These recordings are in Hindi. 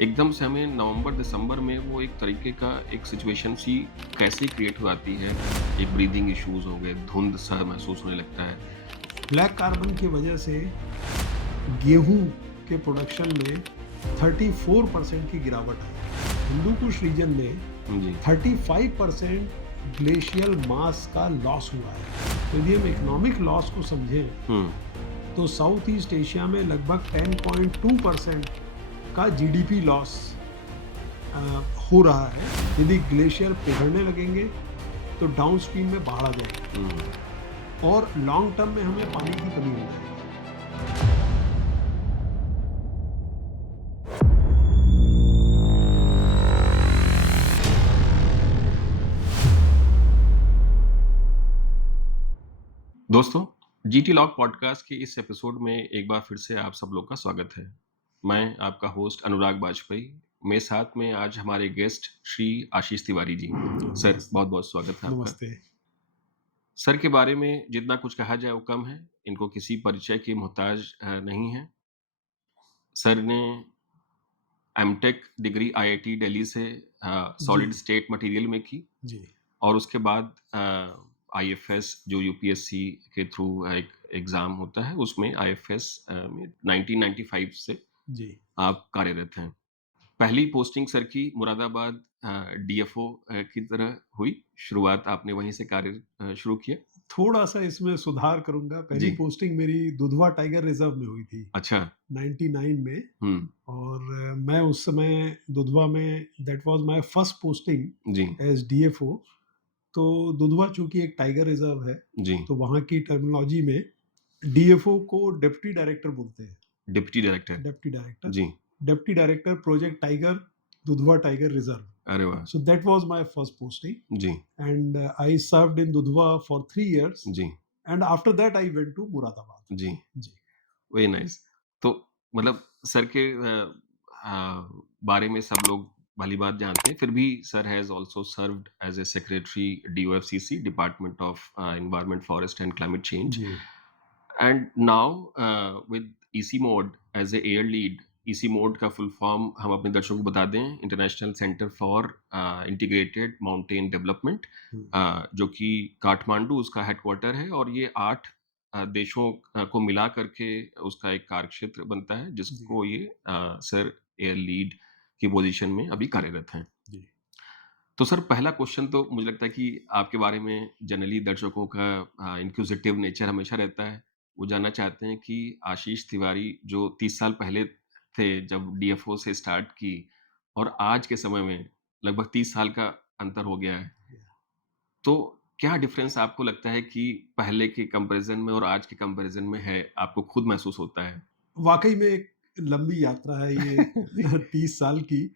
एकदम से हमें नवंबर-दिसंबर में वो एक तरीके का एक सिचुएशन सी कैसे क्रिएट हो जाती है, एक ब्रीथिंग इश्यूज़ हो गए, धुंध-सा महसूस होने लगता है। ब्लैक कार्बन की वजह से गेहूं के प्रोडक्शन में 34% की गिरावट आई। हिंदू कुश रीजन में जी। 35% ग्लेशियल मास का लॉस हुआ है। तो यदि हम इकोनॉमिक लॉस को समझें हुँ, तो साउथ ईस्ट एशिया में लगभग 10.2% का जीडीपी लॉस अ, हो रहा है। यदि ग्लेशियर पिघलने लगेंगे तो डाउनस्ट्रीम में बाढ़ आ जाएगी हुँ। और लॉन्ग टर्म में हमें पानी की कमी हो जाएगी। दोस्तों, जीटी लॉग पॉडकास्ट के इस एपिसोड में एक बार फिर से आप सब लोग का स्वागत है। मैं आपका होस्ट अनुराग बाजपेयी, मेरे साथ में आज हमारे गेस्ट श्री आशीष तिवारी जी। सर, नमस्ते। बहुत-बहुत स्वागत है आपका। नमस्ते। सर के बारे में जितना कुछ कहा जाए वो कम है, इनको किसी परिचय की मोहताज नहीं है। सर ने एमटेक डिग्री आईआईटी दिल्ली से जी, सॉलिड स्टेट मटेरियल में की जी, और उसके बाद आईएफएस जो यूपीएससी के थ्रू एक एग्ज़ाम होता है, उसमें आईएफएस में 1995 से जी। आप कार्यरत हैं। पहली पोस्टिंग सर की मुरादाबाद डीएफओ की तरह हुई। शुरुआत आपने वहीं से कार्य शुरू किया? थोड़ा-सा इसमें सुधार करूँगा। पहली जी। पोस्टिंग मेरी दुधवा टाइगर रिज़र्व में हुई थी, अच्छा। 99 में। हुँ। और मैं उस समय दुधवा में that was my first posting जी, एज़ डीएफओ। तो दुधवा चूँकि एक टाइगर रिज़र्व है, जी। तो वहाँ की टर्मिनोलॉजी में डीएफओ को डिप्टी डायरेक्टर बोलते हैं। Deputy director. डिप्टी डायरेक्टर, जी। Deputy director project tiger, Dudhwa tiger reserve. अरे वाह! So that was my first posting, जी, and I served in Dudhwa for 3 years, जी, and after that I went to Muradabad. जी। जी, वेरी नाइस। तो मतलब सर के बारे में सब लोग भली-भाँति जानते हैं, फिर भी sir has also served as a secretary DOFCC department of environment, forest and climate change. जी, and now with ICIMOD as a air lead, ICIMOD का फुल फॉर्म हम अपने दर्शकों को बता दें, international centre for integrated mountain development, hmm, जो कि काठमांडू उसका हेडक्वार्टर है और ये 8 देशों को मिला करके उसका एक कार्यक्षेत्र बनता है, जी, जिसको ये सर एयर लीड की पोज़ीशन में अभी कार्यरत हैं। जी, तो सर पहला क्वेश्चन तो मुझे लगता है कि आपके बारे में जनरली दर्शकों का इंक्विजिटिव नेचर हमेशा रहता है। वो जानना चाहते हैं कि आशीष तिवारी जो 30 साल पहले थे जब डीएफओ से स्टार्ट की और आज के समय में लगभग 30 साल का अंतर हो गया है। या तो क्या डिफरेंस आपको लगता है कि पहले के कंपैरिज़न में और आज के कंपैरिज़न में है, आपको खुद महसूस होता है? वाक़ई में एक लंबी यात्रा है ये जी, 30 साल की।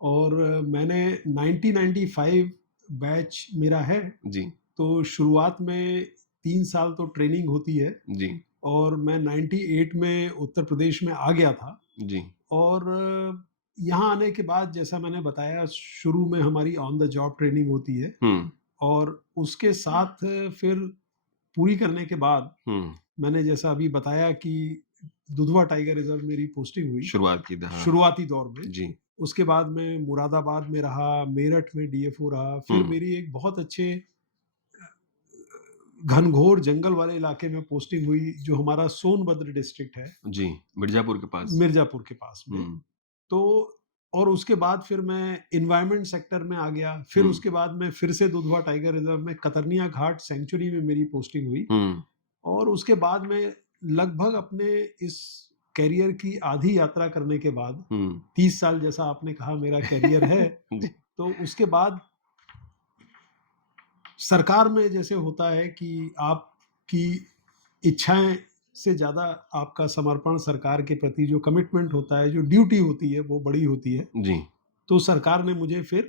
और मैंने 1995 बैच मेरा है, जी, तो शुरुआत में 3 साल तो ट्रेनिंग होती है, जी, और मैं 98 में उत्तर प्रदेश में आ गया था। जी। और यहाँ आने के बाद जैसा मैंने बताया, शुरू में हमारी ऑन द जॉब ट्रेनिंग होती है, हुँ, और उसके साथ फिर पूरी करने के बाद हुँ। मैंने जैसा अभी बताया कि दुधवा टाइगर रिज़र्व मेरी पोस्टिंग हुई शुरुआत की थ हाँ। शुरुआती दौर में। जी। उसके बाद मैं मुरादाबाद में रहा, मेरठ में डीएफओ रहा, फिर हुँ। मेरी एक बहुत अच्छे घनघोर जंगल वाले इलाके में पोस्टिंग हुई, जो हमारा सोनभद्र डिस्ट्रिक्ट है, जी, मिर्ज़ापुर के पास। मिर्ज़ापुर के पास में। हुँ, तो और उसके बाद फिर मैं एनवायरनमेंट सेक्टर में आ गया। फिर हुँ, उसके बाद मैं फिर से दुधवा टाइगर रिज़र्व में कतर्निया घाट सेंचुरी में मेरी पोस्टिंग हुई। हुँ, और उसके बाद मैं लगभग अपने इस करियर की आधी यात्रा करने के बाद, हुँ। 30 साल जैसा आपने कहा मेरा करियर है, जी, तो उसके बाद सरकार में जैसे होता है कि आपकी इच्छाएँ से ज़्यादा आपका समर्पण सरकार के प्रति जो कमिटमेंट होता है, जो ड्यूटी होती है, वो बड़ी होती है। जी, तो सरकार ने मुझे फिर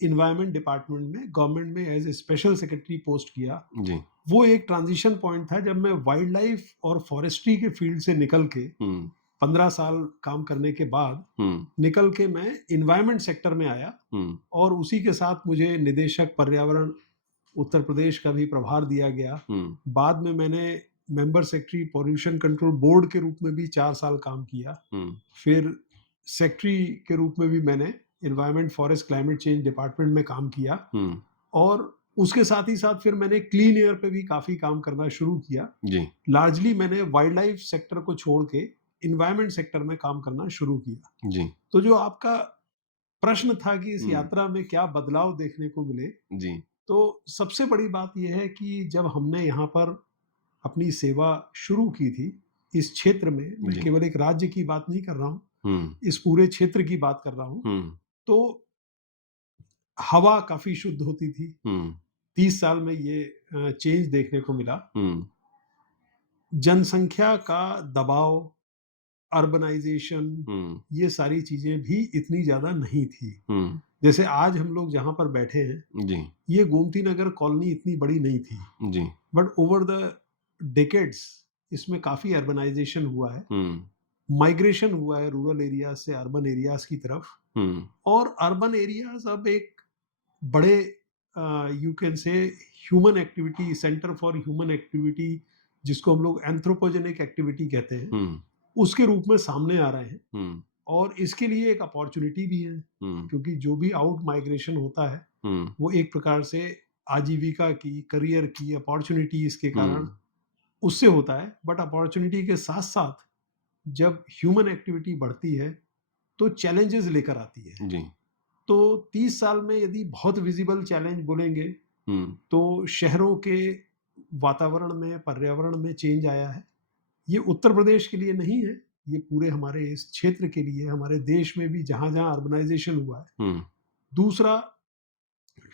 एनवायरनमेंट डिपार्टमेंट में गवर्नमेंट में as a special secretary post किया। जी। वो एक ट्रांज़िशन पॉइंट था जब मैं वाइल्ड लाइफ़ और फॉरेस्ट्री के फील्ड से निकल के हुँ, 15 साल काम करने के बाद हुँ, निकल के मैं एनवायरनमेंट सेक्टर में आया। हुँ, और उसी के साथ मुझे निदेशक पर्यावरण उत्तर प्रदेश का भी प्रभार दिया गया। हुँ, बाद में मैंने member secretary pollution control board के रूप में भी 4 साल काम किया। हुँ, फिर सेक्रेटरी के रूप में भी मैंने environment, forest, climate change department में काम किया हुँ, और उसके साथ ही साथ फिर मैंने क्लीन एयर पे भी काफ़ी काम करना शुरू किया। जी, लार्जली मैंने वाइल्ड लाइफ सेक्टर को छोड़ के एनवायरनमेंट सेक्टर में काम करना शुरू किया। जी, तो जो आपका प्रश्न था कि इस हुँ, यात्रा में क्या बदलाव देखने को मिले, जी, तो सबसे बड़ी बात ये है कि जब हमने यहाँ पर अपनी सेवा शुरू की थी, इस क्षेत्र में, मैं जी, केवल एक राज्य की बात नहीं कर रहा हूँ, हुँ, इस पूरे क्षेत्र की बात कर रहा हूँ, हुँ, तो हवा काफ़ी शुद्ध होती थी। हुँ, 30 साल में ये चेंज देखने को मिला। हुँ, जनसंख्या का दबाव, अर्बनाइज़ेशन, हुँ, ये सारी चीज़ें भी इतनी ज़्यादा नहीं थी। हुँ, जैसे आज हम लोग जहाँ पर बैठे हैं, जी, ये गोमती नगर कॉलोनी इतनी बड़ी नहीं थी। जी, बट ओवर द डेकेड्स इसमें काफ़ी अर्बनाइज़ेशन हुआ है, हुँ, माइग्रेशन हुआ है रूरल एरियाज़ से अर्बन एरियाज़ की तरफ हुँ, और अर्बन एरियाज़ अब एक बड़े यू कैन से human activity centre for human activity, जिसको हम लोग एंथ्रोपोजेनिक एक्टिविटी कहते हैं, हुँ, उसके रूप में सामने आ रहे हैं हुँ, और इसके लिए एक अपॉर्चुनिटी भी है, हुँ, क्योंकि जो भी आउट माइग्रेशन होता है हुँ, वो एक प्रकार से आजीविका की, करियर की अपॉर्चुनिटीज के कारण हुँ, उससे होता है। बट अपॉर्चुनिटी के साथ साथ जब ह्यूमन एक्टिविटी बढ़ती है तो चैलेंजेस लेकर आती है। जी, तो 30 साल में यदि बहुत विजिबल चैलेंज बोलेंगे हुँ, तो शहरों के वातावरण में, पर्यावरण में चेंज आया है। ये उत्तर प्रदेश के लिए नहीं है, ये पूरे हमारे इस क्षेत्र के लिए, हमारे देश में भी जहाँ-जहाँ अर्बनाइज़ेशन हुआ है। हुँ, दूसरा,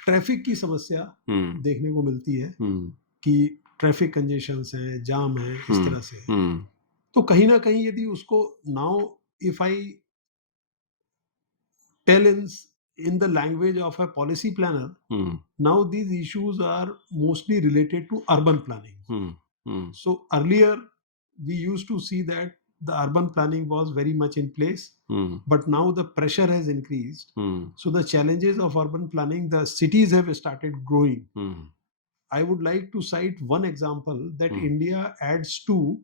ट्रैफ़िक की समस्या हुँ, देखने को मिलती है हुँ, कि ट्रैफ़िक कंजेशंस हैं, जाम है, इस हुँ, तरह से है। हुँ, तो कहीं न कहीं यदि उसको now if I tell in the language of a policy planner, hmm, now these issues are mostly related to urban planning. Hmm, hmm, So earlier, we used to see that the urban planning was very much in place, hmm, but now the pressure has increased. Hmm, So the challenges of urban planning, the cities have started growing. Hmm, I would like to cite one example that hmm, India adds to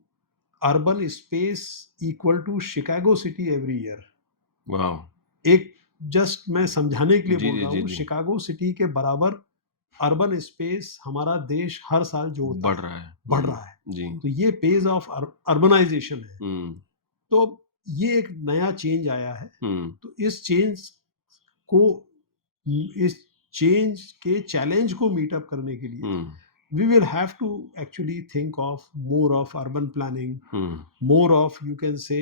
urban space equal to Chicago city every year. Wow! एक जस्ट मैं समझाने के लिए जी, बोल जी, रहा जी, हूँ, जी, शिकागो सिटी के बराबर अर्बन स्पेस हमारा देश हर साल जोड़ता बढ़ है, रहा है। बढ़ हुँ, रहा है। जी, तो ये पेज ऑफ अर्बनाइजेशन है। हुँ, तो ये एक नया चेंज आया है। हुँ, तो इस चेंज को, इस चेंज के चैलेंज को मीट अप करने के लिए hmm, we will have to actually think of more of urban planning, hmm, more of, you can say,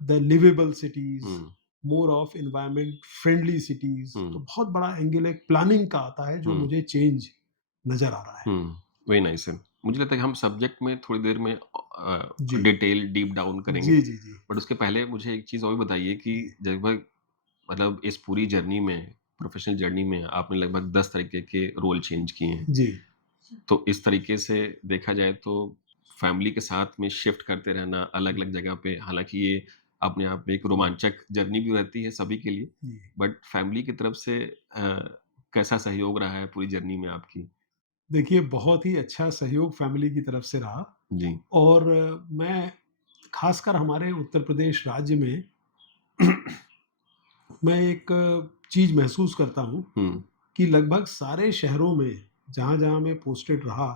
the livable cities, hmm, more of environment friendly cities। तो हुँ, बहुत बड़ा एंगल एक प्लानिंग का आता है जो हुँ, मुझे चेंज नजर आ रहा है। हुँ, वेरी नाइस सर। मुझे लगता है कि हम सब्जेक्ट में थोड़ी देर में जी डिटेल डीप डाउन करेंगे। जी जी जी बट उसके पहले मुझे एक चीज़ और भी बताइए कि जी लगभग मतलब इस पूरी जर्नी में, प्रोफ़ेशनल जर्नी में आपने लगभग 10 तरीके के रोल चेंज किए हैं। जी तो इस तरीके से देखा जाए तो फैमिली के साथ में शिफ्ट करते रहना अलग-अलग जगह पे, हालाँकि ये अपने आप में एक रोमांचक जर्नी भी रहती है सभी के लिए। जी। बट फैमिली की तरफ से कैसा सहयोग रहा है पूरी जर्नी में आपकी? देखिए, बहुत ही अच्छा सहयोग फैमिली की तरफ से रहा जी। और मैं खासकर हमारे उत्तर प्रदेश राज्य में मैं एक चीज महसूस करता हूँ हुँ, कि लगभग सारे शहरों में जहाँ जहाँ मैं पोस्टेड रहा,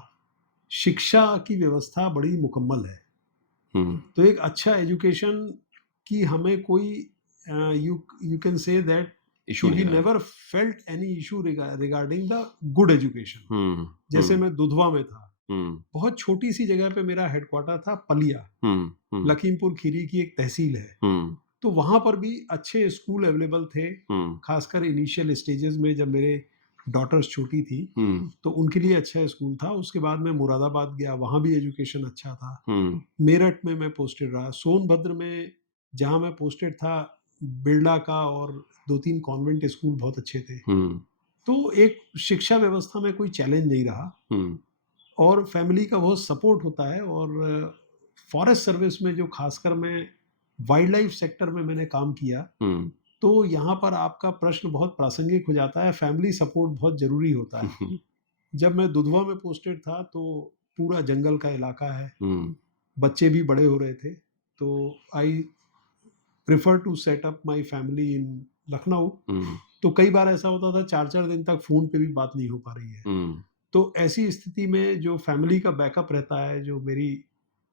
शिक्षा की व्यवस्था बड़ी मुकम्मल है। हुँ, तो एक अच्छा एजुकेशन की हमें कोई you you can say that issue कि नहीं वी रहा है। Never felt any issue regarding the good education. हुँ, जैसे हुँ, मैं दुधवा में था, हुँ, बहुत छोटी सी जगह पे मेरा हेडक्वार्टर था, पलिया, हुँ, हुँ, लखीमपुर खीरी की एक तहसील है। हुँ, तो वहाँ पर भी अच्छे स्कूल अवेलेबल थे, हुँ, खासकर इनिशियल स्टेजेस में जब मेरे डॉटर्स छोटी थी, हुँ, तो उनके लिए अच्छा स्कूल था। उसके बाद मैं मुरादाबाद गया, वहाँ भी एजुकेशन अच्छा था। हुँ, मेरठ में मैं पोस्टेड रहा, सोनभद्र में जहाँ मैं पोस्टेड था, बिरला का और 2-3 कॉन्वेंट स्कूल बहुत अच्छे थे। हुँ, तो एक शिक्षा व्यवस्था में कोई चैलेंज नहीं रहा हुँ, और फैमिली का बहुत सपोर्ट होता है और फॉरेस्ट सर्विस में जो खासकर मैं वाइल्ड लाइफ सेक्टर में मैंने काम किया, हुँ, तो यहाँ पर आपका प्रश्न बहुत प्रासंगिक हो जाता है, फैमिली सपोर्ट बहुत ज़रूरी होता है। हुँ, जब मैं दुधवा में पोस्टेड था, तो पूरा जंगल का इलाका है, हुँ, बच्चे भी बड़े हो रहे थे, तो I prefer to set up my family in Lucknow. Hmm, तो कई बार ऐसा होता था 4-4 दिन तक फ़ोन पे भी बात नहीं हो पा रही है। हुँ, तो ऐसी स्थिति में जो फैमिली का बैकअप रहता है, जो मेरी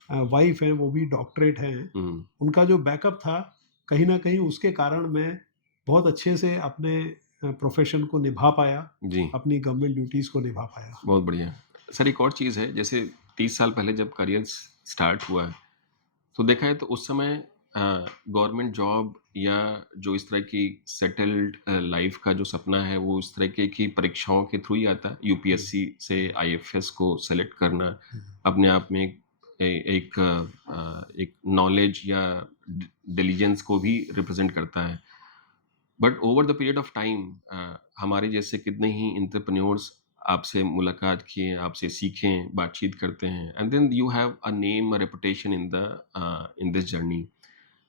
वाइफ़ हैं, वो भी डॉक्टरेट हैं, हुँ, उनका जो बैकअप था, कहीं न कहीं उसके कारण मैं बहुत अच्छे से अपने प्रोफ़ेशन को निभा पाया, जी, अपनी गवर्नमेंट ड्यूटीज़ को निभा पाया। बहुत बढ़िया। सर एक और चीज़ है, जैसे 30 साल पहले जब करियर स्टार्ट हुआ है, तो देखा है तो उस समय गवर्नमेंट जॉब या जो इस तरह की सेटल्ड लाइफ़ का जो सपना है, वो इस तरीके की परीक्षाओं के थ्रू ही आता है। हुँ, यूपीएससी से आईएफएस को सेलेक्ट करना, हुँ। अपने आप में एक नॉलेज या डिलीजेंस को भी रिप्रेजेंट करता है। But over the period of time हमारे जैसे कितने ही एंटरप्रेन्योर्स आपसे मुलाकात किए, आपसे सीखें, बातचीत करते हैं and then you have a name, a reputation in this journey.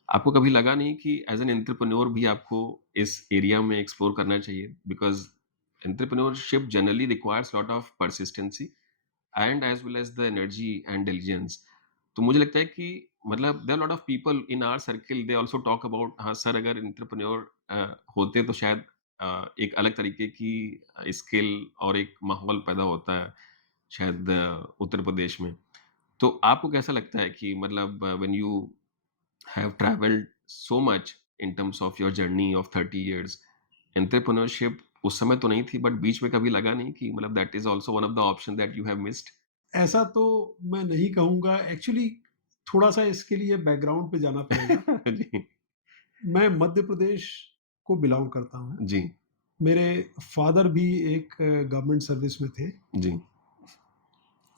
आपको कभी लगा नहीं कि एज एन एंटरप्रेन्योर भी आपको इस एरिया में एक्सप्लोर करना चाहिए? Because entrepreneurship generally requires lot of persistency and as well as the energy and diligence. तो मुझे लगता है कि मतलब there are lot of people in our circle they also talk about हाँ सर अगर एंटरप्रेन्योर होते तो शायद एक अलग तरीके की स्किल और एक माहौल पैदा होता है शायद उत्तर प्रदेश में। तो आपको कैसा लगता है कि मतलब when you have travelled so much in terms of your journey of 30 years, entrepreneurship उस समय तो नहीं थी बट बीच में कभी लगा नहीं कि मतलब that is also one of the option that you have missed? ऐसा तो मैं नहीं कहूँगा, एक्चुअली थोड़ा-सा इसके लिए बैकग्राउंड पे जाना पड़ेगा। जी, मैं मध्य प्रदेश को बिलॉन्ग करता हूँ। जी, मेरे फादर भी एक गवर्नमेंट सर्विस में थे जी,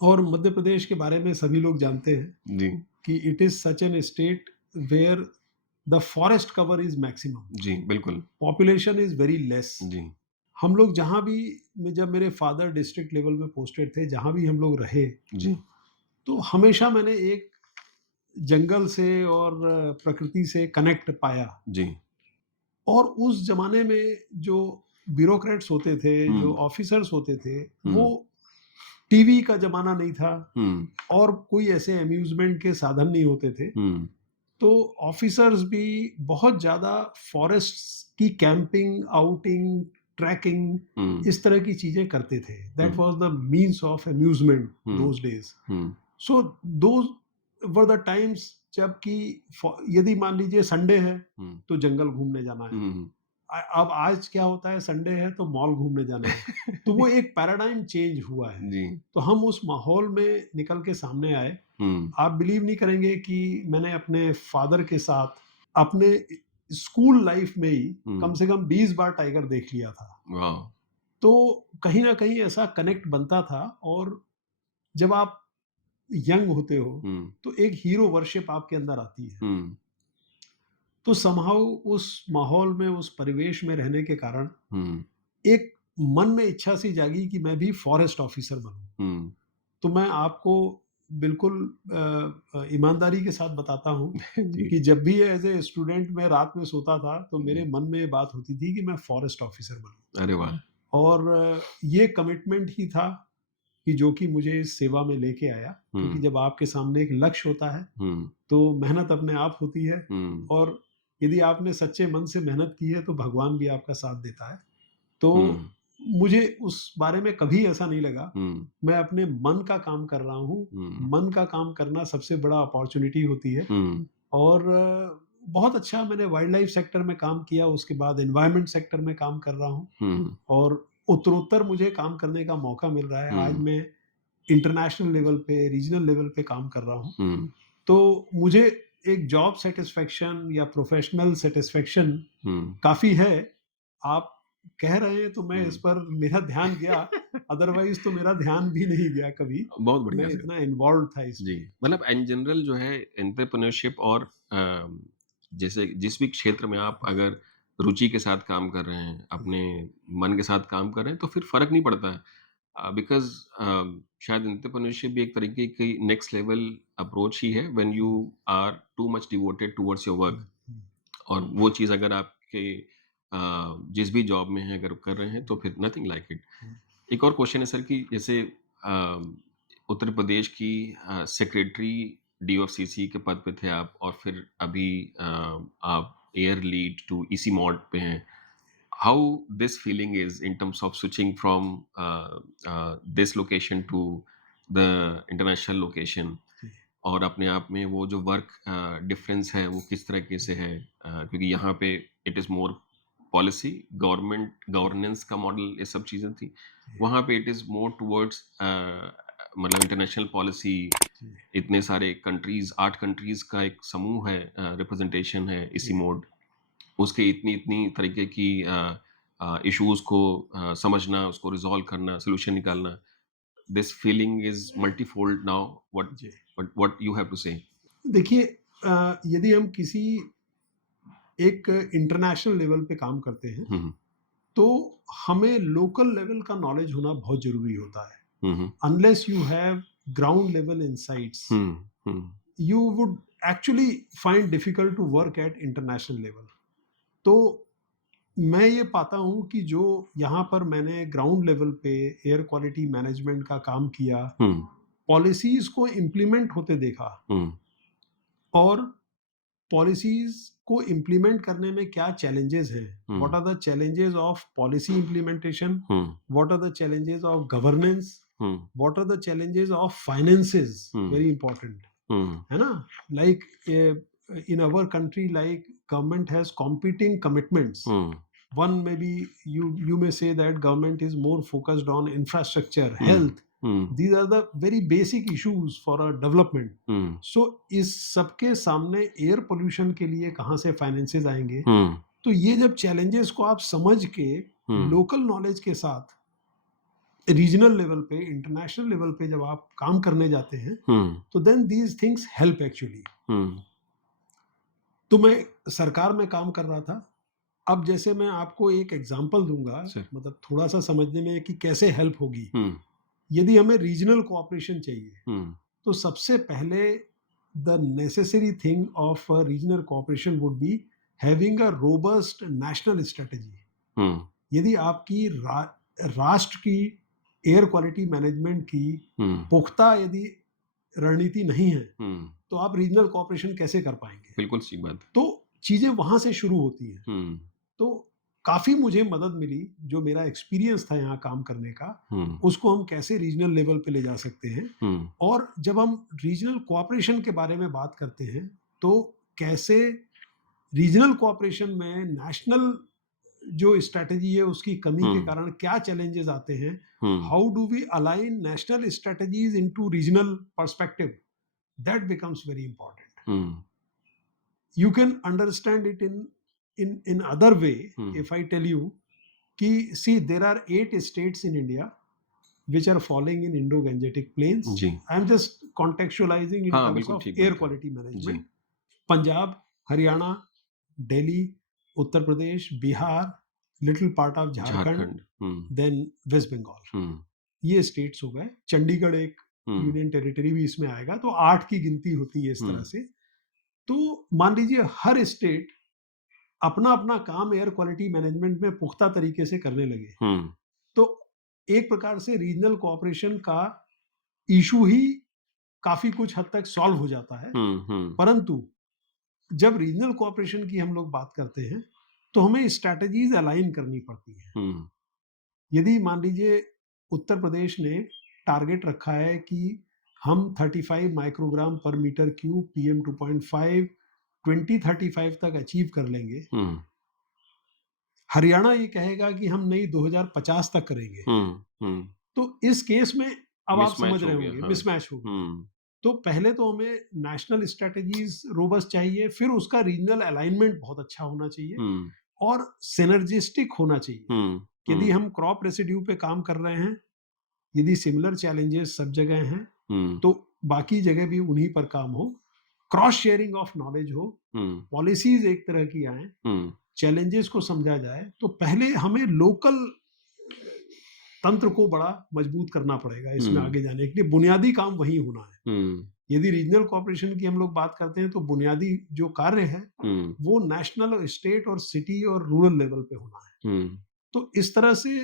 और मध्य प्रदेश के बारे में सभी लोग जानते हैं जी, कि it is such an state where the forest cover is maximum, जी, बिल्कुल। Population is very less. जी, हम लोग जहाँ भी जब मेरे फादर डिस्ट्रिक्ट लेवल में पोस्टेड थे, जहाँ भी हम लोग रहे, जी, तो हमेशा मैंने एक जंगल से और प्रकृति से कनेक्ट पाया। जी। और उस ज़माने में जो ब्यूरोक्रेट्स होते थे, जो हुँ, ऑफ़िसर्स होते थे, हुँ, वो टीवी का ज़माना नहीं था हुँ, और कोई ऐसे अम्यूज़मेंट के साधन नहीं होते थे। हुँ, तो ऑफ़िसर्स भी बहुत ज़्यादा फ़ॉरेस्ट्स की कैंपिंग, आउटिंग, ट्रैकिंग हुँ, इस तरह की चीज़ें करते थे। That hmm, was the means of amusement hmm, those days. Hmm, so those were the times जबकि यदि मान लीजिए संडे है, हुँ, तो जंगल घूमने जाना है। हुँ, अब आज क्या होता है, संडे है तो मॉल घूमने जाना है। तो वो एक पैराडाइम चेंज हुआ है। जी, तो हम उस माहौल में निकल के सामने आए। हुँ, आप बिलीव नहीं करेंगे कि मैंने अपने फादर के साथ अपने स्कूल लाइफ में ही कम हुँ, से कम 20 बार टाइगर देख लिया था। वाओ! तो कहीं न कहीं ऐसा कनेक्ट बनता था और जब आप यंग होते हो, हुँ, तो एक हीरो वर्शिप आपके अंदर आती है। हुँ, तो समहाउ उस माहौल में, उस परिवेश में रहने के कारण हुँ, एक मन में इच्छा सी जागी कि मैं भी फॉरेस्ट ऑफिसर बनूँ। हुँ, तो मैं आपको बिल्कुल ईमानदारी के साथ बताता हूँ जी, कि जब भी एज़ ए स्टूडेंट मैं रात में सोता था, तो मेरे जी, मन में ये बात होती थी कि मैं फॉरेस्ट ऑफिसर बनूँ। अरे वाह! और ये कमिटमेंट ही था कि जो कि मुझे इस सेवा में लेके आया, क्योंकि हुँ, जब आपके सामने एक लक्ष्य होता है, हुँ, तो मेहनत अपने आप होती है हुँ, और यदि आपने सच्चे मन से मेहनत की है, तो भगवान भी आपका साथ देता है। तो हुँ, मुझे उस बारे में कभी ऐसा नहीं लगा। हुँ, मैं अपने मन का काम कर रहा हूँ। हुँ, मन का काम करना सबसे बड़ा अपॉर्च्युनिटी होती है हुँ, और बहुत अच्छा मैंने वाइल्ड लाइफ सेक्टर में काम किया, उसके बाद एनवायरनमेंट सेक्टर में काम कर रहा हूँ हुँ, और उत्तरोत्तर मुझे काम करने का मौका मिल रहा है। आज हुँ, मैं इंटरनेशनल लेवल पे, रीजनल लेवल पे काम कर रहा हूँ। हुँ, तो मुझे एक जॉब सैटिस्फैक्शन या प्रोफेशनल सैटिस्फैक्शन हुँ, काफ़ी है। आप कह रहे हैं तो मैं इस हुँ। पर मेरा ध्यान गया, अदरवाइज़ तो मेरा ध्यान भी नहीं गया कभी। बहुत बढ़िया मैं सर। इतना इन्वॉल्व्ड था जी, इसमें। मतलब इन जनरल जो है एंटरप्रेन्योरशिप और जैसे जिस भी क्षेत्र में आप अगर रुचि के साथ काम कर रहे हैं, अपने मन के साथ काम कर रहे हैं, तो फिर फ़र्क नहीं पड़ता है। बिकॉज़ शायद एंटरप्रेन्योरशिप भी एक तरीके की नेक्स्ट लेवल अप्रोच ही है when you are too much devoted towards your work. Hmm, hmm, और वो चीज़ अगर आपके जिस भी जॉब में हैं अगर कर रहे हैं, तो फिर नथिंग लाइक इट। हुँ, एक और क्वेश्चन है सर कि जैसे उत्तर प्रदेश की सेक्रेटरी डीओएफसीसी के पद पे थे आप और फिर अभी आप air lead to EC mode पे हैं। How this feeling is in terms of switching from this location to the international location जी, और अपने आप में वो जो वर्क डिफरेंस है वो किस तरीके से है क्योंकि यहाँ पे it is more policy government governance का मॉडल ये सब चीज़ें थी जी, वहाँ पे इट इज़ मोर टुवर्ड्स मतलब इंटरनेशनल पॉलिसी जी, इतने सारे कंट्रीज 8 कंट्रीज का एक समूह है रिप्रेजेंटेशन है इसी जी। मोड उसके इतनी-इतनी तरीके की इश्यूज़ को समझना, उसको रिज़ॉल्व करना, सॉल्यूशन निकालना, this feeling is multifold now जी। What you have to say? देखिए यदि हम किसी एक इंटरनेशनल लेवल पे काम करते हैं, हुँ, हुँ। तो हमें लोकल लेवल का नॉलेज होना बहुत ज़रूरी होता है। हुँ, hmm. Unless you have ground level insights, hmm, hmm. you would actually find difficult to work at international level. तो मैं ये पाता हूँ कि जो यहाँ पर मैंने ग्राउंड लेवल पे एयर क्वालिटी मैनेजमेंट का काम किया, हुँ, पॉलिसीज़ को इम्प्लीमेंट होते देखा हुँ, और पॉलिसीज़ को इम्प्लीमेंट करने में क्या चैलेंजेस हैं, हुँ, what are the challenges of policy implementation, hmm, what are the challenges of governance, hmm, what are the challenges of finances, hmm, very important, हुँ, है ना? Like in our country, like government has competing commitments. Hmm, One maybe you may say that government is more focused on infrastructure, hmm, health. Hmm, These are the very basic issues for a development. Hmm, So इस सबके सामने एयर पोल्यूशन के लिए कहाँ से फाइनेंसेस आएंगे? हुँ, तो ये जब चैलेंजेस को आप समझ के हुँ, लोकल नॉलेज के साथ रीजनल लेवल पे, इंटरनेशनल लेवल पे जब आप काम करने जाते हैं, हुँ, तो then these things help actually. हुँ, तो मैं सरकार में काम कर रहा था। अब जैसे मैं आपको एक एग्जांपल दूँगा, सर मतलब थोड़ा-सा समझने में कि कैसे हेल्प होगी। हुँ, यदि हमें रीजनल कोऑपरेशन चाहिए, हुँ, तो सबसे पहले the necessary thing of regional cooperation would be having a robust national strategy. हुँ, यदि आपकी राष्ट्र की एयर क्वालिटी मैनेजमेंट की हुँ, पुख्ता यदि रणनीति नहीं है, हुँ, तो आप रीजनल कोऑपरेशन कैसे कर पाएँगे? बिल्कुल सही बात। तो चीज़ें वहाँ से शुरू होती हैं। हुँ, तो काफ़ी मुझे मदद मिली, जो मेरा एक्सपीरियंस था यहाँ काम करने का, हुँ, उसको हम कैसे रीजनल लेवल पे ले जा सकते हैं। हुँ, और जब हम रीजनल कोऑपरेशन के बारे में बात करते हैं, तो कैसे रीजनल कोऑपरेशन में नेशनल जो स्ट्रैटेजी है उसकी कमी के हुँ, कारण क्या चैलेंजेस आते हैं, हुँ, how do we align national strategies into regional perspective, that becomes very important. Hmm, You can understand it in other way hmm, if I tell you कि see there are 8 states in India which are falling in Indo-Gangetic plains. जी। I am just contextualizing in हाँ, terms बिल्कुल of ठीक air बात है। quality जी, management. Punjab, Haryana, Delhi, Uttar Pradesh, Bihar, little part of Jharkhand, Jharkhand. Hmm, then West Bengal. हुँ, ये स्टेट्स हो गए। चंडीगढ़ एक हुँ, यूनियन टेरिटरी भी इसमें आएगा, तो 8 की गिनती होती है इस हुँ, तरह से। तो मान लीजिए हर स्टेट अपना-अपना काम एयर क्वालिटी मैनेजमेंट में पुख्ता तरीके से करने लगे। हुँ, तो एक प्रकार से रीजनल कोऑपरेशन का इश्यू ही काफ़ी कुछ हद तक सॉल्व हो जाता है। हुँ, हुँ, परंतु जब रीजनल कोऑपरेशन की हम लोग बात करते हैं, तो हमें स्ट्रैटेजीज़ अलाइन करनी पड़ती हैं। हुँ, यदि मान लीजिए उत्तर प्रदेश ने टारगेट रखा है कि हम 35 माइक्रोग्राम पर मीटर क्यूब पीएम 2.5 2035 तक अचीव कर लेंगे। हुँ, हरियाणा ये कहेगा कि हम नहीं 2050 तक करेंगे। हुँ, हुँ, तो इस केस में अब आप समझ मिसमैच रहे हो गया, होंगे हाँ। मिसमैच होगी। हुँ, तो पहले तो हमें नेशनल स्ट्रैटेजीज रोबस्ट चाहिए, फिर उसका रीजनल अलाइनमेंट बहुत अच्छा होना चाहिए हुँ, और सिनर्जिस्टिक होना चाहिए। हुँ, यदि हुँ, हम क्रॉप रेसिड्यू पे काम कर रहे हैं, यदि सिमिलर चैलेंजेस सब जगह हैं, हुँ, तो बाकी जगह भी उन्हीं पर काम हो, क्रॉस शेयरिंग ऑफ नॉलेज हो, हुँ, पॉलिसीज एक तरह की आए, हुँ, चैलेंजेस को समझा जाए। तो पहले हमें लोकल तंत्र को बड़ा मजबूत करना पड़ेगा इसमें हुँ, आगे जाने के लिए। बुनियादी काम वही होना है। हुँ, यदि रीजनल कोऑपरेशन की हम लोग बात करते हैं, तो बुनियादी जो कार्य है हुँ, वो नेशनल और स्टेट और सिटी और रूरल लेवल पे होना है। हुँ, तो इस तरह से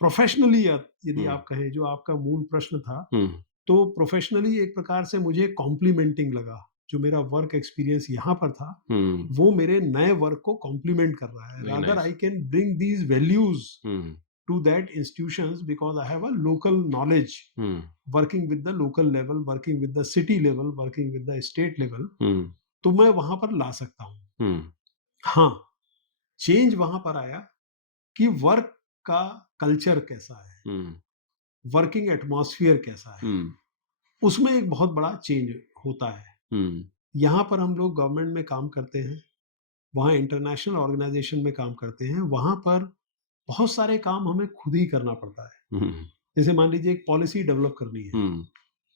प्रोफेशनली यदि हुँ, आप कहें, जो आपका मूल प्रश्न था, हुँ, तो प्रोफेशनली एक प्रकार से मुझे कॉम्प्लीमेंटिंग लगा। जो मेरा वर्क एक्सपीरियंस यहाँ पर था, हुँ, वो मेरे नए वर्क को कॉम्प्लीमेंट कर रहा है। Very rather nice. I can bring these values hmm, to that institutions because I have a local knowledge hmm, working with the local level, working with the city level, working with the state level, हुँ, तो मैं वहाँ पर ला सकता हूँ। हुँ, हाँ, चेंज वहाँ पर आया कि वर्क का कल्चर कैसा है, हुँ, वर्किंग एटमॉस्फेयर कैसा है, हुँ, उसमें एक बहुत बड़ा चेंज होता है। हुँ, यहाँ यहाँ पर हम लोग गवर्नमेंट में काम करते हैं, वहाँ इंटरनेशनल ऑर्गेनाइजेशन में काम करते हैं, वहाँ पर बहुत सारे काम हमें खुद ही करना पड़ता है। हुँ, जैसे मान लीजिए एक पॉलिसी डेवलप करनी है, हुँ,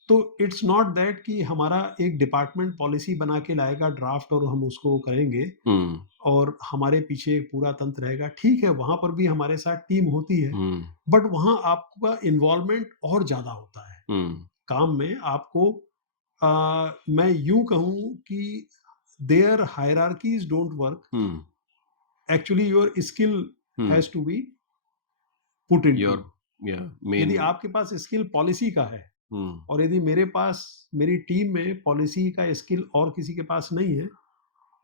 तो इट्स नॉट दैट कि हमारा एक डिपार्टमेंट पॉलिसी बना के लाएगा ड्राफ्ट और हम उसको करेंगे हुँ, और हमारे पीछे एक पूरा तंत्र रहेगा। ठीक है, वहाँ पर भी हमारे साथ टीम होती है, हुँ, बट वहाँ आपका इन्वॉल्वमेंट और ज़्यादा होता है। हुँ, काम में आपको मैं यूँ कहूँ कि there hierarchies don't work, hmm, actually your skill hmm, has to be put into. Your या मेन यदि आपके पास स्किल पॉलिसी का है हुँ, और यदि मेरे पास मेरी टीम में पॉलिसी का स्किल और किसी के पास नहीं है,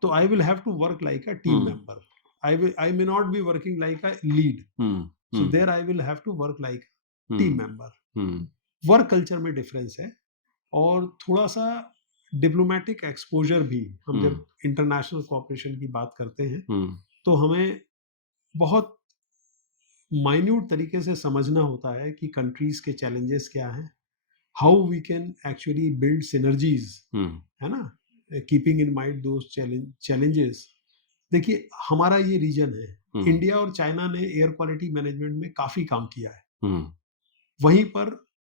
तो I will have to work like a team hmm, member. I may not be working like a lead, hmm, so hmm, there I will have to work like team hmm, member. Hmm, work culture में डिफरेंस है और थोड़ा सा डिप्लोमेटिक एक्सपोजर भी। हम हुँ, जब इंटरनेशनल कोऑपरेशन की बात करते हैं, हुँ, तो हमें बहुत माइन्यूट तरीके से समझना होता है कि कंट्रीज के चैलेंजेस क्या हैं, how we can actually build synergies, हुँ, है ना, keeping in mind those challenges. देखिए, हमारा ये रीजन है, हुँ, इंडिया और चाइना ने एयर क्वालिटी मैनेजमेंट में काफ़ी काम किया है। हुँ, वहीं पर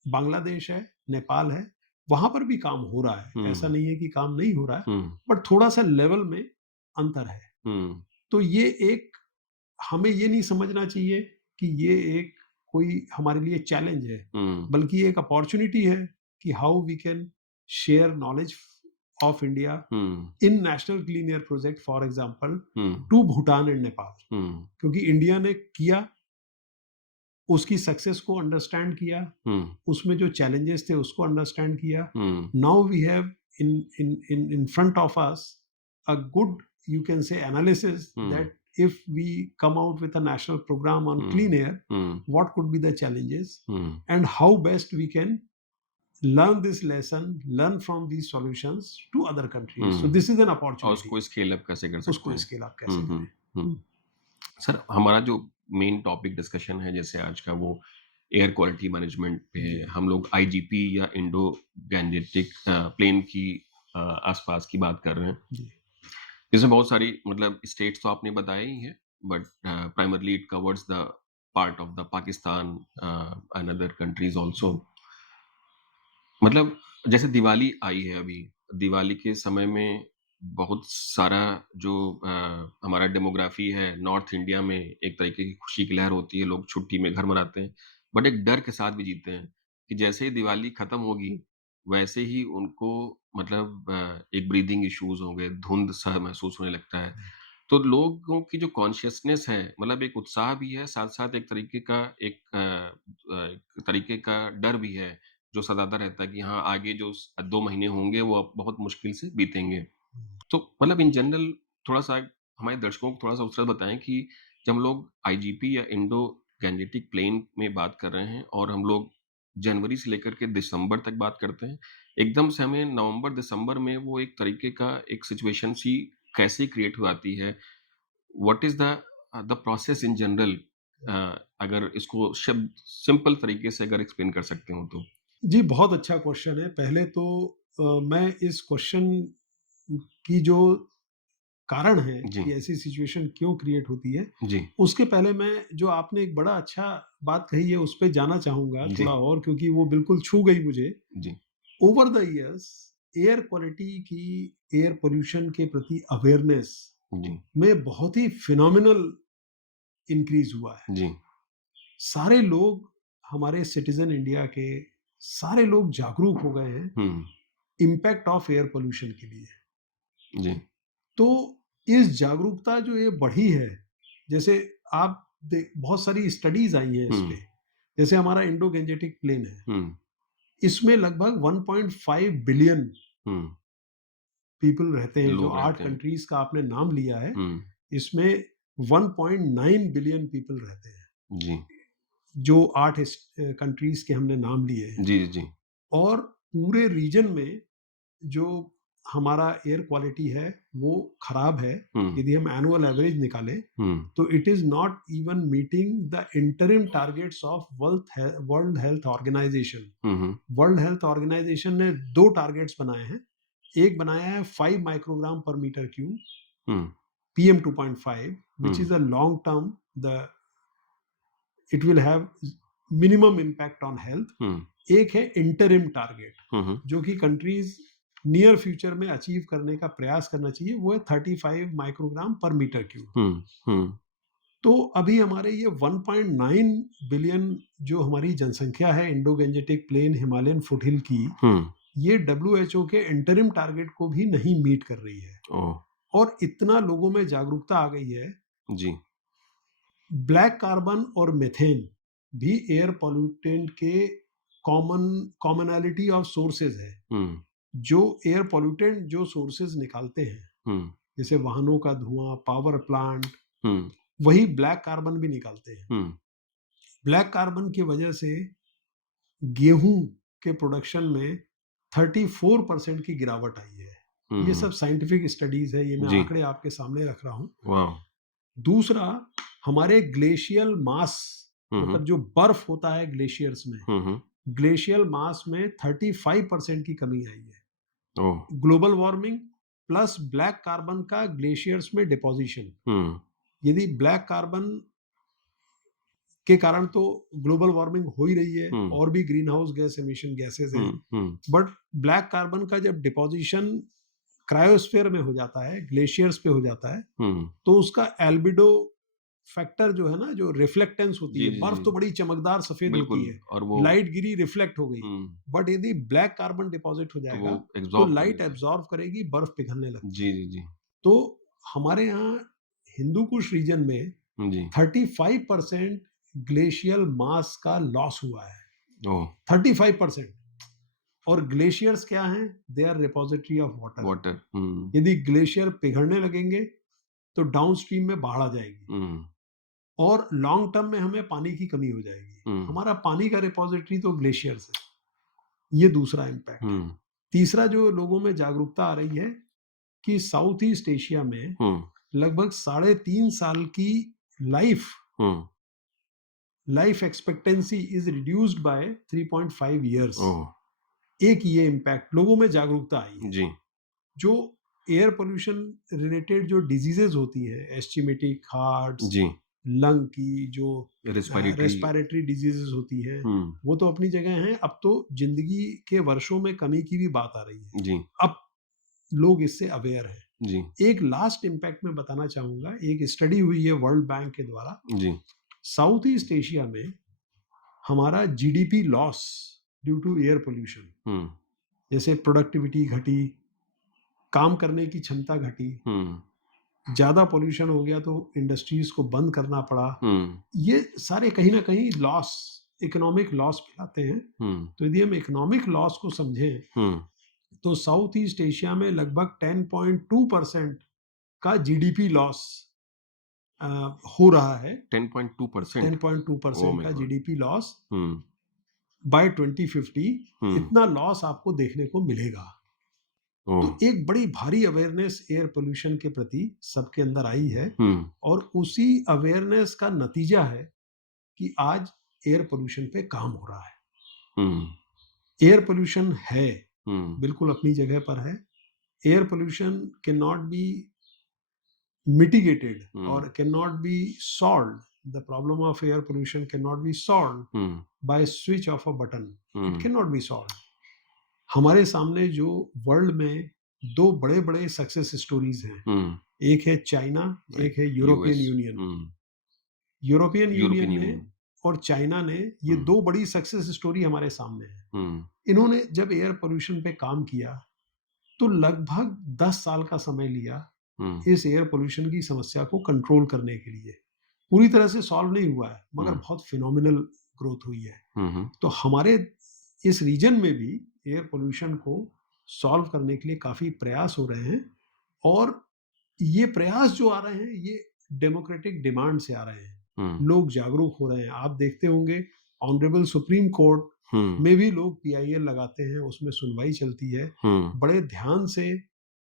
बांग्लादेश है, नेपाल है, वहाँ पर भी काम हो रहा है, ऐसा हुँ, नहीं है कि काम नहीं हो रहा है, हुँ, बट थोड़ा-सा लेवल में अंतर है। हुँ, तो ये एक, हमें ये नहीं समझना चाहिए कि ये एक कोई हमारे लिए चैलेंज है, हुँ, बल्कि एक अपॉर्च्युनिटी है कि how we can share knowledge of India hmm, in national clean air project for example hmm, to Bhutan and Nepal. हुँ, क्योंकि इंडिया ने किया, उसकी सक्सेस को अंडरस्टैंड किया, हुँ, उसमें जो चैलेंजेस थे उसको अंडरस्टैंड किया। हुँ, now we have in front of us a good, you can say, analysis hmm, that if we come out with a national program on hmm, clean air, hmm, what could be the challenges hmm, and how best we can learn this lesson, learn from these solutions to other countries. So hmm, this is an और opportunity. उसको स्केल अप कैसे कर सकते उसको हैं? स्केल अप हुँ, कैसे हुँ, करें। हुँ। सर, हमारा जो मेन टॉपिक डिस्कशन है जैसे आज का वो एयर क्वालिटी मैनेजमेंट पे जी, है। हम लोग आईजीपी या इंडो गैंजेटिक प्लेन की आसपास की बात कर रहे हैं। जी, इसमें बहुत सारी मतलब स्टेट्स तो आपने बताया ही है but primarily it covers the part of the Pakistan and other countries also. मतलब जैसे दिवाली आई है अभी, दिवाली के समय में बहुत सारा जो हमारा डेमोग्राफी है नॉर्थ इंडिया में एक तरीके की खुशी की लहर होती है, लोग छुट्टी में घर मनाते हैं, बट एक डर के साथ भी जीते हैं कि जैसे ही दिवाली खत्म होगी, वैसे ही उनको मतलब एक ब्रीदिंग इश्यूज़ होंगे, धुंध-सा महसूस होने लगता है। तो लोगों की जो कॉन्शियसनेस है मतलब एक उत्साह भी है, साथ-साथ एक तरीके का एक तरीके का डर भी है, जो सताता रहता है कि हाँ, आगे जो 2 महीने होंगे वो अब बहुत मुश्किल से बीतेंगे। तो मतलब इन जनरल थोड़ा-सा हमारे दर्शकों को थोड़ा-सा उससे बताएँ कि जब हम लोग आईजीपी या इंडो गैंजेटिक प्लेन में बात कर रहे हैं और हम लोग जनवरी से लेकर के दिसंबर तक बात करते हैं, एकदम से हमें नवंबर-दिसंबर में वो एक तरीके का एक सिचुएशन सी कैसे क्रिएट हो जाती है? What is the process in general अगर इसको शब्द सिंपल तरीके से अगर एक्सप्लेन कर सकते हो तो? जी, बहुत अच्छा क्वेश्चन है। पहले तो मैं इस क्वेश्चन की जो कारण है जी, कि ऐसी सिचुएशन क्यों क्रिएट होती है, जी, उसके पहले मैं, जो आपने एक बड़ा अच्छा बात कही है, उस पे जाना चाहूँगा जी, थोड़ा और, क्योंकि वो बिल्कुल छू गई मुझे। जी, over the years air quality की, एयर पॉल्यूशन के प्रति अवेयरनेस जी, में बहुत ही फिनोमिनल इंक्रीज़ हुआ है। जी, सारे लोग, हमारे सिटीज़न इंडिया के सारे लोग जागरूक हो गए हैं हुँ, इम्पैक्ट ऑफ एयर पॉल्यूशन के लिए। जी, तो इस जागरूकता जो ये बढ़ी है, जैसे आप बहुत सारी स्टडीज आई हैं इस हुँ, पे। जैसे हमारा इंडो गैंजेटिक प्लेन है, हुँ, इसमें लगभग 1.5 बिलियन हुँ, पीपल रहते हैं। जो लोग 8 रहते हैं। कंट्रीज़ का आपने नाम लिया है, हुँ, इसमें 1.9 बिलियन पीपल रहते हैं, जी। जो 8 कंट्रीज़ के हमने नाम लिए हैं। जी, जी। और पूरे रीजन में जो हमारा एयर क्वालिटी है वो खराब है। हुँ, यदि हम एनुअल एवरेज निकालें हुँ, तो it is not even meeting the interim targets of World Health Organization. Hmm, hmm, World Health Organization ने 2 टारगेट्स बनाए हैं। एक बनाया है 5 माइक्रोग्राम पर metre cube hmm, PM 2.5, hmm, which is a long term, the it will have minimum impact on health. हुँ, एक है इंटरिम टारगेट, हुँ, हुँ, जो कि कंट्रीज नियर फ्यूचर में अचीव करने का प्रयास करना चाहिए, वो है 35 माइक्रोग्राम पर मीटर क्यूब। हुँ, हुँ, तो अभी हमारे ये 1.9 बिलियन जो हमारी जनसंख्या है Indo Gangetic plain Himalayan foothill की, हुँ, ये डब्ल्यूएचओ के इंटरिम टारगेट को भी नहीं मीट कर रही है। ओह! और इतना लोगों में जागरूकता आ गई है। जी। ब्लैक कार्बन और मेथेन भी एयर पोल्यूटेंट के कॉमनैलिटी ऑफ सोर्सेज है। हुँ, जो एयर पोल्यूटेंट जो सोर्सेज निकालते हैं, हुँ, जैसे वाहनों का धुआं, पावर प्लांट, हुँ, वही ब्लैक कार्बन भी निकालते हैं। हुँ, ब्लैक कार्बन की वजह से गेहूं के प्रोडक्शन में 34% की गिरावट आई है। हुँ, ये हुँ, सब साइंटिफिक स्टडीज है, ये मैं जी, आंकड़े आपके सामने रख रहा हूँ। वाह! दूसरा, हमारे ग्लेशियल मास, हुँ, हुँ, मतलब जो बर्फ होता है ग्लेशियर्स में, हुँ, हुँ, ग्लेशियल मास में 35% की कमी आई है। ओह! Global warming plus black carbon का ग्लेशियर्स में डिपोजिशन। हुँ, यदि ब्लैक कार्बन के कारण तो ग्लोबल वार्मिंग हो ही रही है, हुँ, और भी green house gas emission gases हैं। हुँ, हुँ, बट ब्लैक कार्बन का जब डिपोजिशन क्रायोस्फीयर में हो जाता है, ग्लेशियर्स पे हो जाता है, हुँ, तो उसका एल्बिडो फैक्टर जो है ना, जो रिफ्लेक्टेंस होती जी, है, जी, बर्फ तो जी, बड़ी चमकदार सफेद होती बिल्कुल है, और वो लाइट गिरी रिफ्लेक्ट हो गई। हुँ, बट यदि ब्लैक कार्बन डिपॉजिट हो तो वो जाएगा तो एब्ज़ॉर्ब कर लाइट लेता है। एब्जॉर्ब करेगी, बर्फ पिघलने लगती जी, है। जी, जी। तो हमारे यहाँ हिंदू कुश रीजन में जी, 35% ग्लेशियल मास का लॉस हुआ है। ओह! 35%। और ग्लेशियर्स क्या हैं? They are repository of water. Water हुँ, यदि ग्लेशियर पिघलने लगेंगे तो डाउनस्ट्रीम में बाढ़ आ जाएगी, हुँ, और लॉन्ग टर्म में हमें पानी की कमी हो जाएगी। हुँ, हमारा पानी का रिपोजिटरी तो ग्लेशियर्स है। ये दूसरा इम्पैक्ट है। हुँ, तीसरा जो लोगों में जागरूकता आ रही है कि साउथ ईस्ट एशिया में हुँ, लगभग 3.5 साल की life hmm, life expectancy is reduced by 3.5 years. ओह! एक ये इम्पैक्ट लोगों में जागरूकता आई है। जी, जो एयर पोल्यूशन रिलेटेड जो डिजीजेज होती है, एस्चिमेटिक हार्ट्स, जी, लंग की जो रेस्पिरेटरी रेस्पिरेटरी डिजीजेज होती हैं, हुँ, वो तो अपनी जगह हैं। अब तो जिंदगी के वर्षों में कमी की भी बात आ रही है। जी, अब लोग इससे अवेयर हैं। जी, एक लास्ट इम्पैक्ट मैं बताना चाहूंगा। एक स्टडी हुई है वर्ल्ड बैंक के द्वारा। जी, साउथ ईस्ट एशिया में हमारा GDP loss due to air pollution, हुँ, जैसे प्रोडक्टिविटी घटी, काम करने की क्षमता घटी, हुँ, ज़्यादा पॉल्यूशन हो गया तो इंडस्ट्रीज को बंद करना पड़ा। हुँ, ये सारे कहीं ना कहीं लॉस, इकोनॉमिक लॉस कहलाते हैं। हुँ, तो यदि हम इकोनॉमिक लॉस को समझें हुँ, तो साउथ ईस्ट एशिया में लगभग 10.2% का जीडीपी लॉस हो रहा है। 10.2% ओह 10.2% माय का गॉड! जीडीपी लॉस हुँ, बाय 2050, हुँ, इतना लॉस आपको देखने को मिलेगा। ओह! तो एक बड़ी भारी अवेयरनेस एयर पोल्यूशन के प्रति सबके अंदर आई है। हुँ, और उसी अवेयरनेस का नतीजा है कि आज एयर पोल्यूशन पे काम हो रहा है। हुँ, एयर पोल्यूशन है, हुँ, बिल्कुल अपनी जगह पर है। Air pollution can not be mitigated हुँ, और can not be solved. The problem of air pollution can not be solved hmm, by switch off a button. It hmm, can not be solved. हमारे सामने जो वर्ल्ड में दो बड़े बड़े सक्सेस स्टोरीज हैं, हुँ, एक है चाइना, लाइक एक है यूरोपियन यूएस यूनियन। हुँ, यूरोपियन यूनियन यूरोपियन ने यूनियन और चाइना ने, ये हुँ, दो बड़ी सक्सेस स्टोरी हमारे सामने है। हुँ, इन्होंने जब एयर पोल्यूशन पे काम किया तो लगभग 10 साल का समय लिया हुँ, इस एयर पोल्यूशन की समस्या को कंट्रोल करने के लिए। पूरी तरह से सॉल्व नहीं हुआ है, मगर हुँ, बहुत फिनोमिनल ग्रोथ हुई है। हुँ, हुँ, तो हमारे इस रीजन में भी एयर पोल्यूशन को सॉल्व करने के लिए काफ़ी प्रयास हो रहे हैं और ये प्रयास जो आ रहे हैं ये डेमोक्रेटिक डिमांड से आ रहे हैं। हुँ, लोग जागरूक हो रहे हैं। आप देखते होंगे ऑनरेबल सुप्रीम कोर्ट हुँ, में भी लोग पीआईएल लगाते हैं, उसमें सुनवाई चलती है। हुँ, बड़े ध्यान से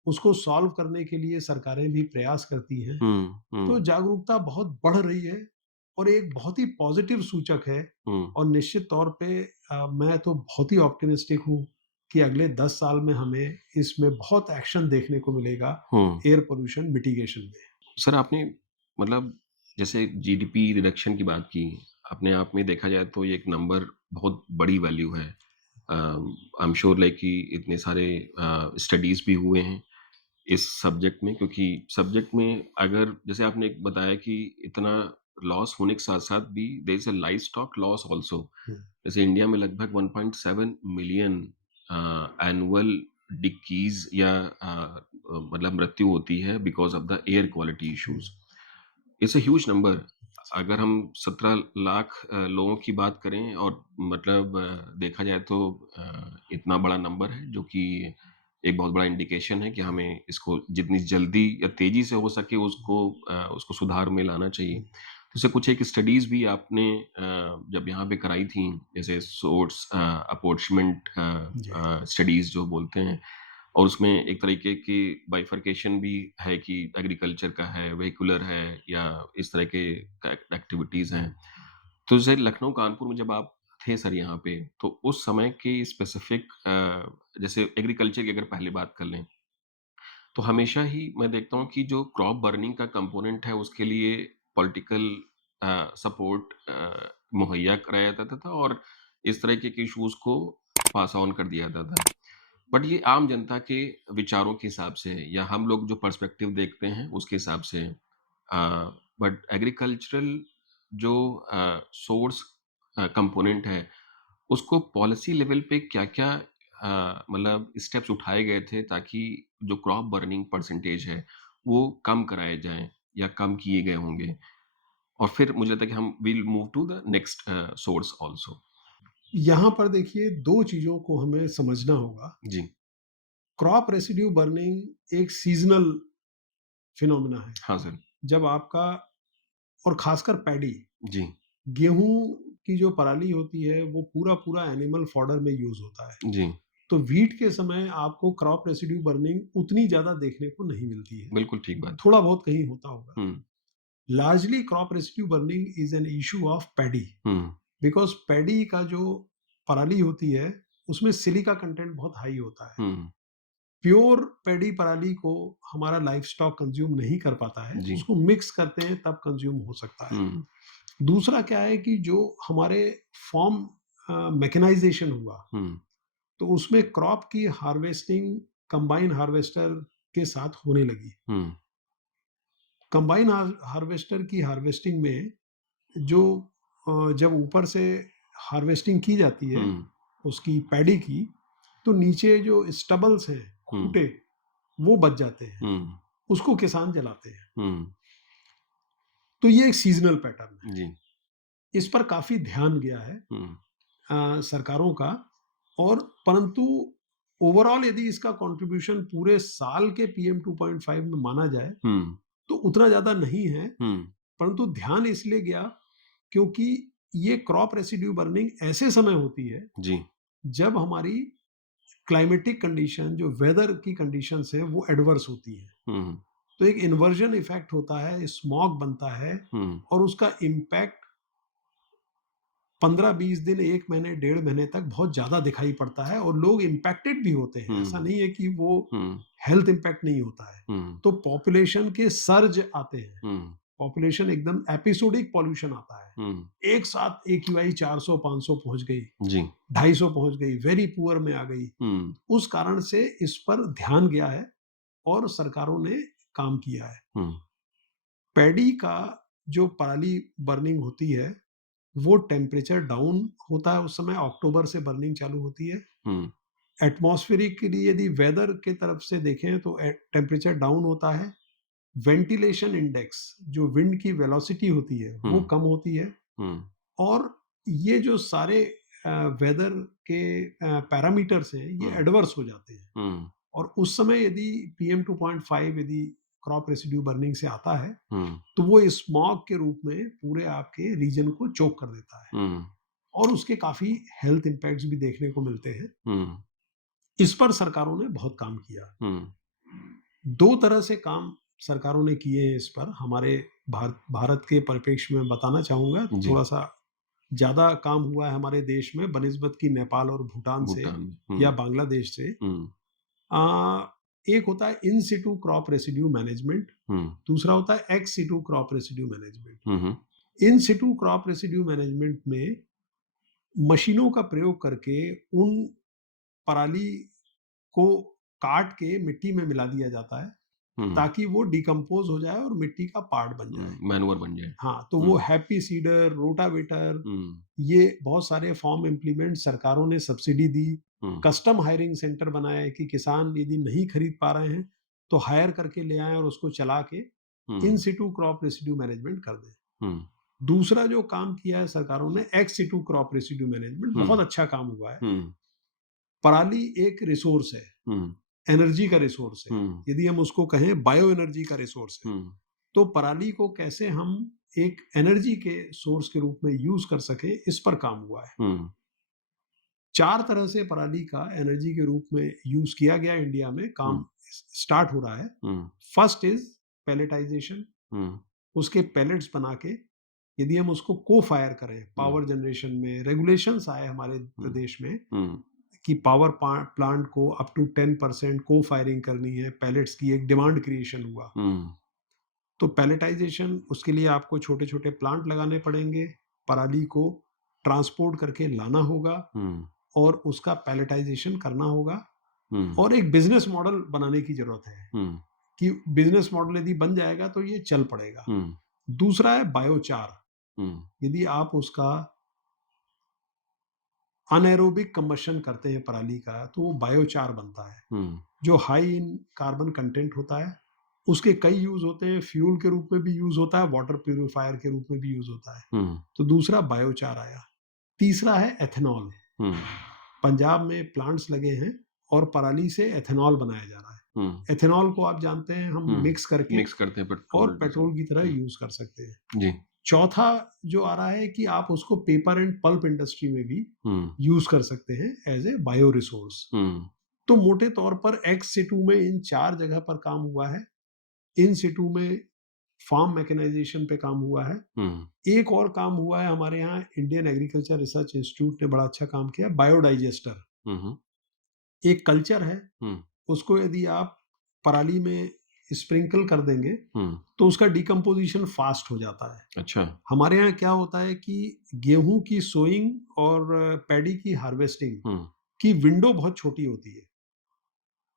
उसको सॉल्व करने के लिए सरकारें भी प्रयास करती हैं। हुँ, तो हुँ, जागरूकता बहुत बढ़ रही है और एक बहुत ही पॉजिटिव सूचक है हुँ, और निश्चित तौर पे मैं तो बहुत ही ऑप्टिमिस्टिक हूँ कि अगले 10 साल में हमें इसमें बहुत एक्शन देखने को मिलेगा हुँ। एयर पोल्यूशन मिटिगेशन में। सर आपने मतलब जैसे जीडीपी रिडक्शन की बात की, अपने आप में देखा जाए तो ये एक नंबर बहुत बड़ी वैल्यू है। आई एम श्योर लाइक कि इतने सारे स्टडीज़ भी हुए हैं इस सब्जेक्ट में क्योंकि सब्जेक्ट में अगर जैसे आपने एक बताया कि इतना लॉस होने के साथ-साथ भी there is a livestock loss also. हुँ, जैसे इंडिया में लगभग 1.7 मिलियन एनुअल डिकीज़ या मतलब मृत्यु होती है because of the air quality hmm. Issues. It's a huge number. अगर हम 17 लाख लोगों की बात करें और मतलब देखा जाए तो इतना बड़ा नंबर है जो कि एक बहुत बड़ा इंडिकेशन है कि हमें इसको जितनी जल्दी या तेज़ी से हो सके उसको सुधार में लाना चाहिए। तो इससे कुछ एक स्टडीज़ भी आपने जब यहाँ पे कराई थी जैसे सोर्स अपॉर्चमेंट जी। स्टडीज़ जो बोलते हैं और उसमें एक तरीके की बाइफरकेशन भी है कि एग्रीकल्चर का है, वेहिकुलर है या इस तरह के एक्टिविटीज़ हैं। हुँ। तो जैसे लखनऊ, कानपुर में जब आप थे सर यहाँ पे, तो उस समय के स्पेसिफिक जैसे एग्रीकल्चर की अगर पहले बात कर लें, तो हमेशा ही मैं देखता हूँ कि जो क्रॉप बर्निंग का कंपोनेंट है, उसके लिए पॉलिटिकल सपोर्ट मुहैया कराया जाता था और इस तरह के इश्यूज़ को पास ऑन कर दिया जाता था। बट ये आम जनता के विचारों के हिसाब से है या हम लोग जो पर्सपेक्टिव देखते हैं उसके हिसाब से है। बट एग्रीकल्चरल जो सोर्स कंपोनेंट है, उसको पॉलिसी लेवल पे क्या-क्या मतलब स्टेप्स उठाए गए थे ताकि जो क्रॉप बर्निंग परसेंटेज है, वो कम कराए जाएँ या कम किए गए होंगे? और फिर मुझे लगता है कि हम will move to the next source also. यहाँ पर देखिए 2 चीज़ों को हमें समझना होगा। जी। क्रॉप रेसिड्यू बर्निंग एक सीज़नल फिनोमेना है। हाँ सर। जब आपका और ख़ासकर पैडी, जी, गेहूँ की जो पराली होती है वो पूरा-पूरा एनिमल फॉडर में यूज़ होता है। जी। तो व्हीट के समय आपको क्रॉप रेसिड्यू बर्निंग उतनी ज़्यादा देखने को नहीं मिलती है। बिल्कुल ठीक बात। थोड़ा बहुत कहीं होता होगा। हुँ, largely crop residue burning is an issue of paddy hmm, because paddy का जो पराली होती है, उसमें सिलिका कंटेंट बहुत हाई होता है। हुँ। प्योर पैडी पराली को हमारा लाइवस्टॉक कंज़्यूम नहीं कर पाता है, जी। उसको मिक्स करते हैं तब कंज़्यूम हो सकता है। हुँ, दूसरा क्या है कि जो हमारे फ़ार्म मैकेनाइज़ेशन हुआ, हुँ, तो उसमें क्रॉप की हार्वेस्टिंग कंबाइन हार्वेस्टर के साथ होने लगी। हुँ, कंबाइन हार्वेस्टर की हार्वेस्टिंग में जो जब ऊपर से हार्वेस्टिंग की जाती है, हुँ, उसकी पैडी की, तो नीचे जो स्टबल्स हैं, हुँ, खूँटे, वो बच जाते हैं। हुँ, उसको किसान जलाते हैं। हुँ, तो ये एक सीज़नल पैटर्न है। जी, इस पर काफ़ी ध्यान गया है हुँ, सरकारों का और परंतु ओवरऑल यदि इसका कंट्रीब्यूशन पूरे साल के पीएम 2.5 में माना जाए, हुँ, तो उतना ज़्यादा नहीं है, हुँ, परंतु ध्यान इसलिए गया क्योंकि ये क्रॉप रेसिड्यू बर्निंग ऐसे समय होती है, जी, जब हमारी क्लाइमेटिक कंडीशन जो वेदर की कंडीशंस है, वो एडवर्स होती हैं। हुँ, तो एक इन्वर्जन इफ़ेक्ट होता है, स्मॉग बनता है हुँ, और उसका इम्पैक्ट 15-20 दिन, 1 महीने, डेढ़ महीने तक बहुत ज़्यादा दिखाई पड़ता है और लोग इम्पैक्टेड भी होते हैं। ऐसा हुँ, नहीं है कि वो हुँ, हेल्थ इम्पैक्ट नहीं होता है। हुँ, तो पॉपुलेशन के सर्ज आते हैं। हुँ, पॉपुलेशन एकदम एपिसोडिक पॉल्यूशन आता है। हुँ, एक साथ एक्यूआई 400-500 पहुँच गई, जी, 250 पहुँच गई, वेरी पुअर में आ गई। हुँ, उस कारण से इस पर ध्यान गया है और सरकारों ने काम किया है। हुँ, पैडी का जो पराली बर्निंग होती है, वो टेम्परेचर डाउन होता है उस समय अक्टूबर से बर्निंग चालू होती है। हुँ, एटमॉस्फेरिकली यदि वेदर के तरफ से देखें तो टेम्परेचर डाउन होता है। वेंटिलेशन इंडेक्स जो विंड की वेलोसिटी होती है, हुँ, वो कम होती है हुँ, और ये जो सारे वेदर के पैरामीटर्स हैं ये हुँ, एडवर्स हो जाते हैं हुँ, और उस समय यदि पीएम 2.5 यदि क्रॉप रेसिड्यू बर्निंग से आता है हुँ, तो वो स्मॉग के रूप में पूरे आपके रीजन को चोक कर देता है हुँ, और उसके काफी हेल्थ इम्पैक्ट्स भी देखने को मिलते हैं। हुँ, इस पर सरकारों ने बहुत काम किया। हुँ, दो तरह से काम सरकारों ने किए हैं इस पर। हमारे भारत के परिप्रेक्ष्य में बताना चाहूँगा, जी, थोड़ा-सा ज़्यादा काम हुआ है हमारे देश में बनिस्बत की नेपाल और भूटान से भूटान, या हुँ, बांग्लादेश से। हुँ, एक होता है in situ crop residue management, हुँ, दूसरा होता है ex situ crop residue management. हुँ, हुँ, in situ crop residue management में मशीनों का प्रयोग करके उन पराली को काट के मिट्टी में मिला दिया जाता है हुँ, ताकि वो डिकम्पोज हो जाए और मिट्टी का पार्ट बन जाए। मैनूअर बन जाए। हाँ, तो वो हुँ, हैप्पी सीडर, रोटावेटर, हुँ, ये बहुत सारे फार्म इम्प्लीमेंट सरकारों ने सब्सिडी दी। हुँ, कस्टम हायरिंग सेंटर बनाए कि किसान यदि नहीं खरीद पा रहे हैं तो हायर करके ले आएं और उसको चला के इन हुँ, सिटू क्रॉप रेसिड्यू मैनेजमेंट कर दें। हुँ, दूसरा जो काम किया है सरकारों ने ex situ crop residue management, हुँ, बहुत अच्छा काम हुआ है। हुँ, पराली एक रिसोर्स है, हुँ, एनर्जी का रिसोर्स है। हुँ, यदि हम उसको कहें बायो एनर्जी का रिसोर्स है, हुँ, तो पराली को कैसे हम एक एनर्जी के सोर्स के रूप में यूज कर सके, इस पर काम हुआ है। हुँ, 4 तरह से पराली का एनर्जी के रूप में यूज किया गया इंडिया में, हुँ, काम स्टार्ट हो रहा है। हुँ, फर्स्ट इज पैलेटाइजेशन, हुँ, उसके पैलेट्स बना के यदि हम उसको को फायर करें हुँ, पावर जनरेशन में, रेगुलेशंस आए हमारे हुँ, प्रदेश में हुँ, कि पावर प्लांट को अप टू 10% को फायरिंग करनी है, पैलेट्स की एक डिमांड क्रिएशन हुआ। हुँ, तो पैलेटाइजेशन, उसके लिए आपको छोटे छोटे प्लांट लगाने पड़ेंगे, पराली को ट्रांसपोर्ट करके लाना होगा हुँ, और उसका पैलेटाइजेशन करना होगा हुँ, और एक बिजनेस मॉडल बनाने की जरूरत है हुँ, कि बिजनेस मॉडल यदि बन जाएगा तो ये चल पड़ेगा। हुँ, दूसरा है बायोचार, हुँ, यदि आप उसका अनएरोबिक कंबशन करते हैं पराली का तो वो बायोचार बनता है हुँ, जो हाई इन कार्बन कंटेंट होता है। उसके कई यूज होते हैं, फ्यूल के रूप में भी यूज होता है, वाटर प्यूरिफायर के रूप में भी यूज होता है। हुँ, तो दूसरा बायोचार आया। तीसरा है एथेनॉल। हुँ, पंजाब में प्लांट्स लगे हैं और पराली से एथेनॉल बनाया जा रहा है। हुँ, एथेनॉल को आप जानते हैं हम हुँ, मिक्स करके मिक्स करते हैं और पेट्रोल, डीज़ल। पेट्रोल की तरह हुँ, यूज कर सकते हैं। जी, चौथा जो आ रहा है कि आप उसको पेपर एंड पल्प इंडस्ट्री में भी हुँ, यूज कर सकते हैं एज ए बायो रिसोर्स। हुँ, तो मोटे तौर पर एक्स सिटू में इन 4 जगह पर काम हुआ है। इन सिटू में फार्म मैकेनाइजेशन पे काम हुआ है। हुँ, एक और काम हुआ है हमारे यहाँ, इंडियन एग्रीकल्चर रिसर्च इंस्टीट्यूट ने बड़ा अच्छा काम किया, बायोडाइजेस्टर। हुँ, हुँ, एक कल्चर है, हुँ, उसको यदि आप पराली में स्प्रिंकल कर देंगे हुँ, तो उसका डिकम्पोजिशन फास्ट हो जाता है। अच्छा, हमारे यहाँ क्या होता है कि गेहूं की सोइंग और पैडी की हार्वेस्टिंग हुँ, की विंडो बहुत छोटी होती है,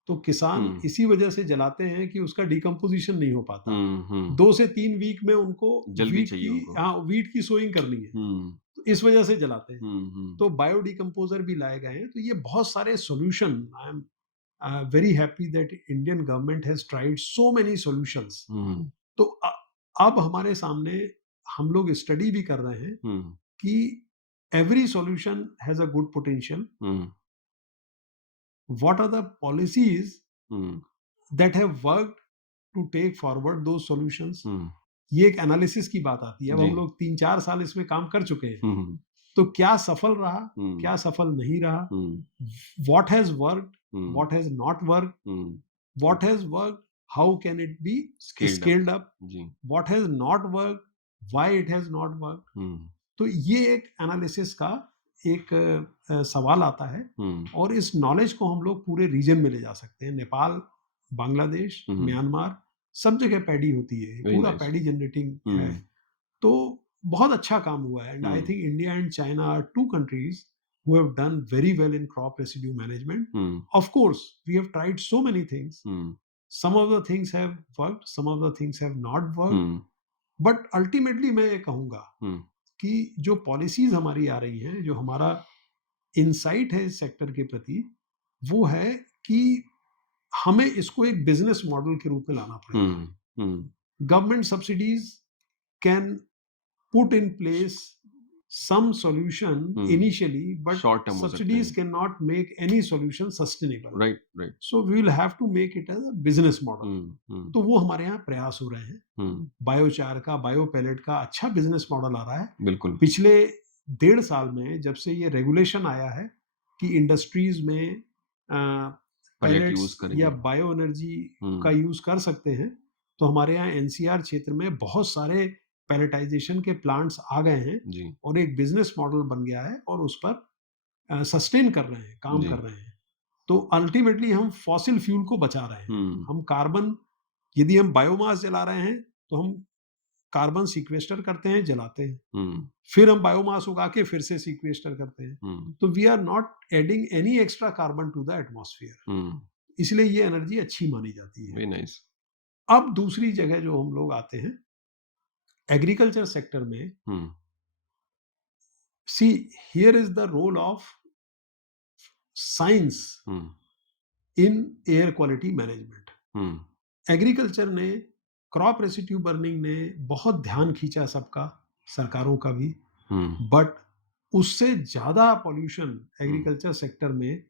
तो किसान हुँ, इसी वजह से जलाते हैं कि उसका डिकम्पोजिशन नहीं हो पाता। हुँ, हुँ, 2 से 3 वीक में उनको जल्दी चाहिए उनको। व्हीट की सोइंग करनी है, हुँ, तो इस वजह से जलाते हैं। हुँ, हुँ, तो बायो डिकम्पोजर भी लाए गए हैं। तो ये बहुत सारे solution, I am very happy that Indian government has tried so many solutions. हुँ, तो अब हमारे सामने हम लोग स्टडी भी कर रहे हैं हुँ, कि every solution has a good potential. Hmm, what are the policies hmm, that have worked to take forward those solutions. हुँ, ये एक एनालिसिस की बात आती है। अब जी, हम लोग 3-4 साल इसमें काम कर चुके हैं। हुँ, हुँ, तो क्या सफल रहा, हुँ, क्या सफल नहीं रहा, हुँ, what has worked, hmm, what has not worked, hmm, what has worked, how can it be scaled up, scaled up, जी, what has not worked, why it has not worked. हुँ, तो ये एक एनालिसिस का एक सवाल आता है हुँ, और इस नॉलेज को हम लोग पूरे रीजन में ले जा सकते हैं। नेपाल, बांग्लादेश, हुँ, म्यांमार, सब जगह पैडी होती है, वेरी पूरा नाइस। पैडी जनरेटिंग है। हुँ, तो बहुत अच्छा काम हुआ है and I hmm, think India and China are two countries who have done very well in crop residue management. Hmm, Of course, we have tried so many things. Hmm, Some of the things have worked, some of the things have not worked. Hmm, But ultimately मैं ये कहूँगा हुँ, कि जो पॉलिसीज हमारी आ रही हैं, जो हमारा इनसाइट है इस सेक्टर के प्रति, वो है कि हमें इसको एक बिजनेस मॉडल के रूप में लाना पड़ेगा। हुँ, हुँ, government subsidies can put in place some solution initially, but short term हो सकते subsidies हैं। cannot make any solution sustainable. Right, right. So we will have to make it as a business model. हुँ, तो वो हमारे यहाँ प्रयास हो रहे हैं। हुँ, बायोचार का, बायो पैलेट का अच्छा बिजनेस मॉडल आ रहा है। बिल्कुल। पिछले 1.5 साल में जब से ये रेगुलेशन आया है कि इंडस्ट्रीज में पैलेट पैलेट्स यूज़ करेंगे। या बायो एनर्जी का हुँ, यूज कर सकते हैं, तो हमारे यहाँ एनसीआर क्षेत्र में बहुत सारे पैलेटाइजेशन के प्लांट्स आ गए हैं जी, और एक बिजनेस मॉडल बन गया है और उस पर सस्टेन कर रहे हैं, काम जी। कर रहे हैं। तो अल्टीमेटली हम फॉसिल फ्यूल को बचा रहे हैं। हुँ, हम कार्बन, यदि हम बायोमास जला रहे हैं तो हम कार्बन सीक्वेस्टर करते हैं, जलाते हैं, हुँ, फिर हम बायोमास उगा के फिर से सीक्वेस्टर करते हैं। हुँ, तो we are not adding any extra carbon to the atmosphere, हुँ, इसलिए ये एनर्जी अच्छी मानी जाती है। Very nice. अब दूसरी जगह जो हम लोग आते हैं एग्रीकल्चर सेक्टर में, हुँ, see here is the role of science hmm, in air quality management. हुँ, एग्रीकल्चर ने, क्रॉप रेसिड्यू बर्निंग ने बहुत ध्यान खींचा सबका, सरकारों का भी, हुँ, बट उससे ज्यादा पॉल्यूशन हुँ, एग्रीकल्चर सेक्टर में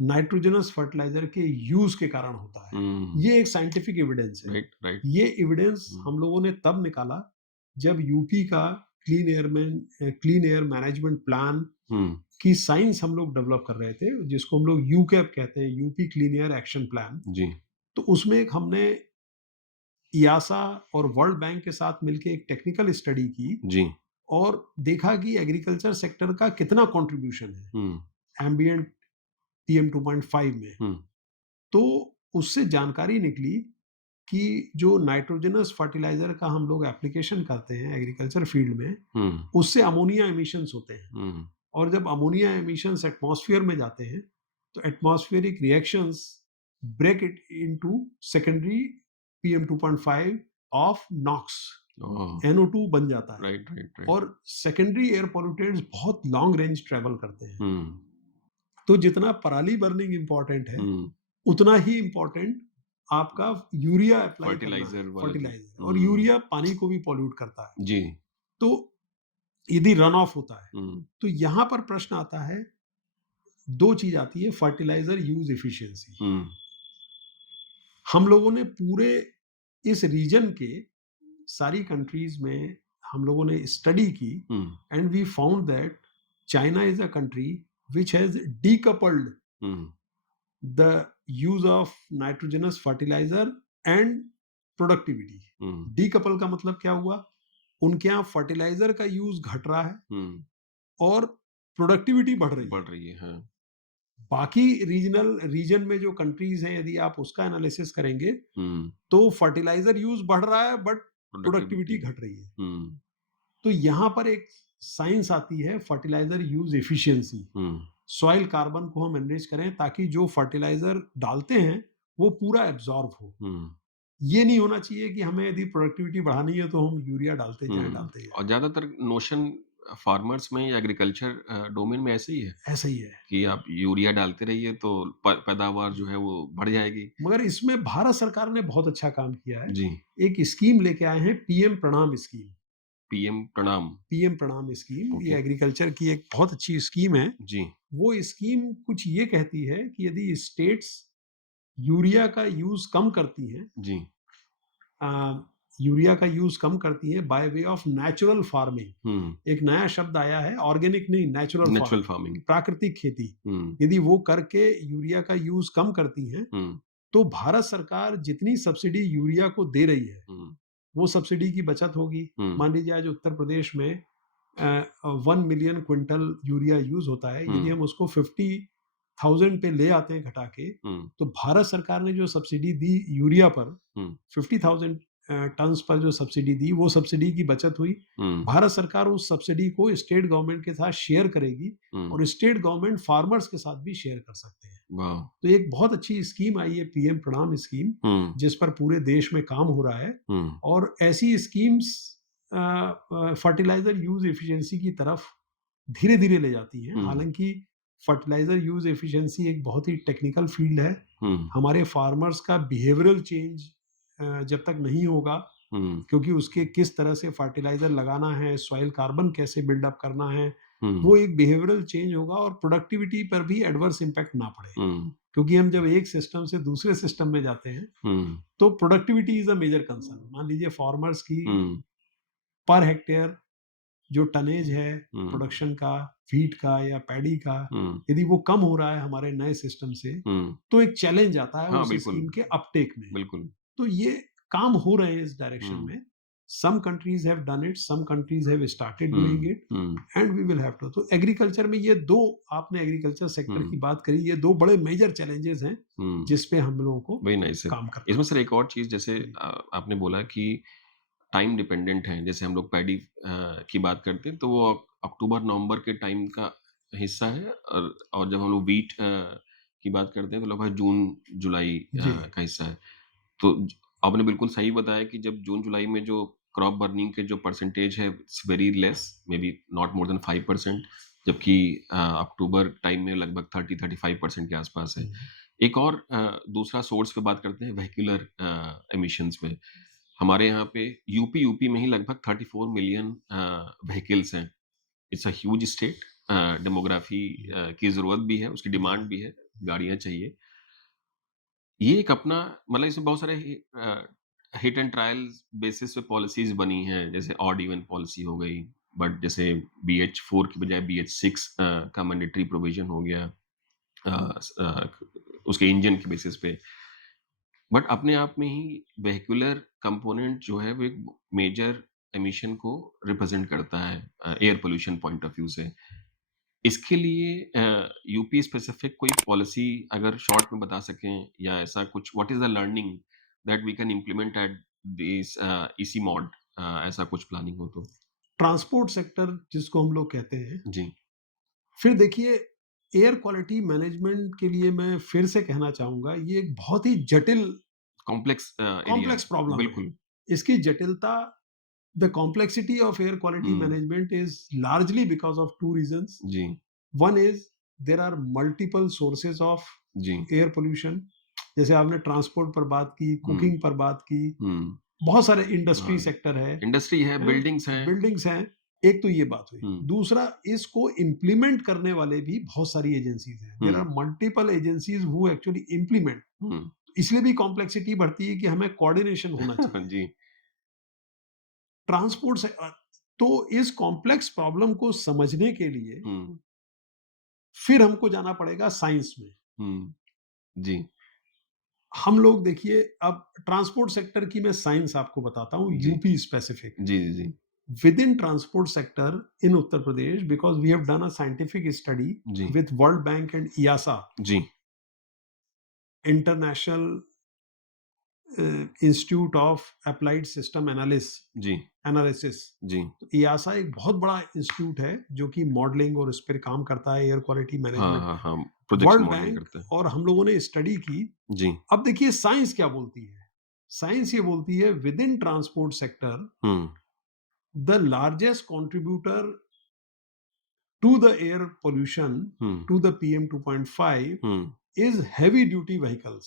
नाइट्रोजनस फर्टिलाइजर के यूज के कारण होता है। हुँ, ये एक साइंटिफिक एविडेंस है। Right, right. ये एविडेंस हुँ, हम लोगों ने तब निकाला जब यूपी का क्लीन एयर मैनेजमेंट प्लान हुँ, की साइंस हम लोग डेवलप कर रहे थे, जिसको हम लोग यूकैप कहते हैं, UP clean air action plan. जी, तो उसमें एक हमने इयासा और वर्ल्ड बैंक के साथ मिलकर एक टेक्निकल स्टडी की जी, और देखा कि एग्रीकल्चर सेक्टर का कितना कंट्रीब्यूशन है हुँ, एम्बिएंट पीएम 2.5 में। हुँ, तो उससे जानकारी निकली कि जो नाइट्रोजनस फर्टिलाइजर का हम लोग एप्लीकेशन करते हैं एग्रीकल्चर फील्ड में, हुँ, उससे अमोनिया एमिशंस होते हैं, हुँ, और जब अमोनिया एमिशंस एटमॉस्फेयर में जाते हैं तो atmospheric reactions break it into secondary PM 2.5 of Knox, oh! NO2 बन जाता है। Right, right, right. और सेकेंडरी एयर पॉल्यूटेंट्स बहुत लॉन्ग रेंज ट्रेवल करते हैं। हुँ, तो जितना पराली बर्निंग इंपॉर्टेंट है, हुँ, उतना ही इंपॉर्टेंट आपका यूरिया अप्लाई करना है, फर्टिलाइज़र वाला जो फर्टिलाइजर। और यूरिया पानी को भी पॉल्यूट करता है। जी, तो यदि रन ऑफ होता है, हुँ, तो यहां पर प्रश्न आता है, दो चीज आती है, फर्टिलाइजर यूज एफिशिएंसी। हुँ, हम लोगों ने पूरे इस रीजन के सारी कंट्रीज में हम लोगों ने स्टडी की हुँ, and we found that China is a country which has decoupled hmm, the use of nitrogenous fertilizer and productivity। हुँ, डीकपल का मतलब क्या हुआ, उनके यहाँ फर्टिलाइजर का यूज घट रहा है हुँ, और प्रोडक्टिविटी बढ़ रही है। बढ़ रही है, हाँ। बाकी रीजन में जो कंट्रीज हैं, यदि आप उसका एनालिसिस करेंगे हुँ, तो फर्टिलाइजर यूज बढ़ रहा है बट प्रोडक्टिविटी प्रोडक्टिविटी घट रही है। हुँ, तो यहाँ पर एक साइंस आती है फर्टिलाइजर यूज एफिशिएंसी। हुँ, सॉइल कार्बन को हम एनरिच करें ताकि जो फर्टिलाइजर डालते हैं वो पूरा एब्जॉर्ब हो। हुँ, ये नहीं होना चाहिए कि हमें यदि प्रोडक्टिविटी बढ़ानी है तो हम यूरिया डालते जाएं हुँ। डालते जाएं। और ज़्यादातर नोशन फार्मर्स में या एग्रीकल्चर डोमेन में ऐसे ही है ऐसा ही है। कि आप यूरिया डालते रहिए तो पैदावार जो है वो बढ़ जाएगी। मगर इसमें भारत सरकार ने बहुत अच्छा काम किया है। जी, एक स्कीम लेके आए हैं, पीएम प्रणाम स्कीम। पीएम प्रणाम। पीएम प्रणाम स्कीम ओके, ये एग्रीकल्चर की एक बहुत अच्छी स्कीम है। जी, वो स्कीम कुछ ये कहती है कि यदि स्टेट्स यूरिया का यूज कम करती हैं, जी, यूरिया का यूज कम करती है by way of natural farming. हुँ, एक नया शब्द आया है, ऑर्गेनिक नहीं, नेचुरल नेचुरल फार्मिंग, फार्मिंग। प्राकृतिक खेती। हुँ, यदि वो करके यूरिया का यूज कम करती हैं, हुँ, तो भारत सरकार जितनी सब्सिडी यूरिया को दे रही है, हुँ, वो सब्सिडी की बचत होगी। हुँ, मान लीजिए आज उत्तर प्रदेश में 1 मिलियन क्विंटल यूरिया यूज होता है, यदि हुँ, हम उसको 50,000 पे ले आते हैं घटा के, हुँ, तो भारत सरकार ने जो सब्सिडी दी यूरिया पर, हुँ, 50,000 टन्स पर जो सब्सिडी दी, वो सब्सिडी की बचत हुई। हुँ, भारत सरकार उस सब्सिडी को स्टेट गवर्नमेंट के साथ शेयर करेगी हुँ, और स्टेट गवर्नमेंट फार्मर्स के साथ भी शेयर कर सकते हैं। वाह! तो एक बहुत अच्छी स्कीम आई है, पीएम प्रणाम स्कीम, हुँ, जिस पर पूरे देश में काम हो रहा है। हुँ, और ऐसी स्कीम्स फर्टिलाइजर यूज एफिशिएंसी की तरफ धीरे धीरे ले जाती हैं। हुँ, हालांकि फर्टिलाइजर यूज एफिशिएंसी एक बहुत ही टेक्निकल फील्ड है। हुँ, हमारे फार्मर्स का बिहेवियरल चेंज जब तक नहीं होगा हुँ, क्योंकि उसके किस तरह से फर्टिलाइज़र लगाना है, सॉइल कार्बन कैसे बिल्डअप करना है, हुँ, वो एक बिहेवियरल चेंज होगा और प्रोडक्टिविटी पर भी एडवर्स इम्पैक्ट ना पड़े। हुँ, क्योंकि हम जब एक सिस्टम से दूसरे सिस्टम में जाते हैं, हुँ, तो productivity is a major concern. मान लीजिए फार्मर्स की हुँ, पर हेक्टेयर जो टनेज है हुँ, प्रोडक्शन का, व्हीट का या पैडी का, हुँ, यदि वो कम हो रहा है हमारे नए सिस्टम से, हुँ। तो एक चैलेंज आता है हाँ, उस बिल्कुल, स्कीम के अपटेक में। बिल्कुल। तो ये काम हो रहे हैं इस डायरेक्शन हुँ, में। Some countries have done it, some countries have started doing hmm, it hmm, and we will have to. तो एग्रीकल्चर में ये 2, आपने एग्रीकल्चर सेक्टर की हुँ, बात करी, ये 2 बड़े मेजर चैलेंजेज़ हैं, हुँ। जिस पे हम लोगों को वेरी नाइस सर। काम करना इसमें सर एक और चीज़ जैसे है। जी, आपने बोला कि टाइम डिपेंडेंट है, जैसे हम लोग पैडी की बात करते हैं तो वो अक्टूबर-नवंबर के टाइम का हिस्सा है और जब हम लोग व्हीट की बात करते हैं तो लगभग जून-जुलाई जी। का हिस्सा है। तो आपने बिल्कुल सही बताया कि जब जून-जुलाई में जो क्रॉप बर्निंग के जो परसेंटेज है it's very less, may be not more than 5%, जबकि अक्टूबर टाइम में लगभग 30-35% के आसपास है। हुँ। एक और दूसरा सोर्स पे बात करते हैं वेहिकुलर एमिशंस पे। हमारे यहाँ पे यूपी में ही लगभग 34 मिलियन व्हीकल्स हैं। It's a huge state. Demography की ज़रूरत भी है, उसकी जी। डिमांड भी है, गाड़ियाँ चाहिए। ये एक अपना मतलब इसमें बहुत सारे हिट एंड ट्रायल बेसिस पे पॉलिसीज़ बनी हैं, जैसे ऑड इवन पॉलिसी हो गई, बट जैसे BH4 की बजाय BH6 का मैंडेटरी प्रोविज़न हो गया उसके इंजन के बेसिस पे। बट अपने आप में ही वेहिकुलर कंपोनेंट जो है वो एक मेजर एमिशन को रिप्रेजेंट करता है air pollution point of view से। इसके लिए यूपी स्पेसिफिक कोई पॉलिसी अगर शॉर्ट में बता सकें या ऐसा कुछ what is the learning that we can implement at this EC mode ऐसा कुछ प्लानिंग हो तो? ट्रांसपोर्ट सेक्टर जिसको हम लोग कहते हैं, जी, फिर देखिए एयर क्वालिटी मैनेजमेंट के लिए मैं फिर से कहना चाहूँगा, ये एक बहुत ही जटिल कॉम्प्लेक्स एरिया है। कॉम्प्लेक्स प्रॉब्लम है। बिल्कुल। इसकी जटिलता, the complexity of air quality hmm, management is largely because of 2 reasons. जी, One is there are multiple sources of जी। Air pollution. जैसे आपने ट्रांसपोर्ट पर बात की, हुँ, कुकिंग पर बात की, हुँ। बहुत सारे इंडस्ट्री हाँ, सेक्टर है, इंडस्ट्री है, हैं? बिल्डिंग्स हैं। बिल्डिंग्स हैं। एक तो ये बात हुई। हुँ, दूसरा, इसको इम्प्लीमेंट करने वाले भी बहुत सारी एजेंसीज़ हैं। There are hmm, multiple agencies who actually implement. हुँ। इसलिए भी कॉम्प्लेक्सिटी बढ़ती है कि हमें कोऑर्डिनेशन होना चाहिए। जी। ट्रांसपोर्ट से तो इस कॉम्प्लेक्स प्रॉब्लम को समझने के लिए हुँ, फिर हमको जाना पड़ेगा साइंस में। हुँ। जी, हम लोग देखिए, अब ट्रांसपोर्ट सेक्टर की मैं साइंस आपको बताता हूँ, जी। UP specific. जी, जी, जी। Within transport sector in Uttar Pradesh, because we have done a scientific study जी, with World Bank and EASA, जी, International Institute of Applied System जी, Analysis। जी। तो EASA एक बहुत बड़ा इंस्टीट्यूट है जो कि मॉडलिंग और उस पर काम करता है, एयर क्वालिटी हाँ, मैनेजमेंट। हाँ, हाँ। प्रोजेक्ट्स वर्ल्ड मॉडलिंग बैंक करते हैं। और हम लोगों ने स्टडी की। जी। अब देखिए साइंस क्या बोलती है। साइंस ये बोलती है with in transport sector hmm, the largest contributor to the air pollution, hmm, to the PM 2.5 hmm. is heavy duty vehicles।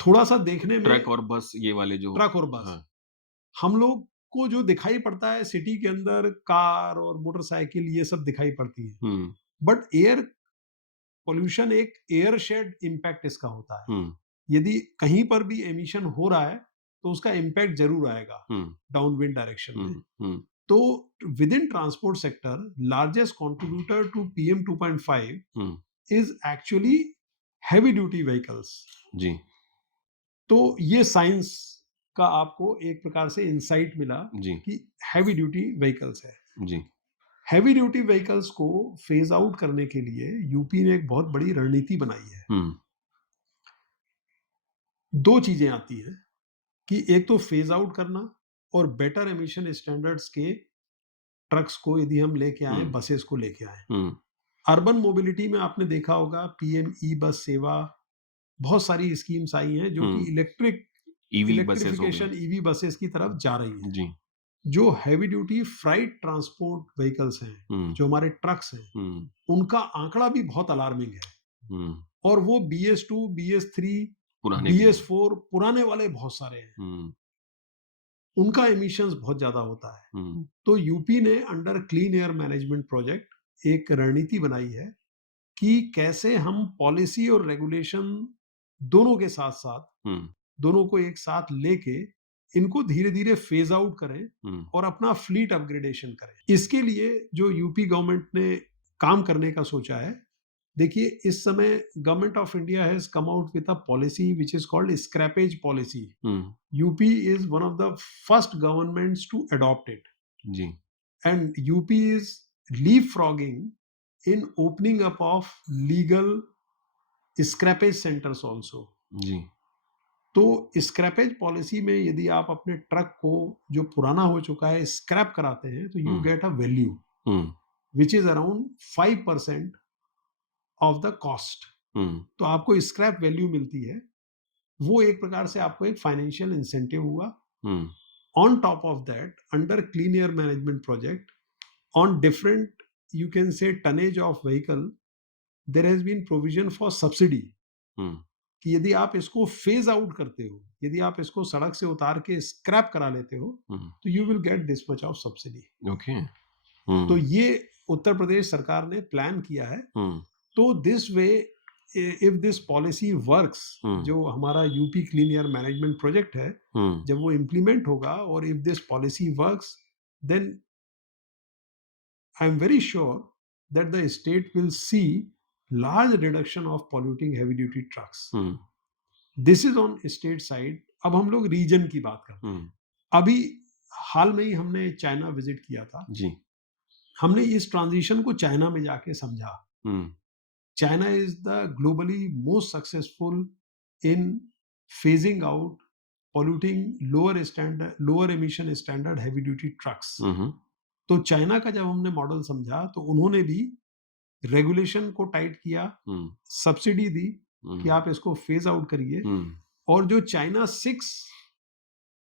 थोड़ा सा देखने ट्रक में और बस ये वाले जो ट्रक और बस, हाँ। हम लोग को जो दिखाई पड़ता है सिटी के अंदर, कार और मोटरसाइकिल ये सब दिखाई पड़ती है, हुँ, बट एयर पोल्यूशन एक एयर शेड इम्पैक्ट इसका होता है। हुँ, यदि कहीं पर भी एमिशन हो रहा है तो उसका इम्पैक्ट जरूर आएगा हुँ, डाउनविंड डायरेक्शन में। हुँ, हुँ। तो within transport sector largest contributor to PM 2.5 hmm, is actually heavy duty vehicles। जी, तो ये साइंस का आपको एक प्रकार से इंसाइट मिला जी, कि हैवी ड्यूटी व्हीकल्स है। जी। हैवी ड्यूटी व्हीकल्स को फेज आउट करने के लिए यूपी ने एक बहुत बड़ी रणनीति बनाई है। हुँ, दो चीजें आती हैं कि एक तो फेज आउट करना और बेटर एमिशन स्टैंडर्ड्स के ट्रक्स को यदि हम लेके आए, हुँ, बसेस को लेके आए। हुँ, अर्बन मोबिलिटी में आपने देखा होगा पीएम ई बस सेवा, बहुत सारी स्कीम्स आई हैं जो कि हुँ। इलेक्ट्रिक ईवी बसेज़ हो गई। इलेक्ट्रिफिकेशन ईवी बसेस की तरफ जा रही हैं। जी। जो heavy duty freight transport vehicles हैं, हुँ, जो हमारे ट्रक्स हैं, हुँ, उनका आंकड़ा भी बहुत अलार्मिंग है। हुँ। और वो BS2, BS3, पुराने भी हैं। BS4 पुराने वाले बहुत सारे हैं। हुँ, उनका एमिशंस बहुत ज़्यादा होता है। हुँ, तो यूपी ने under clean air management project एक रणनीति बनाई है कि कैसे हम पॉलिसी और रेगुलेशन दोनों के साथ-साथ, हुँ, दोनों को एक साथ लेके इनको धीरे-धीरे फेज़ आउट करें हुँ, और अपना फ्लीट अपग्रेडेशन करें। इसके लिए जो यूपी गवर्नमेंट ने काम करने का सोचा है, देखिए इस समय Government of India has come out with a policy which is called scrappage policy. Hmm, UP is one of the first governments to adopt it, जी, and UP is leapfrogging in opening up of legal scrappage centers also. जी, तो स्क्रैपेज पॉलिसी में यदि आप अपने ट्रक को जो पुराना हो चुका है स्क्रैप कराते हैं तो you hmm, get a value hmm, which is around 5% of the cost. हुँ, तो आपको स्क्रैप वैल्यू मिलती है, वो एक प्रकार से आपको एक फाइनेंशियल इंसेंटिव हुआ। हुँ, on top of that under clean air management project on different, you can say, tonnage of vehicle, there has been provision for subsidy हुँ, कि यदि आप इसको फेज आउट करते हो, यदि आप इसको सड़क से उतार के स्क्रैप करा लेते हो, हुँ, तो you will get this much of subsidy. Okay, तो हुँ, ये उत्तर प्रदेश सरकार ने प्लान किया है। हुँ, तो this way if this policy works, हुँ, जो हमारा UP clean air management project है, हुँ, जब वो इम्प्लीमेंट होगा और if this policy works, then I am very sure that the state will see large reduction of polluting heavy duty trucks. Hmm, This is on state side. अब हम लोग रीजन की बात करते हैं। हुँ, अभी हाल में ही हमने चाइना विजिट किया था। जी, हमने इस ट्रांजिशन को चाइना में जाके समझा। हुँ, China is the globally most successful in phasing out polluting lower emission standard heavy duty trucks. हुँ, हुँ, तो चाइना का जब हमने मॉडल समझा तो उन्होंने भी रेगुलेशन को टाइट किया, हुँ, सब्सिडी दी कि हुँ, आप इसको फेज आउट करिए। हुँ, और जो चाइना 6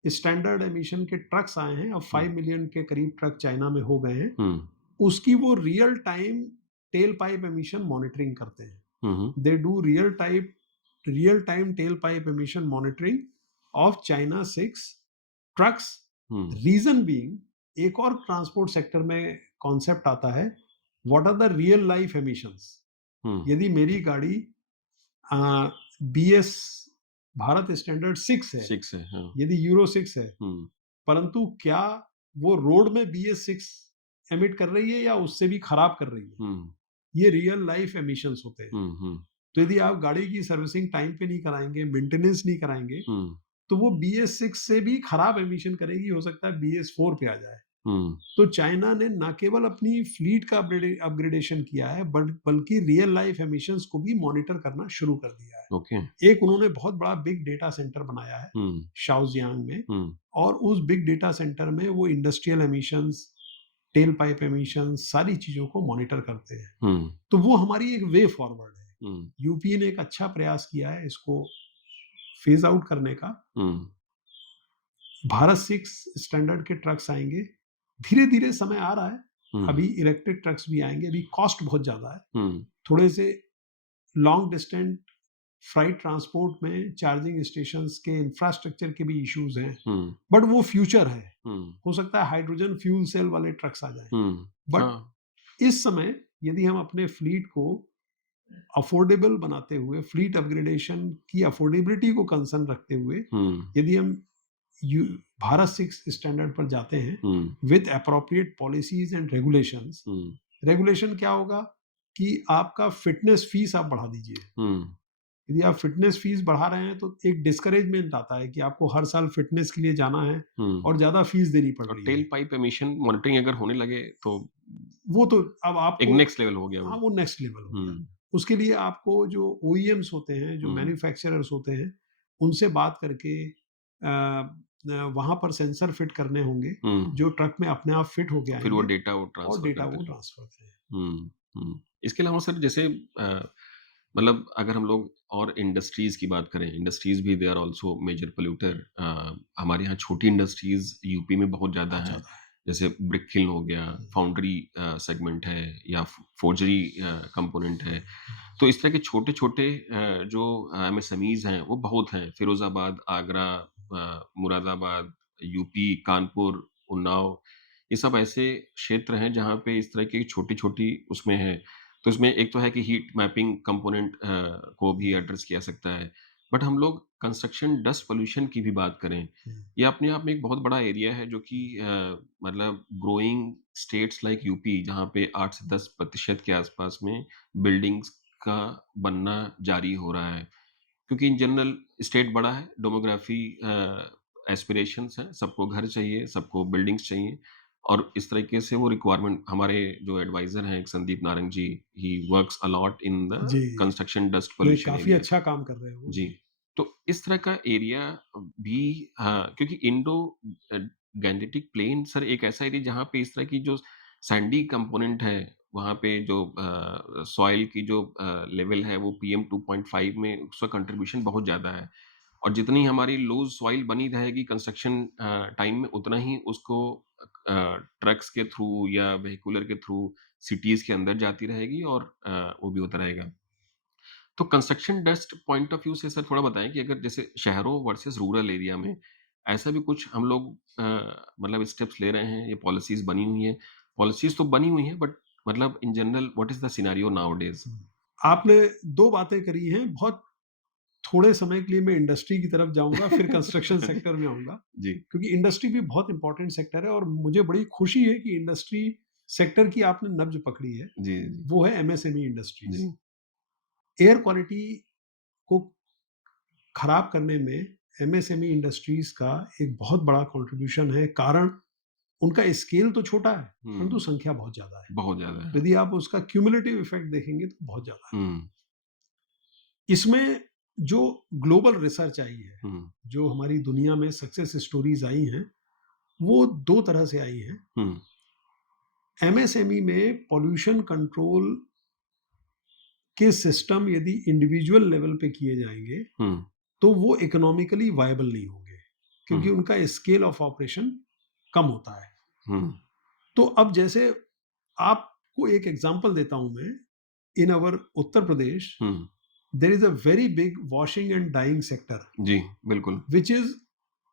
स्टैंडर्ड एमिशन के ट्रक्स आए हैं, अब हुँ, 5 मिलियन के करीब ट्रक चाइना में हो गए हैं, हुँ, उसकी वो real time tailpipe emission monitoring करते हैं। हुँ, हुँ, they do real time tailpipe emission monitoring of China 6 trucks. Hmm, region being एक और ट्रांसपोर्ट सेक्टर में कॉन्सेप्ट आता है, what are the real life emissions. हुँ, यदि मेरी गाड़ी बीएस भारत स्टैंडर्ड 6 है, 6 है, हाँ, यदि यूरो 6 है, हुँ, परंतु क्या वो रोड में बीएस 6 एमिट कर रही है या उससे भी खराब कर रही है, हुँ, ये रियल लाइफ एमिशंस होते हैं। हुँ, हुँ, तो यदि आप गाड़ी की सर्विसिंग टाइम पे नहीं कराएंगे, मेंटेनेंस नहीं कराएंगे, हुँ, तो वो बीएस 6 से भी खराब एमिशन करेगी, हो सकता है बीएस 4 पे आ जाए। हुँ, तो चाइना ने ना केवल अपनी फ्लीट का अपग्रेडेशन किया है, बल्कि रियल लाइफ एमिशंस को भी मॉनिटर करना शुरू कर दिया है। ओके, एक उन्होंने बहुत बड़ा बिग डेटा सेंटर बनाया है हुँ, शाओजियांग में, हुँ, और उस बिग डेटा सेंटर में वो industrial emissions, tell pipe emissions, सारी चीजों को मॉनिटर करते हैं। हुँ, तो वो हमारी एक वे फॉरवर्ड है। हुँ, यूपी ने एक अच्छा प्रयास किया है इसको फेज आउट करने का। हुँ, भारत 6 स्टैंडर्ड के ट्रक्स आएंगे, धीरे धीरे समय आ रहा है। हुँ, अभी इलेक्ट्रिक ट्रक्स भी आएंगे, अभी कॉस्ट बहुत ज्यादा है। हुँ, थोड़े से लॉन्ग डिस्टेंट फ्राइट ट्रांसपोर्ट में चार्जिंग स्टेशंस के इंफ्रास्ट्रक्चर के भी इश्यूज हैं, हुँ, बट वो फ्यूचर है। हुँ, हो सकता है हाइड्रोजन फ्यूल सेल वाले ट्रक्स आ जाएं, हुँ, बट हाँ, इस समय यदि हम अपने फ्लीट को अफोर्डेबल बनाते हुए, फ्लीट अपग्रेडेशन की अफोर्डेबिलिटी को कंसर्न रखते हुए, हुँ, यदि हम भारत 6 स्टैंडर्ड पर जाते हैं हुँ, with appropriate policies and regulations. हुँ, रेगुलेशन क्या होगा कि आपका फिटनेस फीस आप बढ़ा दीजिए। हुँ, यदि आप फिटनेस फीस बढ़ा रहे हैं तो एक डिस्करेजमेंट आता है कि आपको हर साल फिटनेस के लिए जाना है हुँ, और ज़्यादा फीस देनी पड़ और रही टेल है। पाइप एमिशन मॉनिटरिंग अगर होने लगे तो वो तो अब एक आपको, नेक्स्ट लेवल हो गया वो। हाँ, वो नेक्स्ट लेवल हो गया। हुँ, उसके लिए आपको जो ओईएम्स होते हैं, जो हुँ, मैन्युफैक्चरर्स होते हैं, उनसे बात करके वहाँ पर सेंसर फिट करने होंगे, हुँ, जो ट्रक में अपने आप फिट होके फिर वो आएँगे डेटा वो और ट्रांसफ़र डेटा करते वो रहें। ट्रांसफर करें। हुँ, हुँ। इसके अलावा सर जैसे मतलब अगर हम लोग और इंडस्ट्रीज़ की बात करें, इंडस्ट्रीज़ भी they are also major polluter हमारे यहाँ छोटी इंडस्ट्रीज़ यूपी में बहुत ज़्यादा बहुत हैं। ज़्यादा है। जैसे ब्रिक किल्न हो गया, हुँ, फाउंड्री सेगमेंट है या फोर्जरी कंपोनेंट है। तो इस तरह के छोटे-छोटे जो एमएसएमईज़ हैं, वो बहुत हैं। फिरोज़ाबाद, आगरा मुरादाबाद, यूपी, कानपुर, उन्नाव, ये सब ऐसे क्षेत्र हैं जहाँ पे इस तरह की छोटी-छोटी उसमें है। तो इसमें एक तो है कि हीट मैपिंग कंपोनेंट को भी एड्रेस किया जा सकता है। बट हम लोग कंस्ट्रक्शन डस्ट पॉल्यूशन की भी बात करें, हुँ। ये अपने आप में एक बहुत बड़ा एरिया है जो कि मतलब ग्रोइंग स्टेट्स लाइक यूपी जहाँ पे 8 से 10% के आसपास में बिल्डिंग्स का बनना जारी हो रहा है। क्योंकि इन जनरल स्टेट बड़ा है, डेमोग्राफी एस्पिरेशंस हैं, सबको घर चाहिए, सबको बिल्डिंग्स चाहिए और इस तरीके से वो रिक्वायरमेंट हमारे जो एडवाइज़र हैं, एक Sandeep Narang ji, he works a lot in the जी, कंस्ट्रक्शन डस्ट नहीं पॉल्यूशन काफ़ी एरिया। अच्छा काम कर रहे हैं वो। जी, तो इस तरह का एरिया भी हाँ, क्योंकि अ, गैंजेटिक प्लेन सर एक ऐसा एरिया जहाँ पे इस तरह की जो सैंडी कंपोनेंट है, वहाँ पे जो सॉइल की जो लेवल है वो पीएम 2.5 में उसका कंट्रीब्यूशन बहुत ज़्यादा है और जितनी हमारी लूज़ सॉइल बनी रहेगी कंस्ट्रक्शन टाइम में उतना ही उसको ट्रक्स के थ्रू या वेहिकुलर के थ्रू सिटीज़ के अंदर जाती रहेगी और वो भी होता रहेगा। तो construction dust point of view से सर थोड़ा बताएँ कि अगर जैसे शहरों वर्सेस रूरल एरिया में ऐसा भी कुछ हम लोग मतलब स्टेप्स ले रहे हैं, ये पॉलिसीज़ बनी हुई हैं। पॉलिसीज़ तो बनी हुई हैं बट मतलब in general what is the scenario nowadays? हुँ। आपने 2 बातें करी हैं, बहुत थोड़े समय के लिए मैं इंडस्ट्री की तरफ जाऊँगा, फिर कंस्ट्रक्शन सेक्टर में आऊँगा, जी, क्योंकि इंडस्ट्री भी बहुत इम्पोर्टेंट सेक्टर है और मुझे बड़ी खुशी है कि इंडस्ट्री सेक्टर की आपने नब्ज़ पकड़ी है, जी, जी, वो है एमएसएमई इंडस्ट्रीज़। जी, एयर क्वालिटी को खराब करने में एमएसएमई इंडस्ट्रीज़ का एक बहुत बड़ा कंट्रीब्यूशन है, कारण उनका स्केल तो छोटा है, परंतु हुँ, संख्या बहुत ज़्यादा है। बहुत ज़्यादा है। यदि आप उसका क्युमुलेटिव इफ़ेक्ट देखेंगे तो बहुत ज़्यादा है। हुँ, इसमें जो ग्लोबल रिसर्च आई है, हुँ, जो हमारी दुनिया में सक्सेस स्टोरीज़ आई हैं, वो 2 तरह से आई हैं। हुँ, एमएसएमई में पॉल्यूशन कंट्रोल के सिस्टम यदि इंडिविजुअल लेवल पे किए जाएँगे, हुँ, तो वो इकोनॉमिकली वायबल नहीं होंगे, हुँ, क्योंकि उनका स्केल ऑफ ऑपरेशन कम होता है। हुँ, तो अब जैसे आपको एक एग्ज़ाम्पल देता हूँ मैं, in our Uttar Pradesh, hmm, there is a very big washing and dyeing sector, जी, बिल्कुल। Which is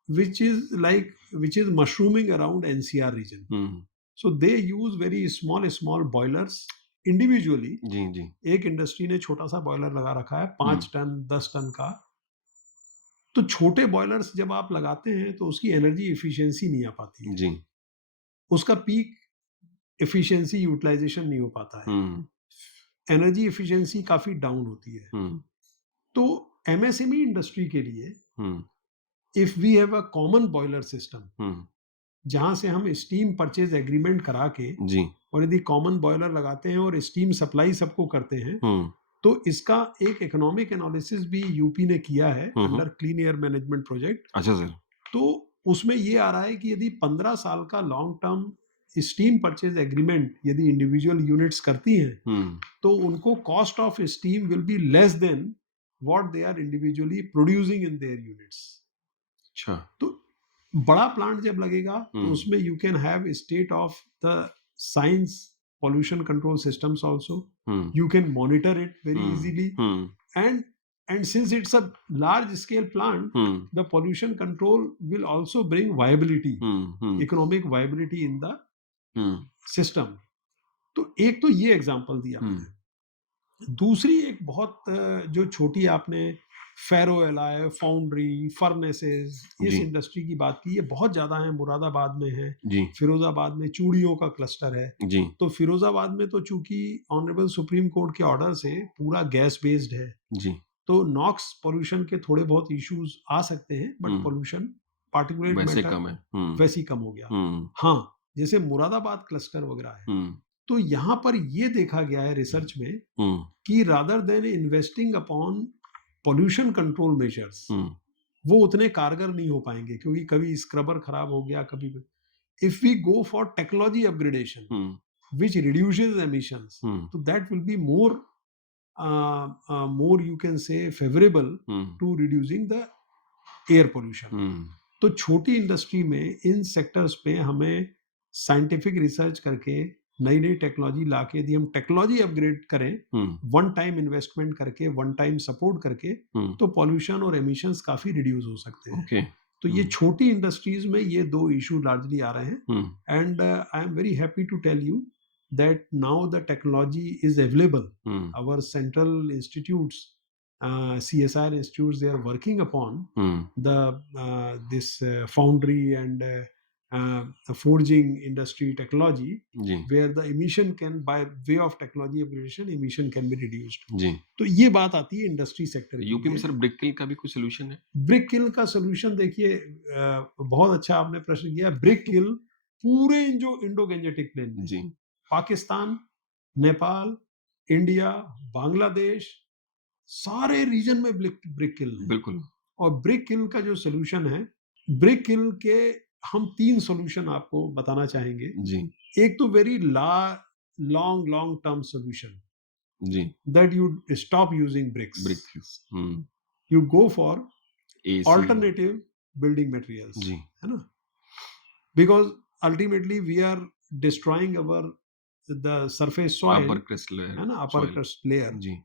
which is mushrooming around NCR region. हुँ, So they use very small boilers individually. जी, जी, एक इंडस्ट्री ने छोटा सा बॉयलर लगा रखा है हुँ, 5 टन 10 टन का। तो छोटे बॉयलर्स जब आप लगाते हैं तो उसकी एनर्जी एफिशिएंसी नहीं आ पाती है, जी, उसका पीक एफिशिएंसी यूटिलाइजेशन नहीं हो पाता है, हुँ, एनर्जी एफिशिएंसी काफ़ी डाउन होती है। हुँ, तो एमएसएमई इंडस्ट्री के लिए हुँ, if we have a common boiler system, हुँ, जहाँ से हम स्टीम परचेज एग्रीमेंट करा के जी, और यदि कॉमन बॉयलर लगाते हैं और स्टीम सप्लाई सबको करते हैं, हुँ, तो इसका एक इकोनॉमिक एनालिसिस भी यूपी ने किया है हुँ, हुँ, under clean air management project. अच्छा सर। तो उसमें ये आ रहा है कि यदि 15 साल का long term steam purchase agreement यदि इंडिविजुअल यूनिट्स करती हैं, हुँ, तो उनको cost of steam will be less than what they are individually producing in their units. अच्छा, तो बड़ा प्लांट जब लगेगा तो हुँ, उसमें you can have state of the science pollution control systems also. Hmm, You can monitor it very hmm, easily, hmm, and since it's a large scale plant, hmm, the pollution control will also bring viability, hmm, hmm, economic viability in the hmm, system. तो एक तो ये एग्जांपल दिया हुँ, मैंने। दूसरी एक बहुत जो छोटी आपने फेरो एलॉय, फाउंड्री, फर्नेसेस, इस जी, इंडस्ट्री की बात की, ये बहुत ज़्यादा है, मुरादाबाद में है, जी, फिरोज़ाबाद में चूड़ियों का क्लस्टर है। जी, तो फिरोज़ाबाद में तो चूँकि ऑनरेबल सुप्रीम कोर्ट के ऑर्डर से पूरा गैस बेस्ड है, जी, तो नॉक्स पॉल्यूशन के थोड़े बहुत इश्यूज़ आ सकते हैं, बट हुँ, पॉल्यूशन पार्टिकुलेट वैसे मैटर कम है। हुँ, वैसे ही कम हो गया। हुँ, हाँ, जैसे मुरादाबाद क्लस्टर वगैरह है, हुँ, तो यहाँ पर ये देखा गया है रिसर्च में हुँ, कि rather than investing upon pollution control measures, हुँ, वो उतने कारगर नहीं हो पाएंगे, क्योंकि कभी स्क्रबर खराब हो गया, कभी if we go for technology upgradation hmm, which reduces emissions, hmm, so that will be more you can say favorable hmm, to reducing the air pollution. Hmm, तो छोटी इंडस्ट्री में इन सेक्टर्स पे हमें साइंटिफिक रिसर्च करके नई नई टेक्नोलॉजी लाके यदि हम टेक्नोलॉजी अपग्रेड करें, हुँ, वन टाइम इन्वेस्टमेंट करके, वन टाइम सपोर्ट करके, हुँ, तो पॉल्यूशन और एमिशंस काफ़ी रिड्यूस हो सकते हैं। ओके, तो ये हुँ, छोटी इंडस्ट्रीज में ये 2 इश्यू लार्जली आ रहे हैं हुँ, and I am very happy to tell you that now the technology is available. हुँ, Our central institutes, CSIR institutes, they are working upon hmm, the this foundry and the forging industry technology, जी, where the emission can, by way of technology upgradation, emission can be reduced. जी। तो ये बात आती है इंडस्ट्री सेक्टर के यूपी में लिए. सर ब्रिक किल का भी कोई सॉल्यूशन है? ब्रिक किल का सोल्यूशन देखिए, बहुत अच्छा आपने प्रश्न किया. ब्रिक किल पूरे जो इंडो गैंजेटिक प्लेन में, जी, पाकिस्तान, नेपाल, इंडिया, बांग्लादेश, सारे रीजन में ब्रिक किल है. बिल्कुल। और ब्रिक किल का जो सोल्यूशन है, ब्रिक किल के हम 3 सोल्यूशन आपको बताना चाहेंगे. जी, एक तो very long long term solution, जी, that you stop using bricks, brick kilns. Hmm, you go for AC alternative building materials, जी, है ना? Because ultimately we are destroying our the surface soil, upper crust layer है ना, अपर सॉइल। Crust layer. जी,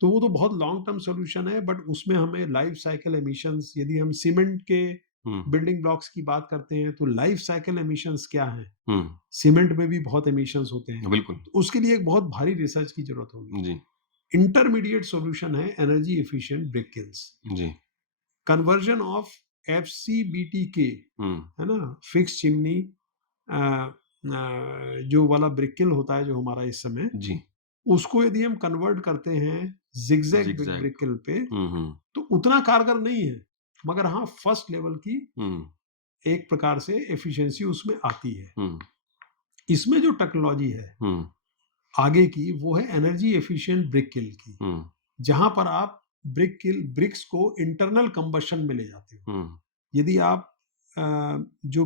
तो वो तो बहुत लॉन्ग टर्म सॉल्यूशन है, बट उसमें हमें लाइफ साइकिल एमिशंस, यदि हम सीमेंट के हुँ, बिल्डिंग ब्लॉक्स की बात करते हैं तो लाइफ साइकिल एमिशंस क्या हैं? हुँ, सीमेंट में भी बहुत एमिशंस होते हैं. बिल्कुल। तो उसके लिए एक बहुत भारी रिसर्च की जरूरत होगी. जी, इंटरमीडिएट सॉल्यूशन है एनर्जी एफिशिएंट ब्रिक किल्स, जी, कन्वर्जन ऑफ FCBTK, हुँ, है ना, फिक्स चिमनी, जो वाला ब्रिक होता है जो हमारा इस समय, जी, उसको यदि हम कन्वर्ट करते हैं जिगजैग ज़िगज़ैग। ब्रिक पे, हुँ, हुँ, तो उतना कारगर नहीं है, मगर हाँ फर्स्ट लेवल की हुँ, एक प्रकार से एफिशिएंसी उसमें आती है. हुँ, इसमें जो टेक्नोलॉजी है हुँ, आगे की, वो है एनर्जी एफिशिएंट ब्रिक की, हुँ, जहां पर आप ब्रिक्स को इंटरनल कंबशन में ले जाते हो. हुँ, यदि आप जो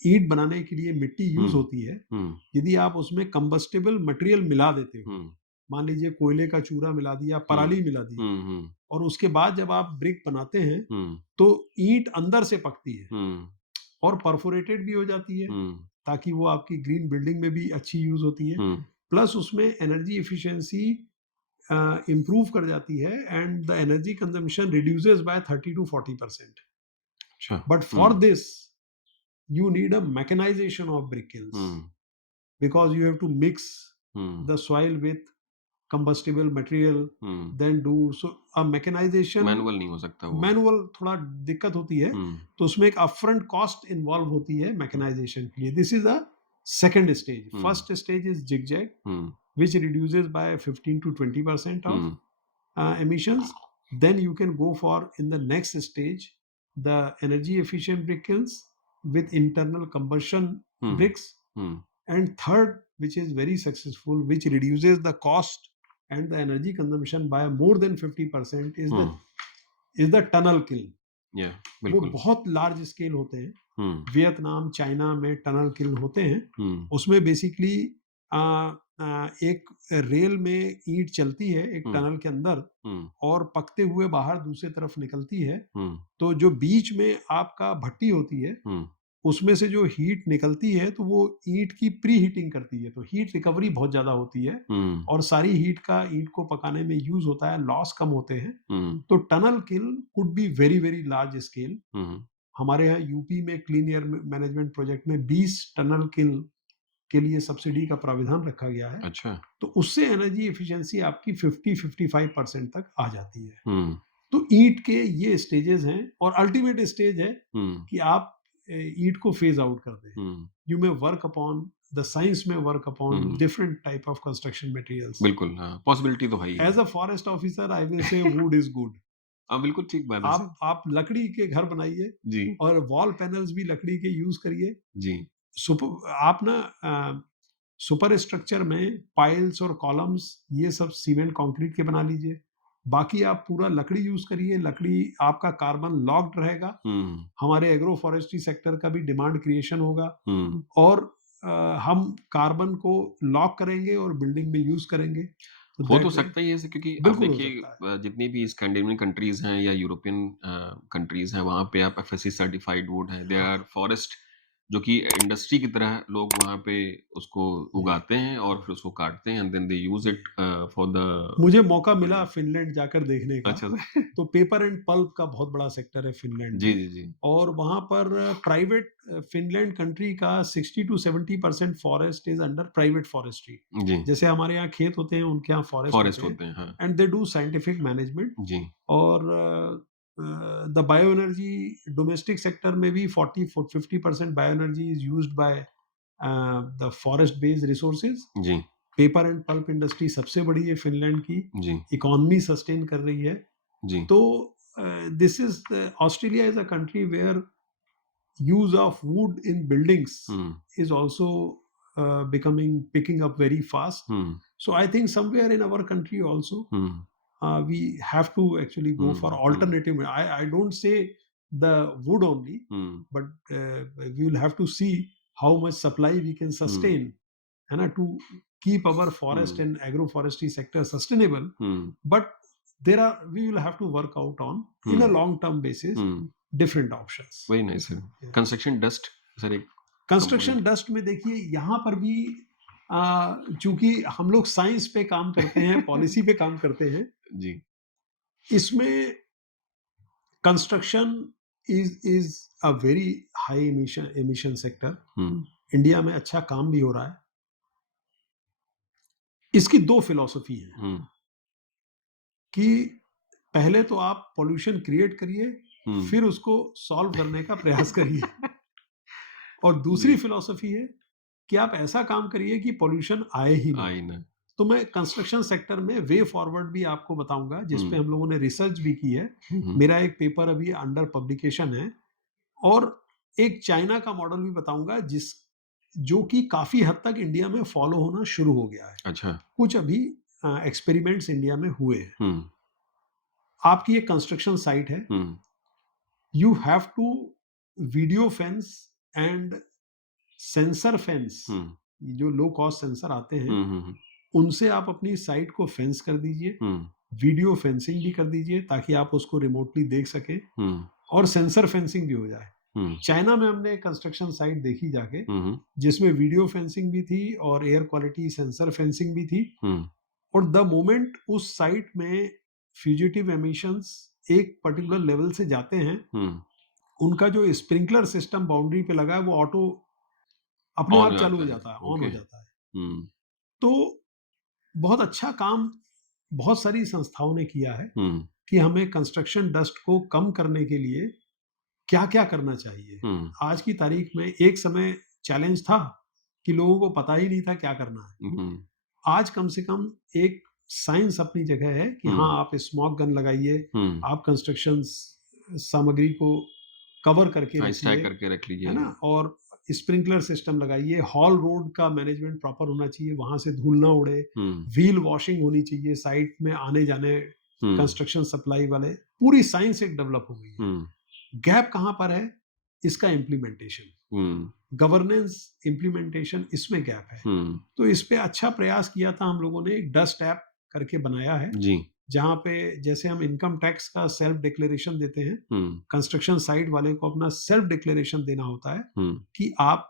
ईंट बनाने के लिए मिट्टी यूज हुँ, होती है, हुँ, यदि आप उसमें कंबस्टेबल मटेरियल मिला देते हो, हुँ, मान लीजिए कोयले का चूरा मिला दिया, हुँ, पराली मिला दी, हुँ, हुँ, और उसके बाद जब आप ब्रिक बनाते हैं हुँ, तो ईंट अंदर से पकती है हुँ, और परफोरेटेड भी हो जाती है, हुँ, ताकि वो आपकी ग्रीन बिल्डिंग में भी अच्छी यूज होती है. हुँ, प्लस उसमें एनर्जी एफिशिएंसी इंप्रूव कर जाती है and the energy consumption reduces by 30 to 40%. अच्छा। But for hmm, this you need a mechanization of brick kilns, hmm, because you have to mix hmm, the soil with combustible material, hmm, then do so a mechanization. Manual नहीं हो सकता वो। मैनुअल थोड़ा दिक्कत होती है, हुँ, तो उसमें एक अपफ्रंट कॉस्ट इन्वॉल्व होती है मैकेनाइजेशन के लिए. This is a second stage. Hmm, first stage is zigzag, hmm, which reduces by 15 to 20% of hmm, emissions. Then you can go for, in the next stage, the energy efficient brick kilns with internal combustion hmm, bricks. Hmm, And third, which is very successful, which reduces the cost and the energy consumption by more than 50%, hmm, is the tunnel kiln. या वो बिल्कुल। बहुत लार्ज स्केल होते हैं. हुँ, वियतनाम, चाइना में टनल किल्न होते हैं. हुँ, उसमें बेसिकली एक रेल में ईंट चलती है एक हुँ, टनल के अंदर, हुँ, और पकते हुए बाहर दूसरी तरफ निकलती है. हुँ, तो जो बीच में आपका भट्टी होती है, हुँ, उसमें से जो हीट निकलती है तो वो ईंट की प्री हीटिंग करती है, तो हीट रिकवरी बहुत ज़्यादा होती है हुँ, और सारी हीट का ईंट को पकाने में यूज़ होता है, लॉस कम होते हैं. हुँ, तो tunnel kiln could be very very large scale. हुँ, हमारे यहाँ यूपी में क्लीन एयर मैनेजमेंट प्रोजेक्ट में 20 टनल किल्न के लिए सब्सिडी का प्राविधान रखा गया है. अच्छा। तो उससे एनर्जी एफिशिएंसी आपकी 50-55% तक आ जाती है. हुँ, तो ईंट के ये स्टेजेस हैं, और अल्टीमेट स्टेज है हुँ, कि आप ईंट को फेज आउट कर दें. हुँ, you may work upon the science में, work upon hmm, different type of construction materials. बिल्कुल, हाँ, पॉसिबिलिटी तो है ही एज है। A forest officer I will say wood is good. हाँ, बिल्कुल ठीक बात है सर। आप लकड़ी के घर बनाइए जी, और वॉल पैनल्स भी लकड़ी के यूज करिए. जी, आप ना सुपर स्ट्रक्चर में पाइल्स और कॉलम्स ये सब सीमेंट कंक्रीट के बना लीजिए. बाकी आप पूरा लकड़ी यूज करिए. लकड़ी आपका कार्बन लॉक्ड रहेगा. हुँ, हमारे एग्रो फॉरेस्ट्री सेक्टर का भी डिमांड क्रिएशन होगा, हुँ। और हम कार्बन को लॉक करेंगे और बिल्डिंग में यूज करेंगे. तो हो तो दैट वे सकता ही है ऐसे क्योंकि आप बिल्कुल हो देखिए सकता है. जितनी भी स्कैंडिनेवियन कंट्रीज़ हैं या यूरोपियन कंट्रीज़ हैं, वहाँ पे आप एफएससी सर्टिफाइड वुड है, देयर हाँ, आर फॉरेस्ट जो कि इंडस्ट्री की तरह लोग वहाँ पे उसको जी। उगाते हैं और फिर उसको काटते हैं and then they use it for the मुझे मौका मिला फ़िनलैंड जाकर देखने का, अच्छा से तो पेपर एंड पल्प का बहुत बड़ा सेक्टर है फ़िनलैंड जी, में जी, जी। और वहाँ पर प्राइवेट फ़िनलैंड कंट्री का 60 to 70% forest is under private forestry. जी, जैसे हमारे यहाँ खेत होते हैं, उनके यहाँ फॉरेस्ट होते फॉरेस्ट हैं होते हैं, हाँ। And they do scientific management जी, और the bioenergy domestic sector में भी 40-50% bioenergy is used by the forest based resources. जी, पेपर एंड पल्प इंडस्ट्री सबसे बड़ी है फ़िनलैंड की, जी, इकोनॉमी सस्टेन कर रही है। जी। तो this is Australia is a country where use of wood in buildings hmm, is also becoming picking up very fast. Hmm, So I think somewhere in our country also hmm, we have to actually go for hmm, hmm, alternative. I don't say the wood only, hmm, but we will have to see how much supply we can hmm, sustain and to keep our forest hmm, and agroforestry sector sustainable. Hmm, But there are we will have to work out on in a hmm, long term basis hmm. different options. Very nice sir. Yeah. Construction dust sir एक कंस्ट्रक्शन कंपोनेंट डस्ट में देखिए यहाँ पर भी चूंकि हम लोग साइंस पे काम करते हैं पॉलिसी पे काम करते हैं जी, इसमें construction is a very high emission sector hmm, India में अच्छा काम भी हो रहा है इसकी दो फिलॉसफी है हुँ, कि पहले तो आप पोल्यूशन क्रिएट करिए हुँ। फिर उसको सॉल्व करने का प्रयास करिए और दूसरी जी, फिलॉसफी है कि आप ऐसा काम करिए कि पोल्यूशन आए ही ना आई ना। तो मैं कंस्ट्रक्शन सेक्टर में वे फॉरवर्ड भी आपको बताऊंगा जिस पे हुँ, हम लोगों ने रिसर्च भी की है हुँ, हुँ, मेरा एक पेपर अभी अंडर पब्लिकेशन है और एक चाइना का मॉडल भी बताऊंगा जिस जो कि काफी हद तक इंडिया में फॉलो होना शुरू हो गया है अच्छा। कुछ अभी एक्सपेरिमेंट्स इंडिया में हुए हैं हुँ, आपकी एक कंस्ट्रक्शन साइट है um, you have to video fence and sensor fence um, जो लो कॉस्ट सेंसर आते हैं हुँ, हुँ, उनसे आप अपनी साइट को फेंस कर दीजिए हुँ, वीडियो फेंसिंग भी कर दीजिए ताकि आप उसको रिमोटली देख सकें हुँ, और सेंसर फेंसिंग भी हो जाए हुँ, चाइना में हमने कंस्ट्रक्शन साइट देखी जाके हुँ, हुँ, जिसमें वीडियो फेंसिंग भी थी और एयर क्वालिटी सेंसर फेंसिंग भी थी हुँ, और द मोमेंट उस साइट में फ्यूजिटिव एमिशंस एक पर्टिकुलर लेवल से जाते हैं हुँ। उनका जो स्प्रिंकलर सिस्टम बाउंड्री पे लगा है वो ऑटो अपने ऑन आप हो चालू हो जाता है। जाता है ऑन ओके। हो जाता है हुँ, तो बहुत अच्छा काम बहुत सारी संस्थाओं ने किया है हुँ, कि हमें कंस्ट्रक्शन डस्ट को कम करने के लिए क्या-क्या करना चाहिए? हुँ, आज की तारीख में एक समय चैलेंज था कि लोगों को पता ही नहीं था क्या करना है। हुँ, आज कम से कम एक साइंस अपनी जगह है कि हाँ, हुँ, आप स्मॉग गन लगाइए, हुँ। आप कंस्ट्रक्शन सामग्री को कवर करके हाँ, रखिए, स्टैक करके रख है लीजिए। ना? और स्प्रिंकलर सिस्टम लगाइए, हॉल रोड का मैनेजमेंट प्रॉपर होना चाहिए, वहाँ से धूल ना उड़े, हुँ, व्हील वॉशिंग होनी चाहिए, साइट में आने-जाने हुँ, कंस्ट्रक्शन सप्लाई वाले, पूरी साइंस एक डेवलप हो गई है। हुँ, गैप कहाँ पर है? इसका इम्प्लीमेंटेशन। हुँ, गवर्नेंस इम्प्लीमेंटेशन इसमें गैप है। हुँ। तो इस पे अच्छा प्रयास किया था हम लोगों ने, एक डस्ट ऐप करके बनाया है, जी। जहाँ पे जैसे हम इनकम टैक्स का सेल्फ डिक्लेरेशन देते हैं, हुँ, कंस्ट्रक्शन साइट वाले को अपना सेल्फ डिक्लेरेशन देना होता है हुँ, कि आप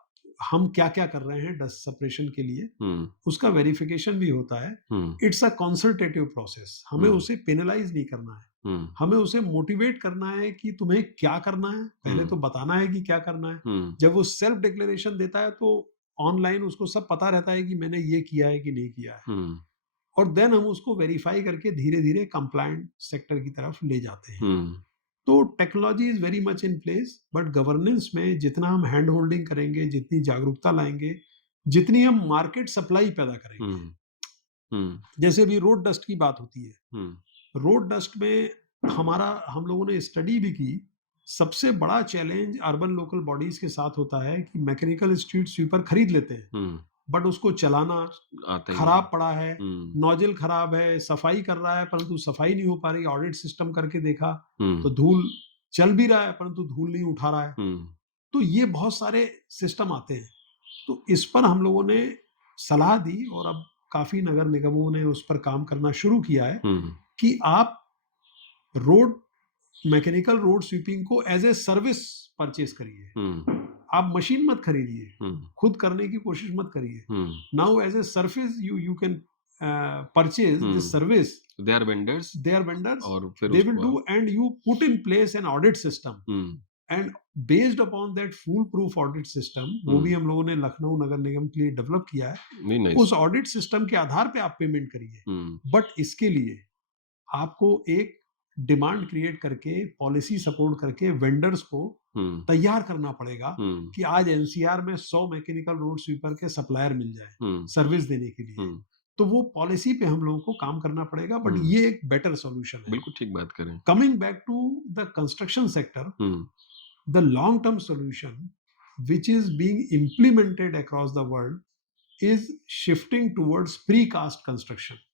हम क्या-क्या कर रहे हैं डस्ट सेपरेशन के लिए, हुँ, उसका वेरिफिकेशन भी होता है। हुँ, इट्स अ कंसल्टेटिव प्रोसेस, हमें हुँ, उसे पेनलाइज़ नहीं करना है। हुँ, हमें उसे मोटिवेट करना है कि तुम्हें क्या करना है, पहले हुँ, तो बताना है कि क्या करना है। हुँ, जब वो सेल्फ डिक्लेरेशन देता है तो ऑनलाइन उसको सब पता रहता है कि मैंने ये किया है कि नहीं किया है हुँ, और देन हम उसको वेरीफाई करके धीरे-धीरे कंप्लायंट सेक्टर की तरफ ले जाते हैं। हुँ, तो technology is very much in place but governance में जितना हम हैंड होल्डिंग करेंगे, जितनी जागरूकता लाएँगे, जितनी हम मार्केट सप्लाई पैदा करेंगे। हुँ, हुँ, जैसे अभी रोड डस्ट की बात होती है। हुँ, रोड डस्ट में हमारा हम लोगों ने स्टडी भी की सबसे बड़ा चैलेंज अर्बन लोकल बॉडीज के साथ होता है कि मैकेनिकल स्ट्रीट स्वीपर खरीद लेते हैं हुँ। बट उसको चलाना आता ही नहीं है। खराब पड़ा है हुँ, नोजल खराब है सफाई कर रहा है परंतु सफाई नहीं हो पा रही ऑडिट सिस्टम करके देखा तो हुँ, धूल चल भी रहा है परंतु धूल नहीं उठा रहा है हुँ, तो ये बहुत सारे सिस्टम आते हैं तो इस पर हम लोगों ने सलाह दी और अब काफी नगर निगमों ने उस पर काम करना शुरू किया है हुँ, कि आप रोड मैकेनिकल रोड स्वीपिंग को एज ए सर्विस परचेज करिए हुँ, आप मशीन मत खरीदिए, हुँ, खुद करने की कोशिश मत करिए। Um, now as a service you can purchase this um. Service, they are vendors they are vendors, और फिर they will उसको do, आप and you put in place an audit system, hmm, and based upon that fool proof audit system, वो भी हुँ। हम लोगों ने लखनऊ नगर निगम के लिए डेवलप किया है। Very nice. उस ऑडिट सिस्टम के आधार पे आप पेमेंट करिए। हुँ, बट इसके लिए आपको एक डिमांड क्रिएट करके, पॉलिसी सपोर्ट करके वेंडर्स को हुँ, तैयार करना पड़ेगा हुँ, कि आज एनसीआर में 100 मैकेनिकल रोड स्वीपर के सप्लायर मिल जाए हुँ, सर्विस देने के लिए। हुँ, तो वो पॉलिसी पे हम लोगों को काम करना पड़ेगा, बट हुँ। ये एक बेटर सॉल्यूशन है। बिल्कुल ठीक बात कर रहे हैं। Coming back to the construction sector, hmm, the long term solution which is being implemented across the world is shifting towards precast construction.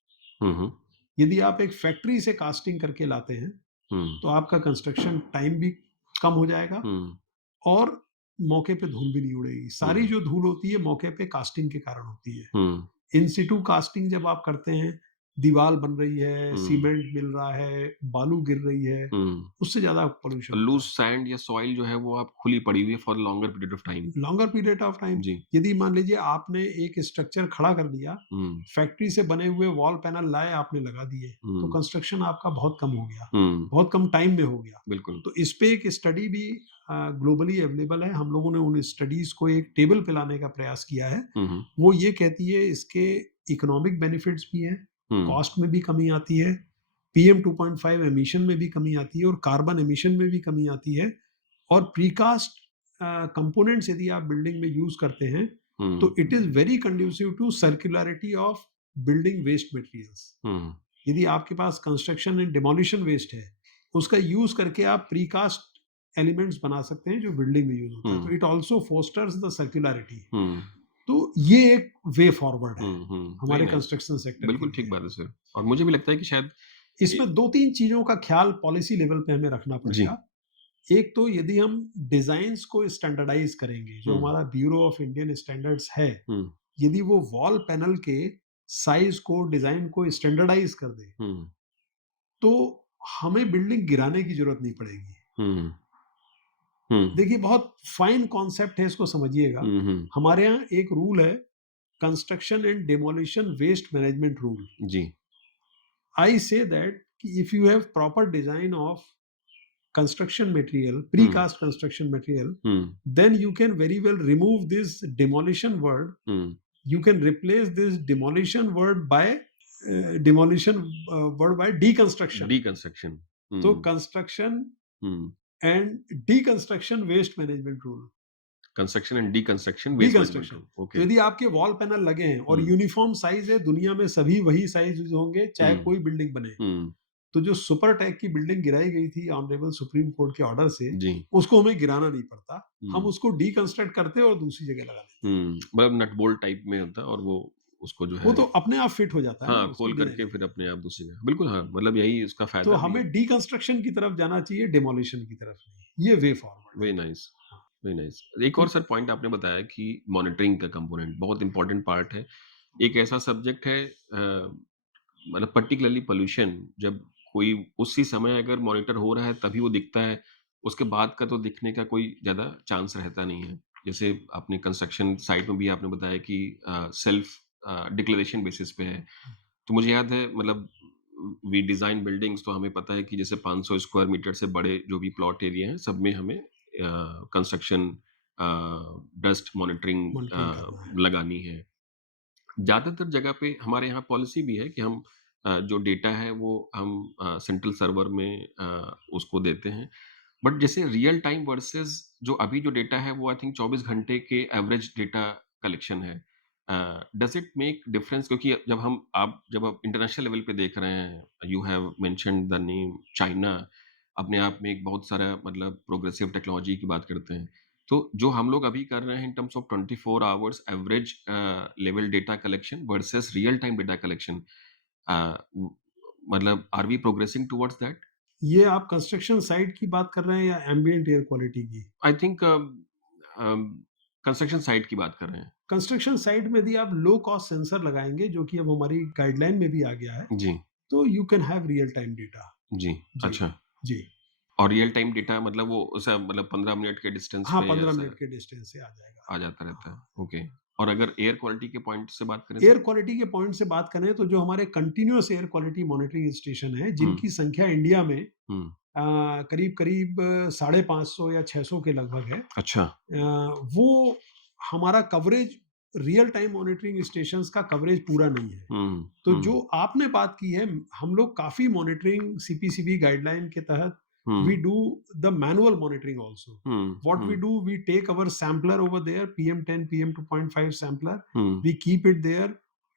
हुँ, हुँ, यदि आप एक फैक्ट्री से कास्टिंग करके लाते हैं हुँ, तो आपका कंस्ट्रक्शन टाइम भी कम हो जाएगा हुँ, और मौके पे धूल भी नहीं उड़ेगी। सारी हुँ, जो धूल होती है मौके पे कास्टिंग के कारण होती है। हुँ, इन सिटू कास्टिंग जब आप करते हैं, दीवार बन रही है, हुँ, सीमेंट मिल रहा है, बालू गिर रही है, हुँ। उससे ज़्यादा पोल्यूशन होता लूज़ है। सैंड या सॉइल जो है वो आप खुली पड़ी हुई है for longer period of time. Longer period of time, जी। यदि मान लीजिए आपने एक स्ट्रक्चर खड़ा कर दिया, हुँ, फैक्ट्री से बने हुए वॉल पैनल लाए आपने लगा दिए, तो हुँ, कंस्ट्रक्शन आपका बहुत कम हो गया, हुँ, बहुत कम टाइम में हो गया। बिल्कुल। तो इस पे एक स्टडी भी ग्लोबली अवेलेबल है। हम लोगों ने उन स्टडीज को एक टेबल पे लाने का प्रयास किया है। हुँ, हुँ, वो ये कहती है इसके इकोनॉमिक बेनिफिट्स भी हैं, हुँ, कॉस्ट में भी कमी आती है, पीएम 2.5 एमिशन में भी कमी आती है और कार्बन एमिशन में भी कमी आती है। और प्रीकास्ट कंपोनेंट्स यदि आप बिल्डिंग में यूज करते हैं हुँ, तो it is very conducive to circularity of building waste materials. Um, यदि आपके पास कंस्ट्रक्शन एंड डिमोलिशन वेस्ट है, उसका यूज करके आप प्रीकास्ट एलिमेंट्स बना सकते हैं जो बिल्डिंग में यूज होता है। तो हुँ, इट ऑल्सो फोस्टर्स द सर्कुलरिटी। हुँ, तो ये एक वे फॉरवर्ड है हुँ, हुँ, वेरी हमारे नाइस। कंस्ट्रक्शन सेक्टर के बिल्कुल ठीक लिए। बात है सर और मुझे भी लगता है कि शायद ए इसमें 2-3 चीज़ों का ख़्याल पॉलिसी लेवल पे हमें रखना जी। पड़ेगा। एक तो यदि हम डिज़ाइन्स को स्टैंडर्डाइज़ करेंगे, जो हुँ, हमारा ब्यूरो ऑफ इंडियन स्टैंडर्ड्स है, हुँ, यदि वो वॉल पैनल के साइज़ को, डिज़ाइन को स्टैंडर्डाइज़ कर दे, हुँ, तो हमें बिल्डिंग गिराने की ज़रूरत नहीं पड़ेगी। हुँ, हुँ, देखिए बहुत फाइन कॉन्सेप्ट है, इसको समझिएगा। हुँ, हुँ, हमारे यहाँ एक रूल है, construction and demolition waste management rule. जी। I say that if you have proper design of construction material, hmm, precast construction material, hmm, then you can very well remove this demolition word. Hmm, You can replace this demolition word by demolition word by deconstruction. Deconstruction. So hmm, construction hmm, and deconstruction waste management rule. Construction and deconstruction waste management deconstruction. Rule, तो ओके। यदि आपके वॉल पैनल लगे हैं और हुँ, यूनिफॉर्म साइज है, दुनिया में सभी वही साइज होंगे, चाहे हुँ, कोई बिल्डिंग बने। हुँ, तो जो सुपर टैग की बिल्डिंग गिराई गई थी ऑनरेबल सुप्रीम कोर्ट के ऑर्डर से, जी। उसको हमें गिराना नहीं पड़ता। हम हुँ, उसको डिकंस्ट्रक्ट करते और दूसरी जगह लगा देते। हुँ, मतलब नट बोल्ट टाइप में होता है और वो उसको जो वो है तो अपने आप फिट हो जाता है ना हाँ, उसकी खोल करके डिजाइनिंग फिर में। अपने आप दूसरी जगह बिल्कुल हाँ, मतलब यही उसका तो फ़ायदा भी है। हमें डिकंस्ट्रक्शन की तरफ जाना चाहिए, डेमोलिशन की तरफ नहीं। ये वे फॉरवर्ड है। Very nice, very nice. एक तो और सर पॉइंट आपने बताया कि मॉनिटरिंग का कंपोनेंट बहुत इम्पोर्टेंट पार्ट है। एक ऐसा सब्जेक्ट है मतलब पर्टिकुलरली पॉल्यूशन जब कोई उसी समय अगर मॉनिटर हो रहा है तभी वो दिखता है, उसके बाद का तो दिखने का कोई ज़्यादा चांस रहता नहीं है। जैसे आपने कंस्ट्रक्शन साइट में भी आपने बताया कि सेल्फ डिक्लेरेशन बेसिस पे है। तो मुझे याद है मतलब वी डिज़ाइन बिल्डिंग्स तो हमें पता है कि जैसे 500 स्क्वायर मीटर से बड़े जो भी प्लॉट एरिया हैं, सब में हमें कंस्ट्रक्शन डस्ट मॉनिटरिंग मॉनिटरिंग करना है। लगानी है। ज़्यादातर जगह पे हमारे यहाँ पॉलिसी भी है कि हम जो डेटा है वो हम सेंट्रल सर्वर में उसको देते हैं। बट जैसे रियल टाइम वर्सेस जो अभी जो डेटा है वो आई थिंक 24 घंटे के एवरेज डेटा कलेक्शन है। डज़ इट मेक डिफरेंस क्योंकि जब आप इंटरनेशनल लेवल पे देख रहे हैं, you have mentioned the name China अपने आप में एक बहुत सारा मतलब प्रोग्रेसिव टेक्नोलॉजी की बात करते हैं। तो जो हम लोग अभी कर रहे हैं in terms of 24 hours average level data collection versus real time data collection मतलब are we progressing towards that? ये आप कंस्ट्रक्शन साइट की बात कर रहे हैं या एम्बिएंट एयर क्वालिटी की? आई थिंक कंस्ट्रक्शन साइट की बात कर रहे हैं। कंस्ट्रक्शन साइट में यदि आप लो कॉस्ट सेंसर लगाएँगे, जो कि अब हमारी गाइडलाइन में भी आ गया है, जी, तो you can have real time data. जी, जी, अच्छा। जी। और रियल टाइम डेटा मतलब वो ऐसा मतलब 15 मिनट के डिस्टेंस हाँ, पे 15 ऐसा मिनट के डिस्टेंस से आ जाएगा। आ जाता रहता है। हाँ। ओके। और अगर एयर क्वालिटी के पॉइंट से बात करें एयर तो? क्वालिटी के पॉइंट से बात करें तो जो हमारे continuous air quality monitoring station है, हुँ, जिनकी संख्या इंडिया में हुँ। करीब-करीब 550 या 600 के लगभग है। अच्छा। वो हमारा coverage real time monitoring stations का कवरेज पूरा नहीं है। हुँ, तो हुँ, जो आपने बात की है, हम लोग काफ़ी मॉनिटरिंग सीपीसीबी गाइडलाइन के तहत we hmm, do the manual monitoring also. Hmm, What we hmm, do, we take our sampler over there, PM10, PM2.5 sampler, hmm, we keep it there,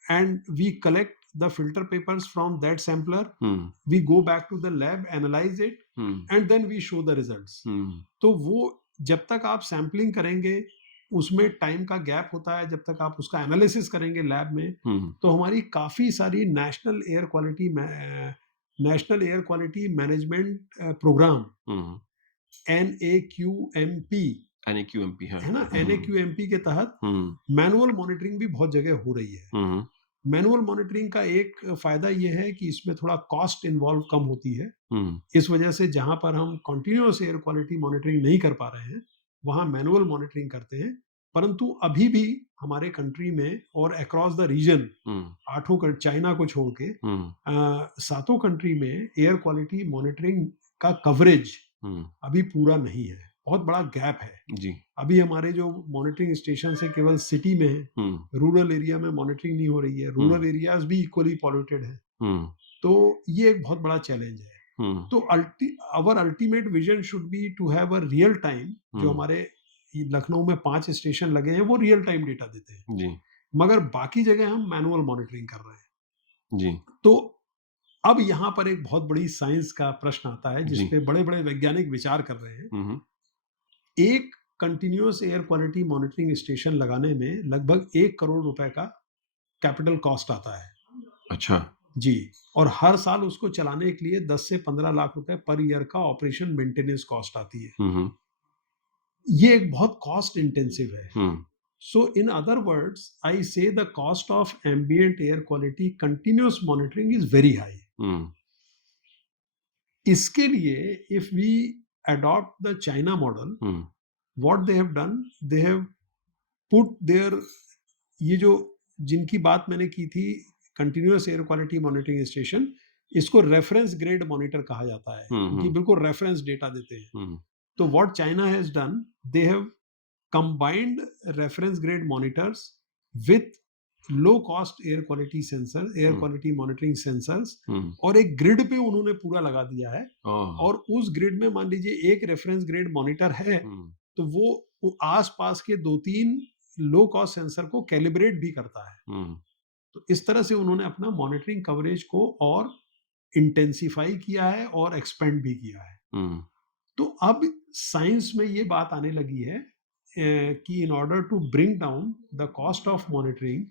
and we collect the filter papers from that sampler. Hmm, We go back to the lab, analyze it, hmm, and then we show the results. हुँ, तो वो जब तक आप सैंपलिंग करेंगे, उसमें टाइम का गैप होता है, जब तक आप उसका एनालिसिस करेंगे लैब में, हुँ, तो हमारी काफ़ी सारी national air quality management programme um. NAQMP NAQMP हाँ। है ना? हुँ, NAQMP के तहत हुँ, मैनुअल मॉनिटरिंग भी बहुत जगह हो रही है। हुँ, मैनुअल मॉनिटरिंग का एक फ़ायदा ये है कि इसमें थोड़ा कॉस्ट इन्वॉल्व कम होती है। हुँ, इस वजह से जहाँ पर हम कंटीन्यूअस एयर क्वालिटी मॉनिटरिंग नहीं कर पा रहे हैं, वहाँ मैनुअल मॉनिटरिंग करते हैं। परंतु अभी भी हमारे कंट्री में और अक्रॉस द रीजन हुँ, 8 क चाइना को छोड़ के हुँ, 7 कंट्री में एयर क्वालिटी मॉनिटरिंग का कवरेज हुँ, अभी पूरा नहीं है। बहुत बड़ा गैप है। जी। अभी हमारे जो मॉनिटरिंग स्टेशन है केवल सिटी में है, हुँ, रूरल एरिया में मॉनिटरिंग नहीं हो रही है, हुँ, रूरल एरियाज भी इक्वली पॉल्यूटेड हैं। हुँ, तो ये एक बहुत बड़ा चैलेंज है। हुँ, तो our ultimate vision should be to have a real time. जो हुँ, हमारे लखनऊ में 5 स्टेशन लगे हैं वो रियल टाइम डेटा देते हैं, जी, मगर बाकी जगह हम मैनुअल मॉनिटरिंग कर रहे हैं। जी, तो अब यहाँ पर एक बहुत बड़ी साइंस का प्रश्न आता है जिस जी। पे बड़े-बड़े वैज्ञानिक विचार कर रहे हैं। हुँ, हुँ, एक continuous air quality monitoring station लगाने में लगभग 1 करोड़ रुपए का कैपिटल कॉस्ट आता है। अच्छा। जी, और हर साल उसको चलाने के लिए 10 से 15 लाख रुपए पर ईयर का ऑपरेशन मेंटेनेंस कॉस्ट आती है। हुँ, हुँ, ये एक बहुत कॉस्ट इंटेंसिव है। हुँ, So in other words, I say the cost of ambient air quality continuous monitoring is very high. हुँ, इसके लिए if we adopt the China model, hmm, what they have done, they have put their ये जो जिनकी बात मैंने की थी continuous air quality monitoring station, इसको रेफरेंस ग्रेड मॉनिटर कहा जाता है हुँ, क्योंकि हुँ, बिल्कुल रेफरेंस डेटा देते हैं। हुँ, तो what China has done, they have combined reference grade monitors with low cost air quality sensor, air um, quality monitoring sensors, um, और एक ग्रिड पे उन्होंने पूरा लगा दिया है। ओह! और उस ग्रिड में मान लीजिए एक रेफरेंस ग्रेड मॉनिटर है, हुँ, तो वो आस-पास के 2-3 लो कॉस्ट सेंसर को कैलिब्रेट भी करता है। हुँ, तो इस तरह से उन्होंने अपना मॉनिटरिंग कवरेज को और इंटेंसिफाई किया है और एक्सपेंड भी किया है। हुँ, तो अब साइंस में ये बात आने लगी है कि in order to bring down the cost of monitoring,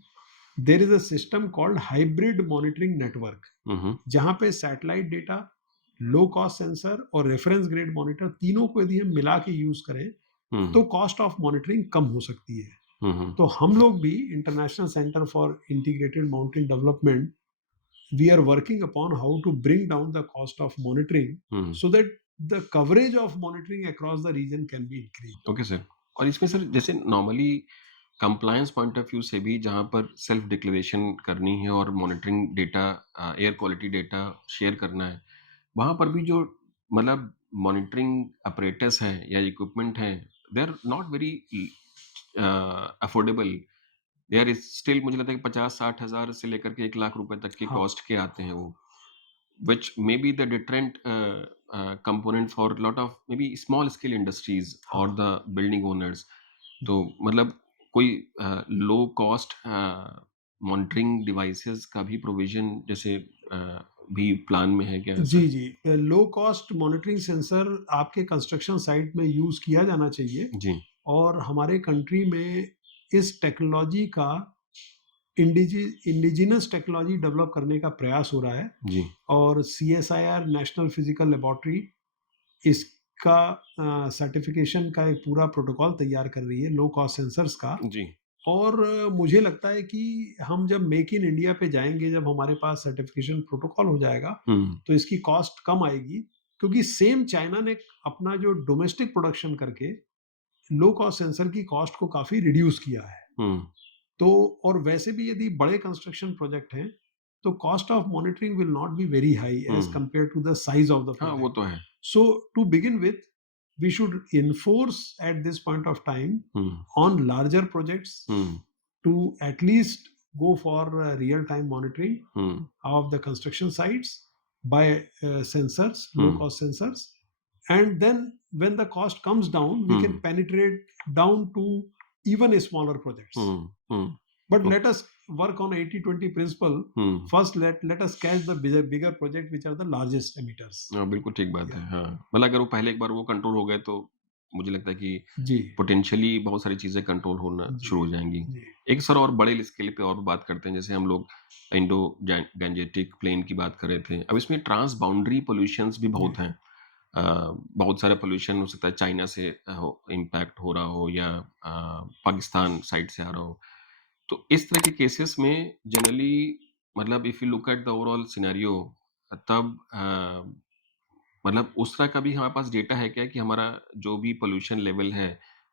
there is a system called hybrid monitoring network, um, um, जहाँ पे satellite data, low cost sensor और रेफरेंस ग्रेड मॉनिटर तीनों को यदि हम मिला के यूज करें हुँ, तो कॉस्ट ऑफ मॉनिटरिंग कम हो सकती है। हुँ, हुँ, तो हम लोग भी international centre for integrated mountain development, we are working upon how to bring down the cost of monitoring hmm. so that the coverage of monitoring across the region can be increased. Okay sir. और इसमें सर जैसे normally compliance point of view से भी जहाँ पर सेल्फ डिक्लेरेशन करनी है और monitoring data air quality data share करना है, वहाँ पर भी जो मतलब मॉनिटरिंग अपरेटस हैं या इक्विपमेंट हैं, they are not very affordable. They are still मुझे लगता है कि 50-60 हज़ार से लेकर के 1 लाख रुपए तक के हाँ, कॉस्ट के आते हैं वो। which may be the deterrent component for a lot of maybe small scale industries or हाँ। the building owners. तो मतलब कोई लो कॉस्ट मॉनिटरिंग डिवाइसेस का भी प्रोविजन जैसे भी प्लान में है क्या जी, ऐसा? जी। लो कॉस्ट मॉनिटरिंग सेंसर आपके कंस्ट्रक्शन साइट में यूज़ किया जाना चाहिए, जी, और हमारे कंट्री में इस टेक्नोलॉजी का इंडिजिनस टेक्नोलॉजी डेवलप करने का प्रयास हो रहा है। जी, और सीएसआईआर नेशनल फिजिकल लेबोरेटरी इसका सर्टिफिकेशन का एक पूरा प्रोटोकॉल तैयार कर रही है लो कॉस्ट सेंसर्स का। जी, और मुझे लगता है कि हम जब मेक इन इंडिया पे जाएंगे, जब हमारे पास सर्टिफिकेशन प्रोटोकॉल हो जाएगा, हुँ, तो इसकी कॉस्ट कम आएगी। क्योंकि सेम चाइना ने अपना जो डोमेस्टिक प्रोडक्शन करके लो कॉस्ट सेंसर की कॉस्ट को काफ़ी रिड्यूस किया है। हुँ, तो और वैसे भी यदि बड़े कंस्ट्रक्शन प्रोजेक्ट हैं, तो cost of monitoring will not be very high as hmm. Compared to the size of the हाँ, वो प्रोजेक्ट। तो है। So to begin with, we should enforce at this point of time hmm, on larger projects hmm, to at least go for real-time monitoring hmm, of the construction sites by sensors, hmm, low-cost sensors, and then when the cost comes down, we can hmm, penetrate down to even smaller projects. Hmm, hmm, But hmm, let us work on 80-20 principle. Hmm. First, let us catch the bigger project which are the largest emitters. हाँ, बिल्कुल ठीक बात है, Yeah. हाँ। मतलब अगर वो पहले एक बार वो कंट्रोल हो गए तो मुझे लगता है कि जी, पोटेंशियली बहुत सारी चीज़ें कंट्रोल होना जी, शुरू हो जाएँगी। जी, एक सर और बड़े स्केल पे और बात करते हैं, जैसे हम लोग इंडो गैंजेटिक प्लेन की बात कर रहे थे। अब इसमें ट्रांस बाउंड्री पॉल्यूशंस भी जी, बहुत हैं। अ, बहुत सारा पॉल्यूशन हो सकता है चाइना से इम्पैक्ट हो रहा हो या पाकिस्तान साइड से आ रहा हो। तो इस तरह के केसेस में जनरली मतलब if you look at the overall scenario तब मतलब उस तरह का भी हमारे पास डेटा है क्या कि हमारा जो भी पॉल्यूशन लेवल है,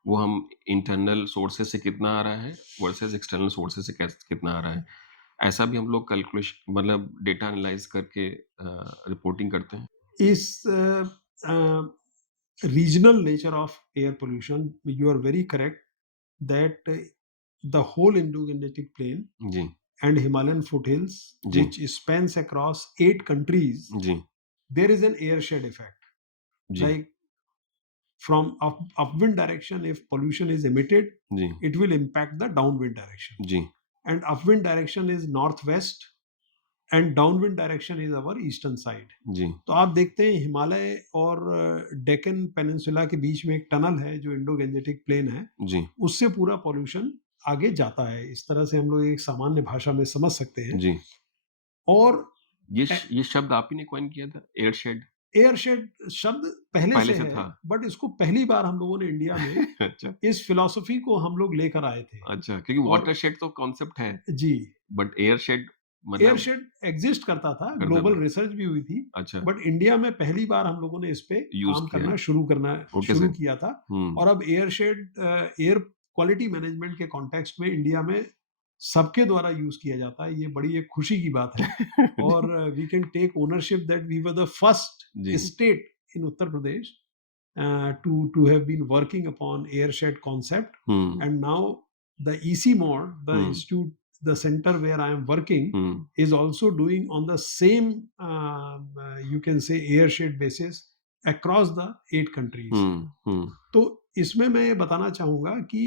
वो हम इंटरनल सोर्सेज़ से कितना आ रहा है वर्सेस एक्सटर्नल सोर्सेज़ से कितना आ रहा है? ऐसा भी हम लोग मतलब डेटा एनालाइज़ करके रिपोर्टिंग करते हैं? इस regional nature of air pollution, you are very correct that the whole Indo-Gangetic Plain ji, and Himalayan foothills, ji, which spans across 8 countries, ji, there is an airshed effect. Ji, Like from upwind direction, if pollution is emitted, ji, it will impact the downwind direction. Ji, And upwind direction is northwest, and downwind direction is our eastern side. जी, तो आप देखते हैं हिमालय और डेक्कन पेनिनसुला के बीच में एक टनल है जो इंडो गैंजेटिक प्लेन है, जी, उससे पूरा पॉल्यूशन आगे जाता है। इस तरह से हम लोग एक सामान्य भाषा में समझ सकते हैं। जी। और ये शब्द आप ही ने कॉइन किया था एयरशेड एयरशेड शब्द पहले पहले से से है, था? बट इसको पहली बार हम लोगों ने इंडिया में अच्छा, इस फिलॉसफी को हम लोग लेकर आए थे। अच्छा क्योंकि और वाटरशेड तो कॉन्सेप्ट है, जी, बट एयरशेड मतलब एयरशेड एग्जिस्ट करता था, करता ग्लोबल था। रिसर्च भी हुई थी, अच्छा, बट इंडिया में पहली बार हम लोगों ने इस पे यूज़ काम किया। करना ओके शुरू सर। किया था। हुँ। और अब एयरशेड एयर क्वालिटी मैनेजमेंट के कॉन्टेक्स्ट में इंडिया में सबके द्वारा यूज किया जाता है। ये बड़ी एक खुशी की बात है। और जी, we can take ownership that we were the first जी। State in Uttar Pradesh to have been working upon airshed concept. Um, And now the EC mod, the um, institute, the center where I am working, um, is also doing on the same you can say airshed basis across the 8 countries. हुँ, हुँ, तो इसमें मैं ये बताना चाहूंगा कि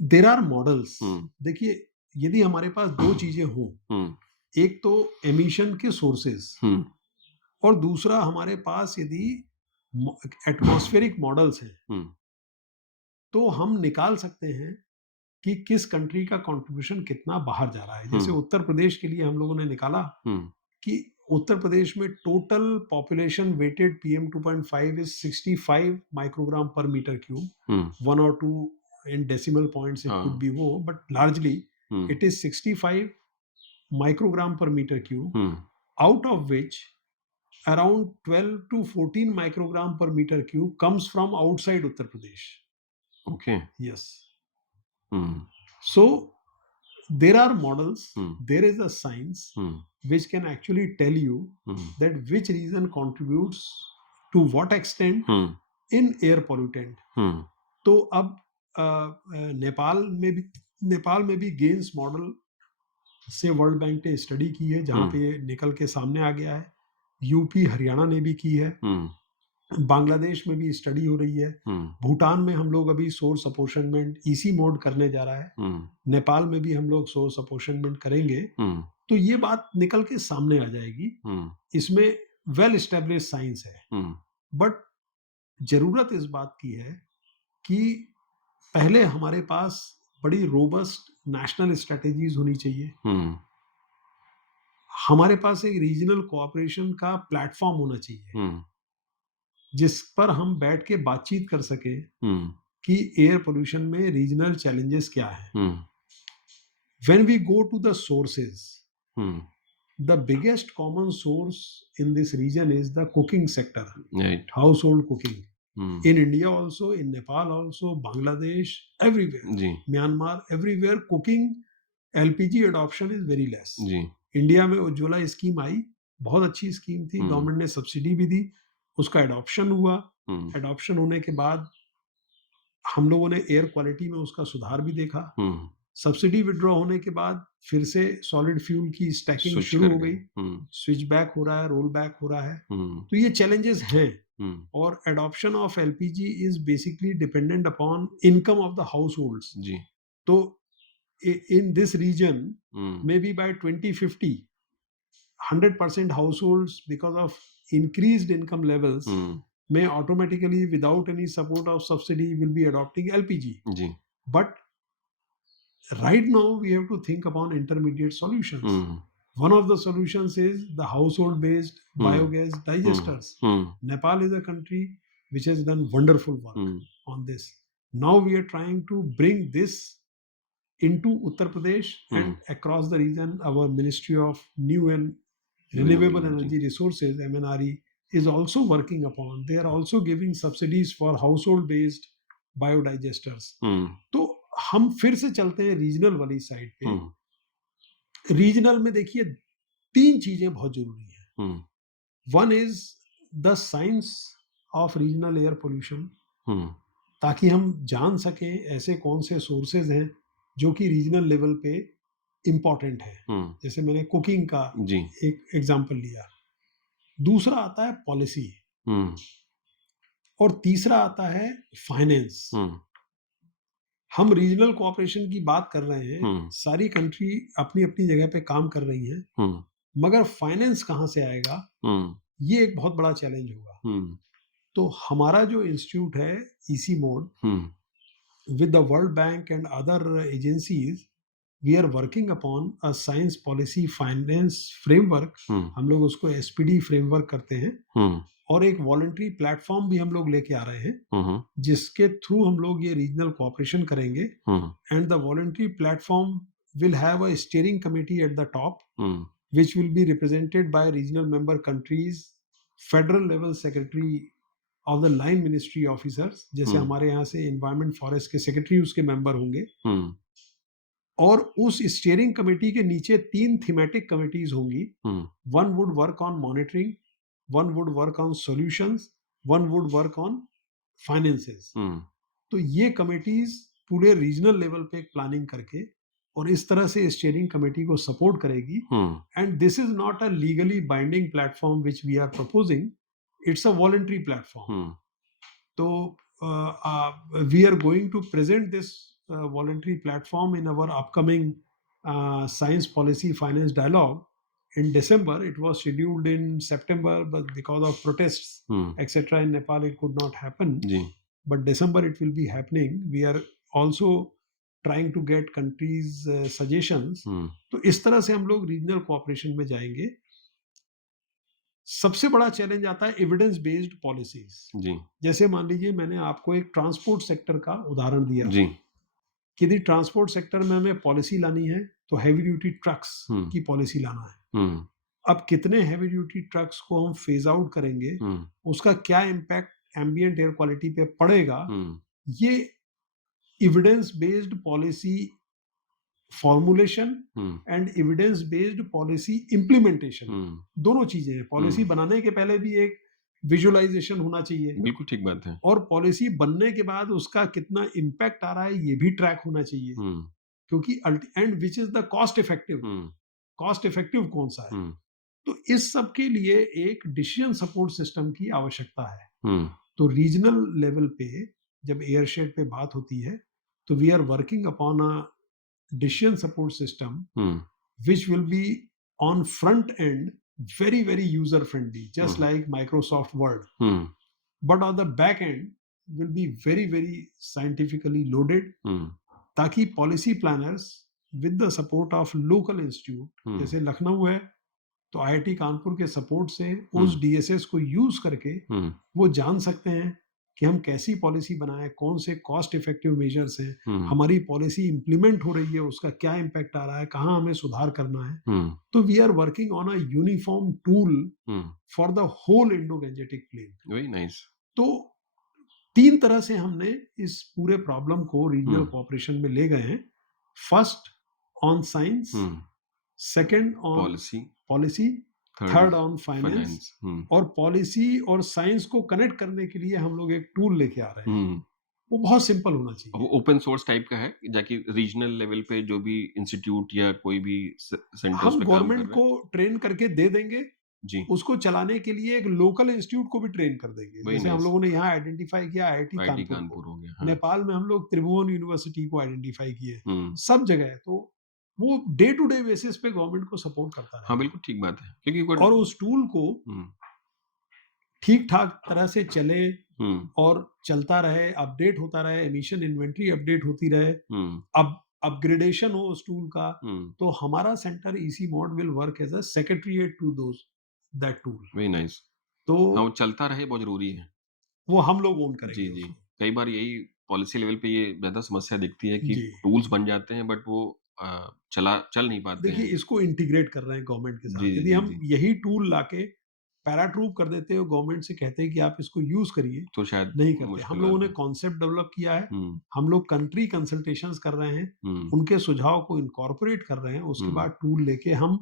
देर आर मॉडल्स। हुँ, देखिए, यदि हमारे पास दो चीजें हों, हुँ, एक तो एमिशन के सोर्सेस हुँ, और दूसरा हमारे पास यदि एटमॉस्फेरिक मॉडल्स हैं, हुँ, तो हम निकाल सकते हैं कि किस कंट्री का कंट्रीब्यूशन कितना बाहर जा रहा है। हुँ, जैसे उत्तर प्रदेश के लिए हम लोगों ने निकाला हुँ, कि उत्तर प्रदेश में total population weighted PM 2.5 is 65 microgram पर metre cube. Hmm, 1 or 2 in decimal points it could हाँ, be वो, but largely hmm, it is 65 microgram per meter cube, hmm, out of which around 12 to 14 microgram per meter cube comes from outside Uttar Pradesh. Okay. Yes. Hmm, So there are models, hmm, there is a science hmm, which can actually tell you hmm, that which region contributes to what extent hmm, in air pollutant. हुँ, तो अब नेपाल में भी गेन्स मॉडल से वर्ल्ड बैंक ने स्टडी की है, जहाँ हुँ, पे ये निकल के सामने आ गया है। यूपी हरियाणा ने भी की है। हुँ, बांग्लादेश में भी स्टडी हो रही है। हुँ, भूटान में हम लोग अभी सोर्स अपोर्शनमेंट ईसी मोड करने जा रहा है। हुँ, नेपाल में भी हम लोग सोर्स अपोर्शनमेंट करेंगे। हुँ, तो ये बात निकल के सामने आ जाएगी। हुँ, इसमें वेल एस्टेब्लिश साइंस है, हुँ, बट जरूरत इस बात की है कि पहले हमारे पास बड़ी रोबस्ट नेशनल स्ट्रेटेजीज होनी चाहिए। हुँ, हमारे पास एक रीजनल कोऑपरेशन का प्लेटफॉर्म होना चाहिए, हुँ, जिस पर हम बैठ के बातचीत कर सकें हुँ, कि एयर पोल्यूशन में रीजनल चैलेंजेस क्या हैं। Um, when we go to the sources, um, the biggest common source in this region is the cooking sector, Right. household cooking. Hmm. In India also, in Nepal also, Bangladesh, everywhere, जी, Myanmar, everywhere cooking LPG adoption is very less. जी, इंडिया में उज्ज्वला स्कीम आई, बहुत अच्छी स्कीम थी, हम्म, गवर्नमेंट ने सब्सिडी भी दी, उसका एडॉप्शन हुआ, हम्म, एडॉप्शन होने के बाद हम लोगों ने एयर क्वालिटी में उसका सुधार भी देखा, हम्म, सब्सिडी विड्रॉ होने के बाद फिर से सॉलिड फ्यूल की स्टैकिंग स्विच शुरू कर हो गए। गई, हम्म, स्विच बैक हो रहा है, रोल बैक हो रहा है, हम्म, तो ये चैलेंजेस हैं। हम्म, और adoption of LPG is basically dependent upon income of the households. जी, तो in this region, hmm, maybe by 2050, 100% households, because of increased income levels, hmm, may automatically, without any support of subsidy, will be adopting LPG. Ji, But right now, we have to think upon intermediate solutions. Hmm, One of the solutions is the household-based biogas digesters. Hmm, Nepal is a country which has done wonderful work hmm, on this. Now we are trying to bring this into Uttar Pradesh and across the region. Our Ministry of New and Renewable Energy Resources, MNRE, is also working upon. They are also giving subsidies for household-based biodigesters. तो हम फिर से चलते हैं रीजनल वाली साइड पे। रीजनल में देखिए 3 चीजें बहुत जरूरी हैं। One is the science of regional air pollution, ताकि हम जान सकें ऐसे कौन से सोर्सेज हैं जो कि रीजनल लेवल पे इम्पोर्टेंट है। जैसे मैंने कुकिंग का एक एग्जांपल लिया। दूसरा आता है पॉलिसी, और तीसरा आता है फाइनेंस। हम रीजनल कोऑपरेशन की बात कर रहे हैं, सारी कंट्री अपनी अपनी जगह पे काम कर रही हैं, मगर फाइनेंस कहाँ से आएगा, ये एक बहुत बड़ा चैलेंज होगा। तो हमारा जो इंस्टीट्यूट है EC mode, with the World Bank and other agencies, we are working upon a science policy finance framework. हम लोग उसको SPD framework करते हैं, और एक वॉलंटरी प्लेटफॉर्म भी हम लोग लेके आ रहे हैं, जिसके थ्रू हम लोग ये रीजनल कोऑपरेशन करेंगे। And the voluntary platform will have a steering committee at the top, which will be represented by regional member countries, federal level secretary of the line ministry officers, जैसे हमारे यहाँ से environment forest के secretary उसके member होंगे, और उस steering committee के नीचे 3 thematic committees होंगी। One would work on monitoring, one would work on solutions, one would work on finances. तो ये committees पूरे regional level पे एक planning करके और इस तरह से स्टीयरिंग कमेटी को सपोर्ट करेगी। And this is not a legally binding platform which we are proposing, it's a voluntary platform. तो we are going to present this voluntary platform in our upcoming science policy finance dialogue in December. It was scheduled in September, but because of protests etc. in Nepal, it could not happen. But December it will be happening. We are also trying to get countries suggestions. तो इस तरह से हम लोग रीजनल कोऑपरेशन में जाएंगे। सबसे बड़ा चैलेंज आता है एविडेंस बेस्ड पॉलिसीज। जैसे मान लीजिए मैंने आपको एक ट्रांसपोर्ट सेक्टर का उदाहरण दिया कि यदि ट्रांसपोर्ट सेक्टर में हमें पॉलिसी लानी है तो हैवी ड्यूटी ट्रक्स की पॉलिसी लाना है। अब कितने हैवी ड्यूटी ट्रक्स को हम फेज आउट करेंगे, उसका क्या इम्पैक्ट एम्बिएंट एयर क्वालिटी पे पड़ेगा, ये evidence based policy formulation and evidence based policy implementation, दोनों चीजें हैं। पॉलिसी बनाने के पहले भी एक विजुअलाइजेशन होना चाहिए, बिल्कुल ठीक बात है, और पॉलिसी बनने के बाद उसका कितना इम्पैक्ट आ रहा है ये भी ट्रैक होना चाहिए, क्योंकि and which is the cost effective, cost effective कौन सा है। तो इस सब के लिए एक डिसीजन सपोर्ट सिस्टम की आवश्यकता है। तो रीजनल लेवल पे जब एयरशेड पे बात होती है तो we are working upon a decision support system which will be on front end very very user friendly, just like Microsoft Word, but on the back end will be very very scientifically loaded, ताकि policy planners with the support of local institute, जैसे लखनऊ है तो IIT कानपुर के सपोर्ट से उस DSS को यूज करके वो जान सकते हैं कि हम कैसी पॉलिसी बनाएं, कौन से कॉस्ट इफेक्टिव मेजर्स हैं, हुँ, हमारी पॉलिसी इम्प्लीमेंट हो रही है, उसका क्या इम्पैक्ट आ रहा है, कहाँ हमें सुधार करना है। हुँ, तो we are working on a uniform tool hmm, for the whole Indo Gangetic plain. Very nice. तो 3 तरह से हमने इस पूरे प्रॉब्लम को रीजनल हुँ, कोऑपरेशन में ले गए हैं। First on science, um, second on policy, policy, third third is on finance. Finance. Um, और पॉलिसी और साइंस को कनेक्ट करने के लिए हम लोग एक टूल लेके आ रहे हैं। हुँ। वो बहुत सिंपल होना वो चाहिए। ओपन सोर्स टाइप का है, जाकि रीजनल लेवल पे जो भी इंस्टीट्यूट या कोई भी सेंटर उस हम पे काम कर गवर्नमेंट रहे को हैं। ट्रेन करके दे देंगे, जी, उसको चलाने के लिए एक लोकल इंस्टीट्यूट को भी ट्रेन कर देंगे। वेरी जैसे हम नाइस। लोगों ने यहाँ आइडेंटिफाई किया आईआईटी आईआईटी कानपुर को, कानपुर हो गया, हाँ। नेपाल में हम लोग त्रिभुवन यूनिवर्सिटी को आइडेंटिफाई किए, हुँ। सब जगह है। तो वो डे टू डे बेसिस पे गवर्नमेंट को सपोर्ट करता हाँ, रहेगा बिल्कुल ठीक बात है, क्योंकि गुड। और उस टूल को हुँ, ठीक ठाक तरह से चले हुँ, और चलता रहे, अपडेट होता रहे, एमिशन इन्वेंटरी अपडेट होती रहे, हुँ, अब अपग्रेडेशन हो उस टूल का। हुँ, तो हमारा center EC mod will work as a secretariat to those that tool. Very nice. तो हाँ, वो चलता रहे बहुत ज़रूरी है। वो हम लोग ओन जी, करेंगे जी। उसको। कई बार यही पॉलिसी लेवल पे ये ज़्यादा समस्या दिखती है कि जी। टूल्स बन जाते हैं बट वो चल नहीं पाते देखिए हैं। इसको इंटीग्रेट कर रहे हैं गवर्नमेंट के जी, साथ। जी, यदि जी, हम जी। यही टूल लाके पैराट्रूव कर देते और गवर्नमेंट से कहते हैं कि आप इसको यूज़ करिए, तो शायद नहीं करते। हम मुश्किल लोगों वाला ने है। कॉन्सेप्ट डेवलप किया है, हुँ, हम लोग कंट्री कंसल्टेशंस कर रहे हैं, हुँ, उनके सुझाव को इनकॉर्पोरेट कर रहे हैं, उसके हुँ, बाद टूल लेके हम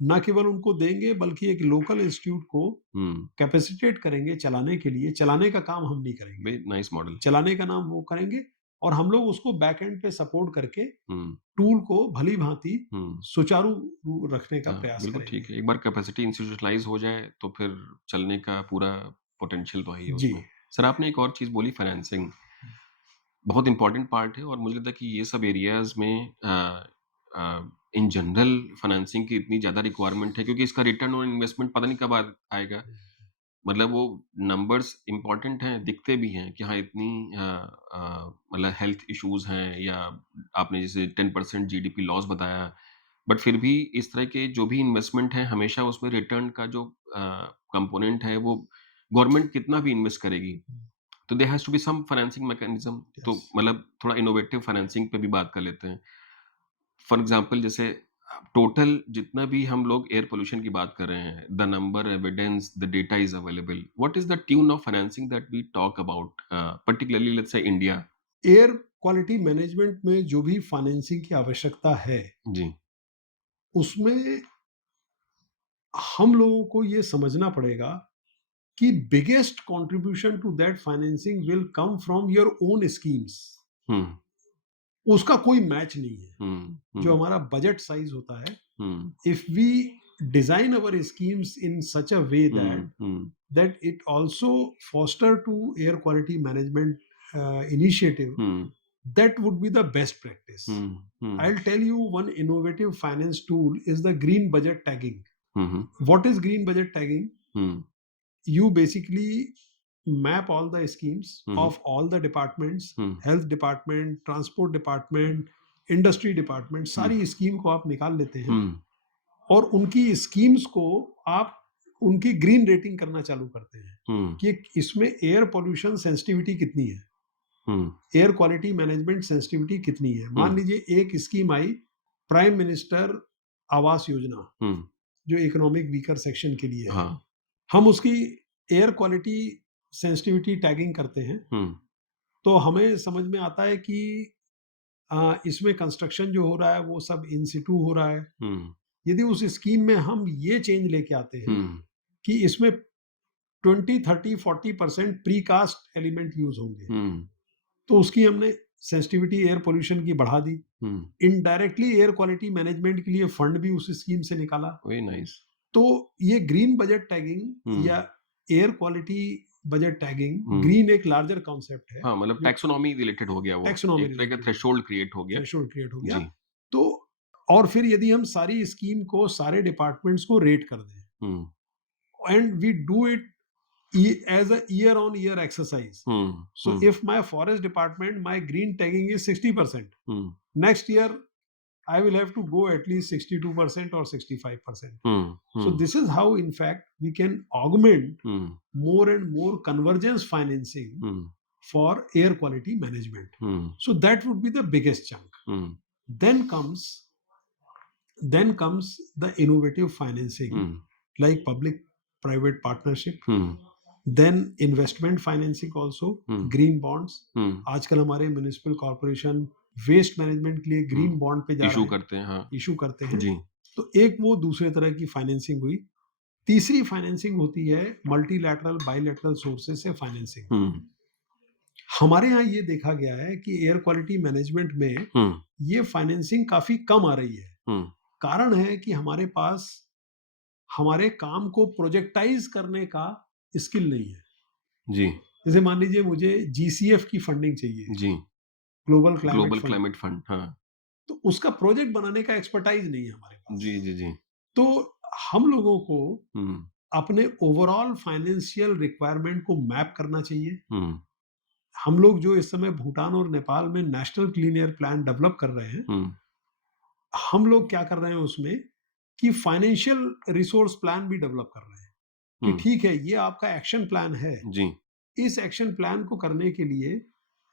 ना केवल उनको देंगे बल्कि एक लोकल इंस्टीट्यूट को हुँ। कैपेसिटेट करेंगे चलाने के लिए। चलाने का काम हम नहीं करेंगे, वेरी नाइस मॉडल। चलाने का नाम वो करेंगे और हम लोग उसको बैक एंड पे सपोर्ट करके हुँ, टूल को भली-भाँति हुँ। सुचारू रखने का हाँ, प्रयास बिल्कुल करेंगे। ठीक है। एक बार कैपेसिटी इंस्टीट्यूशनलाइज़ हो जाए तो फिर चलने का पूरा पोटेंशियल तो है ही जी। उसमें। सर, आपने एक और चीज़ बोली, फाइनेंसिंग, बहुत इम्पोर्टेंट पार्ट है और मुझे लगता है कि ये सब एरियाज़ में इन जनरल फाइनेंसिंग की इतनी ज़्यादा रिक्वायरमेंट है, क्योंकि इसका रिटर्न ऑन इन्वेस्टमेंट पता नहीं कब आएगा। मतलब वो नंबर्स इम्पोर्टेंट हैं, दिखते भी हैं कि हाँ, इतनी मतलब हेल्थ इश्यूज़ हैं, या आपने जैसे 10% जीडीपी लॉस बताया, बट फिर भी इस तरह के जो भी इन्वेस्टमेंट है, हमेशा उसमें रिटर्न का जो कंपोनेंट है, वो गवर्नमेंट कितना भी इन्वेस्ट करेगी, तो there has to be some financing mechanism. तो यस। मतलब थोड़ा इनोवेटिव फाइनेंसिंग पे भी बात कर लेते हैं। फॉर एग्ज़ाम्पल, जैसे टोटल जितना भी हम लोग एयर पॉल्यूशन की बात कर रहे हैं, the number, evidence, the data is available. What is the tune of financing that we talk about, particularly let's say India? Air quality management में जो भी फाइनेंसिंग की आवश्यकता है, जी। उसमें हम लोगों को ये समझना पड़ेगा कि biggest contribution to that financing will come from your own schemes. Um, उसका कोई मैच नहीं है। हुँ, जो हुँ, हमारा बजट साइज़ होता है, हुँ, if we design our schemes in such a way that hmm, hmm, it also foster to air quality management initiative, hmm, that would be the best practice. Hmm, hmm, I'll tell you one innovative finance tool is the green budget tagging. Hmm, hmm, What is green budget tagging? Hmm, You basically map all the schemes hmm, of all the departments, hmm, health department, transport department, industry department, हुँ, सारी स्कीम को आप निकाल लेते हैं हुँ, और उनकी स्कीम्स को आप उनकी ग्रीन रेटिंग करना चालू करते हैं हुँ, कि इसमें एयर पॉल्यूशन सेंसिटिविटी कितनी है, हुँ, एयर क्वालिटी मैनेजमेंट सेंसिटिविटी कितनी है। हुँ, मान लीजिए एक scheme I prime minister Awas Yojana, हुँ, जो इकोनॉमिक वीकर सेक्शन के लिए है। हाँ, हम उसकी एयर क्वालिटी सेंसिटिविटी टैगिंग करते हैं, हुँ, तो हमें समझ में आता है कि इसमें कंस्ट्रक्शन जो हो रहा है वो सब इन सिटू हो रहा है। हुँ, यदि उस स्कीम में हम ये चेंज लेके आते हैं हुँ, कि इसमें 20, 30, 40% प्रीकास्ट एलिमेंट यूज होंगे, हुँ, तो उसकी हमने सेंसिटिविटी एयर पोल्यूशन की बढ़ा दी। हुँ, इनडायरेक्टली एयर क्वालिटी मैनेजमेंट के लिए फंड भी उस स्कीम से निकाला। Very nice. तो ये ग्रीन बजट टैगिंग हुँ, या एयर क्वालिटी बजट टैगिंग, हुँ। ग्रीन एक लार्जर कॉन्सेप्ट है हाँ, मतलब जो टैक्सोनॉमी रिलेटेड हो गया वो। टैक्सोनॉमी एक तरह का रिलेटेड है, थ्रेशोल्ड क्रिएट हो गया। थ्रेशोल्ड क्रिएट हो गया। जी। तो और फिर यदि हम सारी स्कीम को सारे डिपार्टमेंट्स को रेट कर दें um, and we do it as a year on year exercise. Um, So um, if my forest department, my green tagging is 60%, um, next year I will have to go at least 62% or 65%. Hmm, So hmm, this is how in fact we can augment hmm, more and more convergence financing hmm, for air quality management. Hmm. So that would be the biggest chunk. Hmm. Then comes the innovative financing, Hmm. like public private partnership, Hmm. then investment financing also, Hmm. green bonds. Hmm. आजकल हमारे म्युनिसिपल कॉर्पोरेशन वेस्ट मैनेजमेंट के लिए ग्रीन बॉन्ड पे जा इशू रहे हैं, करते हैं, हाँ इशू करते हैं। जी। तो एक वो दूसरे तरह की फाइनेंसिंग हुई। तीसरी फाइनेंसिंग होती है मल्टीलैटरल बायलैटरल सोर्सेस से फाइनेंसिंग। हम्म हमारे यहाँ ये देखा गया है कि एयर क्वालिटी मैनेजमेंट में हम्म ये फाइनेंसिंग काफी कम आ रही है। हम्म कारण है कि हमारे पास हमारे काम को प्रोजेक्टाइज करने का स्किल नहीं है। जी जैसे मान लीजिए मुझे जीसीएफ की फंडिंग चाहिए, जी global climate global fund, climate fund, हाँ तो उसका प्रोजेक्ट बनाने का एक्सपर्टाइज नहीं है हमारे पास। जी जी जी। तो हम लोगों को हम्म अपने ओवरऑल फाइनेंशियल रिक्वायरमेंट को मैप करना चाहिए। हम्म हम लोग जो इस समय भूटान और नेपाल में national clean air plan develop कर रहे हैं, हम्म हम लोग क्या कर रहे हैं उसमें कि फाइनेंशियल रिसोर्स प्लान भी डेवलप कर रहे हैं कि हम्म ठीक है, ये आपका एक्शन प्लान है। जी इस एक्शन प्लान को करने के लिए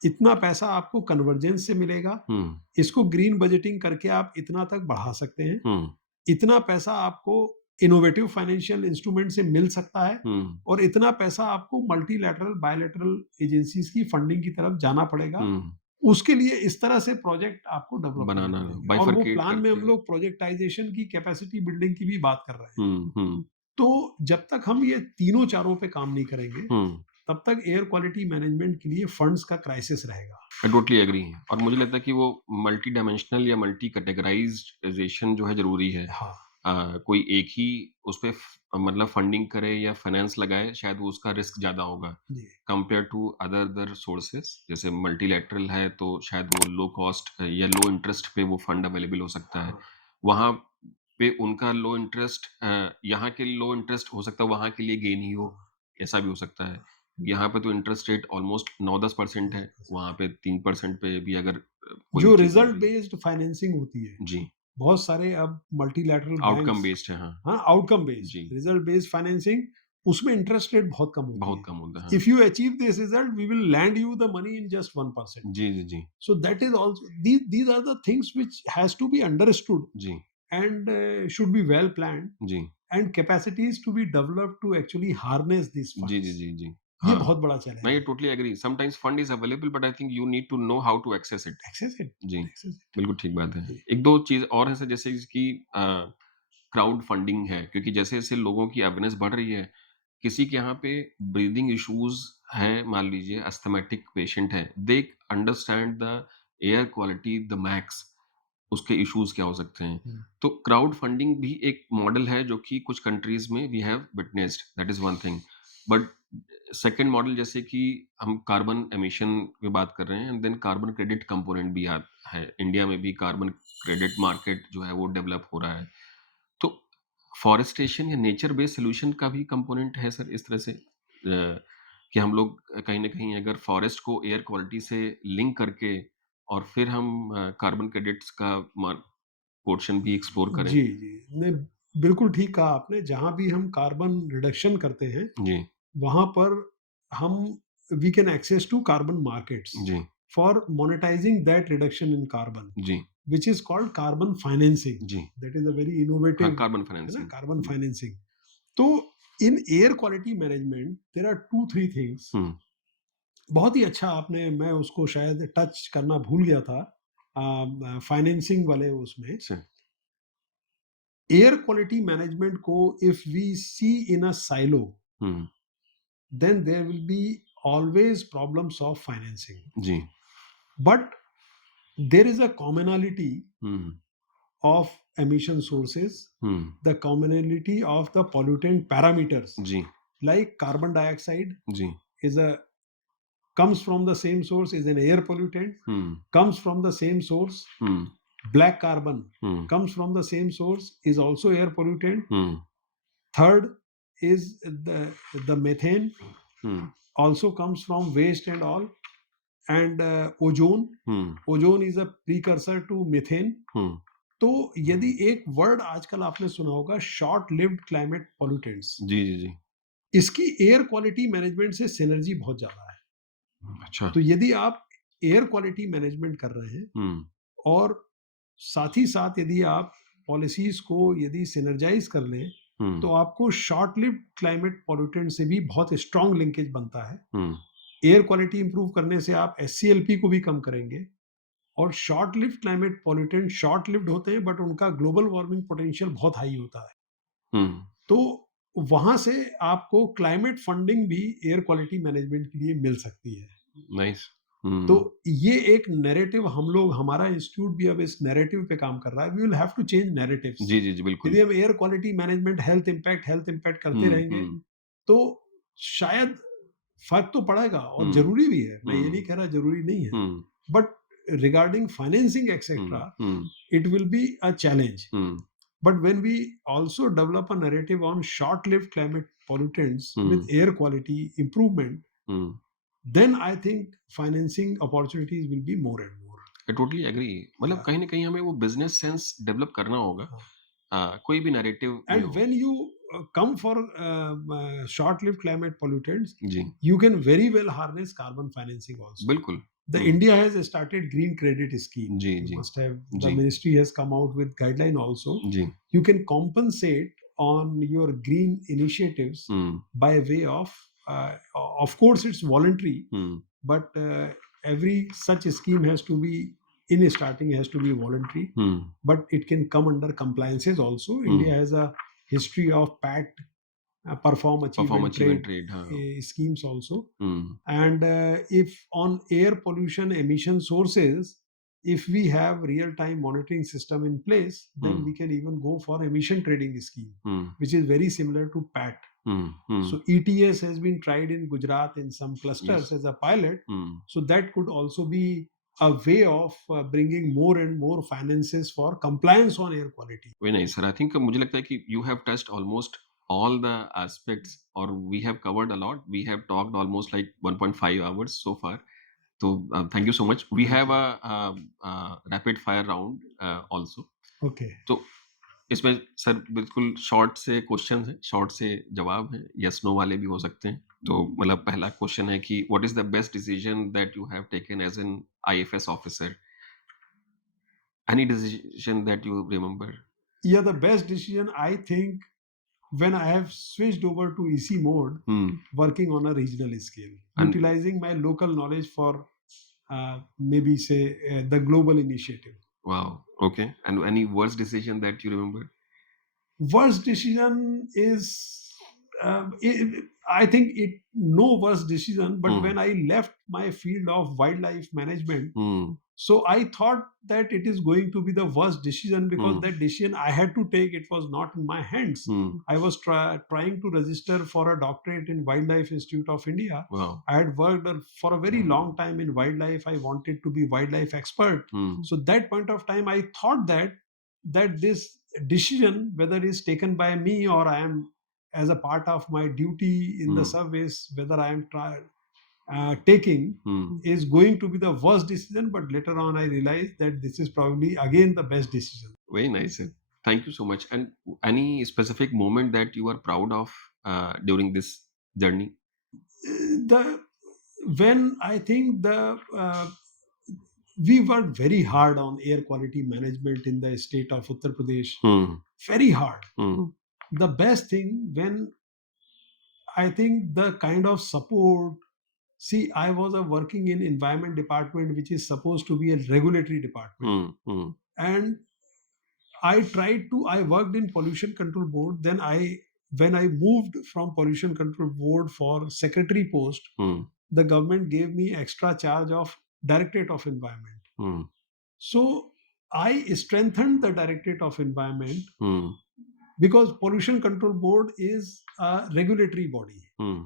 इतना पैसा आपको कन्वर्जेंस से मिलेगा, हम्म इसको ग्रीन बजटिंग करके आप इतना तक बढ़ा सकते हैं, हम्म इतना पैसा आपको इनोवेटिव फाइनेंशियल इंस्ट्रूमेंट से मिल सकता है, हम्म और इतना पैसा आपको मल्टीलैटरल बायलैटरल एजेंसीज की फंडिंग की तरफ जाना पड़ेगा। हम्म उसके लिए इस तरह से प्रोजेक्ट आपको डेवलप करने बनाना पड़ेंगे, और वो बाइफरकेट प्लान में करके। हम लोग प्रोजेक्टाइजेशन की कैपेसिटी बिल्डिंग की भी बात कर रहे हैं। हम्म। तो जब तक हम ये तीनों चारों पे काम नहीं करेंगे, हम्म तब तक एयर क्वालिटी मैनेजमेंट के लिए फंड्स का क्राइसिस रहेगा। I totally agree. और मुझे लगता है कि वो मल्टी डायमेंशनल या मल्टी कैटेगराइजेशन जो है जरूरी है। हाँ, कोई एक ही उस पे मतलब फंडिंग करे या फाइनेंस लगाए, शायद वो उसका रिस्क ज्यादा होगा जी, कंपेयर टू अदर सोर्सेस। जैसे मल्टीलैटरल है तो शायद वो लो कॉस्ट या लो इंटरेस्ट पे वो फंड अवेलेबल हो सकता है। हाँ, वहाँ पे उनका लो इंटरेस्ट, यहाँ के लो इंटरेस्ट हो सकता है वहाँ के लिए गेन ही हो, हाँ, ऐसा भी हो सकता है। यहाँ पे तो इंटरेस्ट रेट ऑलमोस्ट 9-10% है, 10%। वहाँ पे 3% पे भी अगर कोई जो चीज मिल रिजल्ट रही बेस्ड फाइनेंसिंग होती है, है। जी बहुत सारे अब मल्टीलैटरल आउटकम बैंक्स, बेस्ड है, हाँ हाँ, आउटकम बेस्ड, जी रिजल्ट बेस्ड फाइनेंसिंग, उसमें इंटरेस्ट रेट बहुत कम होती बहुत है। कम होता है, हाँ if you achieve this result, we will land you the money in just 1%। जी जी जी So that is also, these are the things which has to be understood जी and should be well planned, जी and capacities to be developed to actually harness these जी जी funds. जी जी ये हाँ बहुत बड़ा मैं चैलेंज ये है। Totally agree. Sometimes fund is available but I think you need to know how to access it. Access it, जी access it. बिल्कुल ठीक बात है। जी, एक दो चीज और है सर, जैसे इसकी क्राउड फंडिंग है, क्योंकि जैसे जैसे लोगों की अवेयरनेस बढ़ रही है, किसी के यहाँ पे ब्रीदिंग इश्यूज है, मान लीजिए अस्थमेटिक पेशेंट है, they understand the air quality the max, उसके इश्यूज क्या हो सकते हैं। हम्म, तो क्राउड फंडिंग भी एक मॉडल है जो कि कुछ कंट्रीज में we have witnessed, that is one thing. But second model जैसे कि हम कार्बन एमिशन की बात कर रहे हैं, and then carbon credit component भी है। इंडिया में भी कार्बन क्रेडिट मार्केट जो है वो डेवलप हो रहा है। तो फॉरेस्टेशन या नेचर बेस्ड सोल्यूशन का भी कंपोनेंट है सर, इस तरह से कि हम लोग कहीं ना कहीं अगर फॉरेस्ट को एयर क्वालिटी से लिंक करके और फिर हम कार्बन क्रेडिट्स का पोर्शन भी एक्सप्लोर करें। जी, जी, नहीं, बिल्कुल ठीक कहा आपने। जहाँ भी हम कार्बन रिडक्शन करते हैं, जी वहाँ पर हम we can access to carbon markets जी for monetizing that reduction in carbon, जी which is called carbon financing. जी That is a very हाँ innovative, कार्बन है ना, फाइनेंसिंग। carbon जी financing. तो in air quality management there are 2-3 things. हम्म बहुत ही अच्छा आपने, मैं उसको शायद टच करना भूल गया था फाइनेंसिंग वाले उसमें। सर एयर क्वालिटी मैनेजमेंट को if we see in a silo, hmm then there will be always problems of financing. जी But there is a commonality hmm of emission sources, hmm the commonality of the pollutant parameters, जी like carbon dioxide जी is a comes from the same source, is an air pollutant, hmm comes from the same source. Hmm Black carbon hmm comes from the same source, is also air pollutant. Hmm Third is the methane, hmm also comes from waste and all. And ozone, hmm ozone is a precursor to methane. हम्म तो यदि एक वर्ड आजकल आपने सुना होगा, शॉर्ट लिव्ड क्लाइमेट पॉल्यूटेंट्स, जी जी जी इसकी एयर क्वालिटी मैनेजमेंट से सिनर्जी बहुत ज्यादा है। अच्छा। तो यदि आप एयर क्वालिटी मैनेजमेंट कर रहे हैं हुँ, और साथ ही साथ यदि आप पॉलिसीज को यदि सिनर्जाइज कर लें, तो हुँ, आपको शॉर्ट लिव्ड क्लाइमेट पॉल्यूटेंट से भी बहुत स्ट्रॉन्ग लिंकेज बनता है। हुँ, एयर क्वालिटी इंप्रूव करने से आप एससीएलपी को भी कम करेंगे और short lived climate pollutant short lived होते हैं बट उनका ग्लोबल वार्मिंग पोटेंशियल बहुत हाई होता है। हुँ, तो वहाँ से आपको क्लाइमेट फंडिंग भी एयर क्वालिटी मैनेजमेंट के लिए मिल सकती है। नाइस। तो हुँ, ये एक नैरेटिव हम लोग हमारा इंस्टीट्यूट भी अब इस नैरेटिव पे काम कर रहा है। We will have to change narratives. जी, जी, जी, बिल्कुल। यदि हम air quality management health impact करते हुँ, रहेंगे हुँ, तो शायद फर्क तो पड़ेगा और हुँ, जरूरी भी है। मैं ये नहीं हुँ, कह रहा जरूरी नहीं है, um, but regarding financing um, etcetera um, it will be a challenge. Um, But when we also develop a narrative on short-lived climate pollutants with hmm, air quality improvement, hmm. then I think financing opportunities will be more and more. I totally agree. मतलब Yeah. कहीं न कहीं हमें वो बिज़नेस सेंस डेवलप करना होगा। कोई भी नैरेटिव में And हो। when you come for short-lived climate pollutants, जी, you can very well harness carbon financing also. बिल्कुल। The hmm, India has started green credit scheme. जी, You जी, must have the जी, ministry has come out with guideline also. जी, You can compensate on your green initiatives hmm, by way of course, it's voluntary, hmm, but every such scheme has to be in starting has to be voluntary, hmm, but it can come under compliances also. India hmm. has a history of PAT, perform, achieve, perform, and achieve and trade trade, हाँ। schemes also. Hmm, And if on air pollution emission sources, if we have real time monitoring system in place, then hmm, we can even go for emission trading scheme, hmm, which is very similar to PAT. Hmm, hmm, So ETS has been tried in Gujarat in some yes, clusters as a pilot. Hmm, So that could also be a way of bringing more and more finances for compliance on air quality. Very nice sir. I think मुझे लगता है कि you have touched almost all the aspects और we have covered a lot. We have talked almost like 1.5 hours so far. तो thank you so much. We Thank have you. Rapid fire round also. Okay. तो इसमें सर बिल्कुल शॉर्ट से क्वेश्चन हैं, शॉर्ट से जवाब हैं, यस नो वाले भी हो सकते हैं। तो मतलब पहला क्वेश्चन है कि what is the best decision that you have taken as an IFS officer? Any decision that you remember? Yeah, the best decision I think when I have switched over to EC mode, hmm, working on a regional scale, and utilizing my local knowledge for maybe say the global initiative. Wow! Okay and any worst decision that you remember? Worst decision is, I think it no worst decision, but hmm, when I left my field of wildlife management, hmm, so I thought that it is going to be the worst decision because hmm, that decision I had to take, it was not in my hands. Hmm, I was trying to register for a doctorate in Wildlife Institute of India. Wow! I had worked for a very long time in wildlife. I wanted to be wildlife expert. Hmm, So that point of time, I thought that this decision, whether is taken by me or I am as a part of my duty in the hmm, service, whether I am taking, hmm, is going to be the worst decision. But later on, I realized that this is probably again the best decision. Very nice sir. Thank you so much and any specific moment that you are proud of during this journey? The when I think the we worked very hard on air quality management in the state of Uttar Pradesh, hmm, very hard. Hmm, The best thing when I think the kind of support. See, I was working in environment department, which is supposed to be a regulatory department, hmm, hmm, and I worked in pollution control board. Then when I moved from pollution control board for secretary post, hmm, the government gave me extra charge of directorate of environment. Hmm, So I strengthened the directorate of environment hmm, because pollution control board is a regulatory body. Hmm,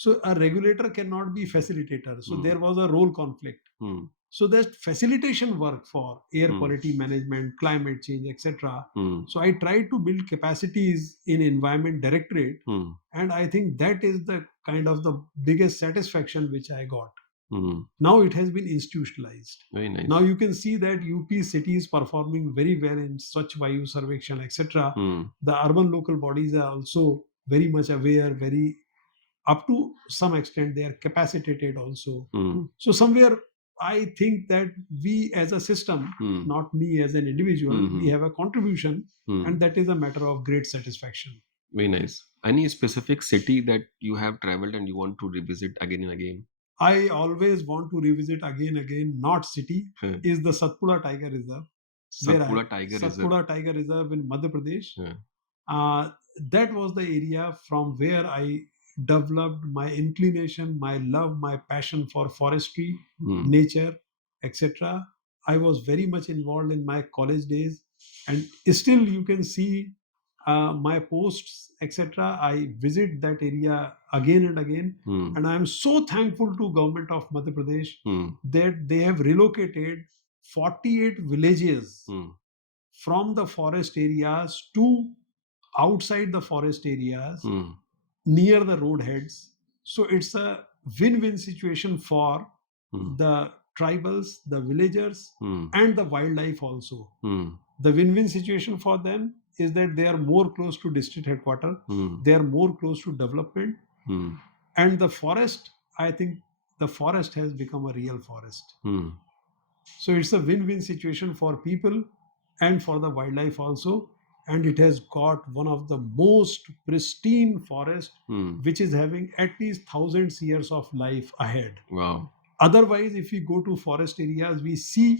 So a regulator cannot be facilitator. So hmm, there was a role conflict. Hmm, So there's facilitation work for air hmm, quality management, climate change, etc. Hmm, So I tried to build capacities in environment directorate, hmm, and I think that is the kind of the biggest satisfaction which I got. Hmm, Now it has been institutionalized. Very Now nice. you can see that UP cities performing very well in Swachh Vayu Sarvekshan, etc. Hmm, The urban local bodies are also very much aware, very up to some extent they are capacitated also. Hmm. So somewhere I think that we as a system, Hmm. not me as an individual, Mhm. we have a contribution, Hmm. and that is a matter of great satisfaction. Very nice. Any specific city that you have traveled and you want to revisit again and again? I always want to revisit again, not city, Hmm. is the Satpura Tiger Reserve, where I Satpura Tiger Reserve. Satpura Tiger Reserve in Madhya Pradesh. Hmm. Uh, that was the area from where I developed my inclination, my love, my passion for forestry, Hmm. nature, etc. I was very much involved in my college days, and still you can see my posts, etc. I visit that area again and again, Hmm. and I am so thankful to government of Madhya Pradesh Hmm. that they have relocated 48 villages Hmm. from the forest areas to outside the forest areas Hmm. near the road heads. So it's a win-win situation for Hmm. the tribals, the villagers, Hmm. and the wildlife also. Hmm. The win-win situation for them is that they are more close to district headquarters, Hmm. they are more close to development, Hmm. and the forest, I think the forest has become a real forest. Hmm. So it's a win-win situation for people and for the wildlife also. And it has got one of the most pristine forest, Hmm. which is having at least thousands years of life ahead. Wow. Otherwise, if we go to forest areas, we see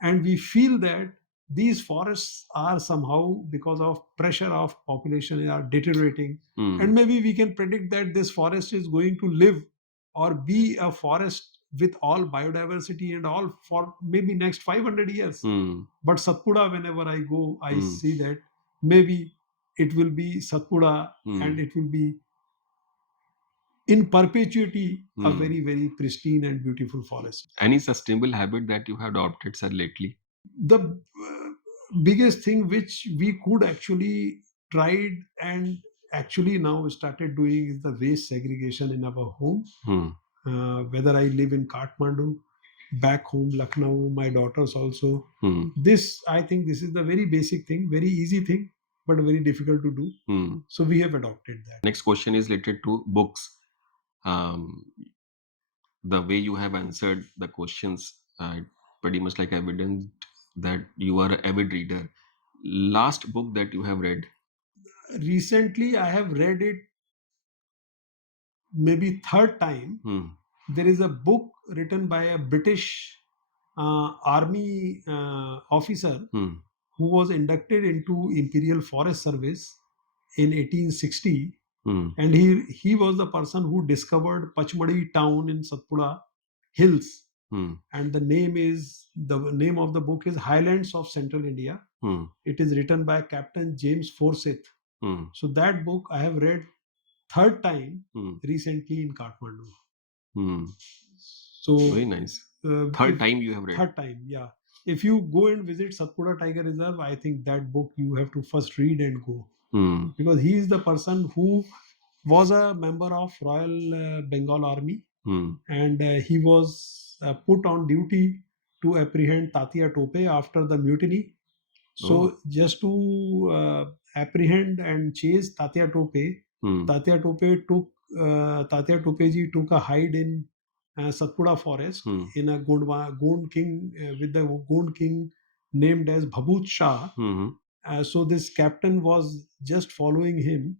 and we feel that these forests are somehow, because of pressure of population, are deteriorating. Hmm. And maybe we can predict that this forest is going to live or be a forest with all biodiversity and all for maybe next 500 years. Hmm. But Satpura, whenever I go, I Hmm. see that maybe it will be Satpura, Hmm. and it will be in perpetuity a Hmm. very, very pristine and beautiful forest. Any sustainable habit that you have adopted, sir, lately? The biggest thing which we could actually tried and actually now started doing is the waste segregation in our home. Hmm. Whether I live in Kathmandu, back home Lucknow, my daughters also. Hmm. This, I think, this is the very basic thing, very easy thing, but very difficult to do. Hmm. So we have adopted that. Next question is related to books. Um, the way you have answered the questions, pretty much like evident that you are an avid reader. Last book that you have read? Recently, I have read it maybe third time. Hmm. There is a book written by a British army officer Hmm. who was inducted into Imperial Forest Service in 1860, Hmm. and he was the person who discovered Pachmadi town in Satpura Hills, Hmm. and the name of the book is Highlands of Central India. Hmm. It is written by Captain James Forsyth. Hmm. So that book I have read third time Hmm. recently in Kathmandu. Hmm. So Very nice. Third time you have read. third time, yeah. If you go and visit Satpura Tiger Reserve, I think that book you have to first read and go, Hmm. because he is the person who was a member of Royal Bengal Army, Hmm. and he was put on duty to apprehend Tatia Tope after the mutiny. So Oh. just to apprehend and chase Tatia Tope, Hmm. Tatia Tope took Tatia Topeji took a hide in Satpura forest Hmm. in a Gond king with the Gond king named as Bhabut Shah. Hmm. So this captain was just following him,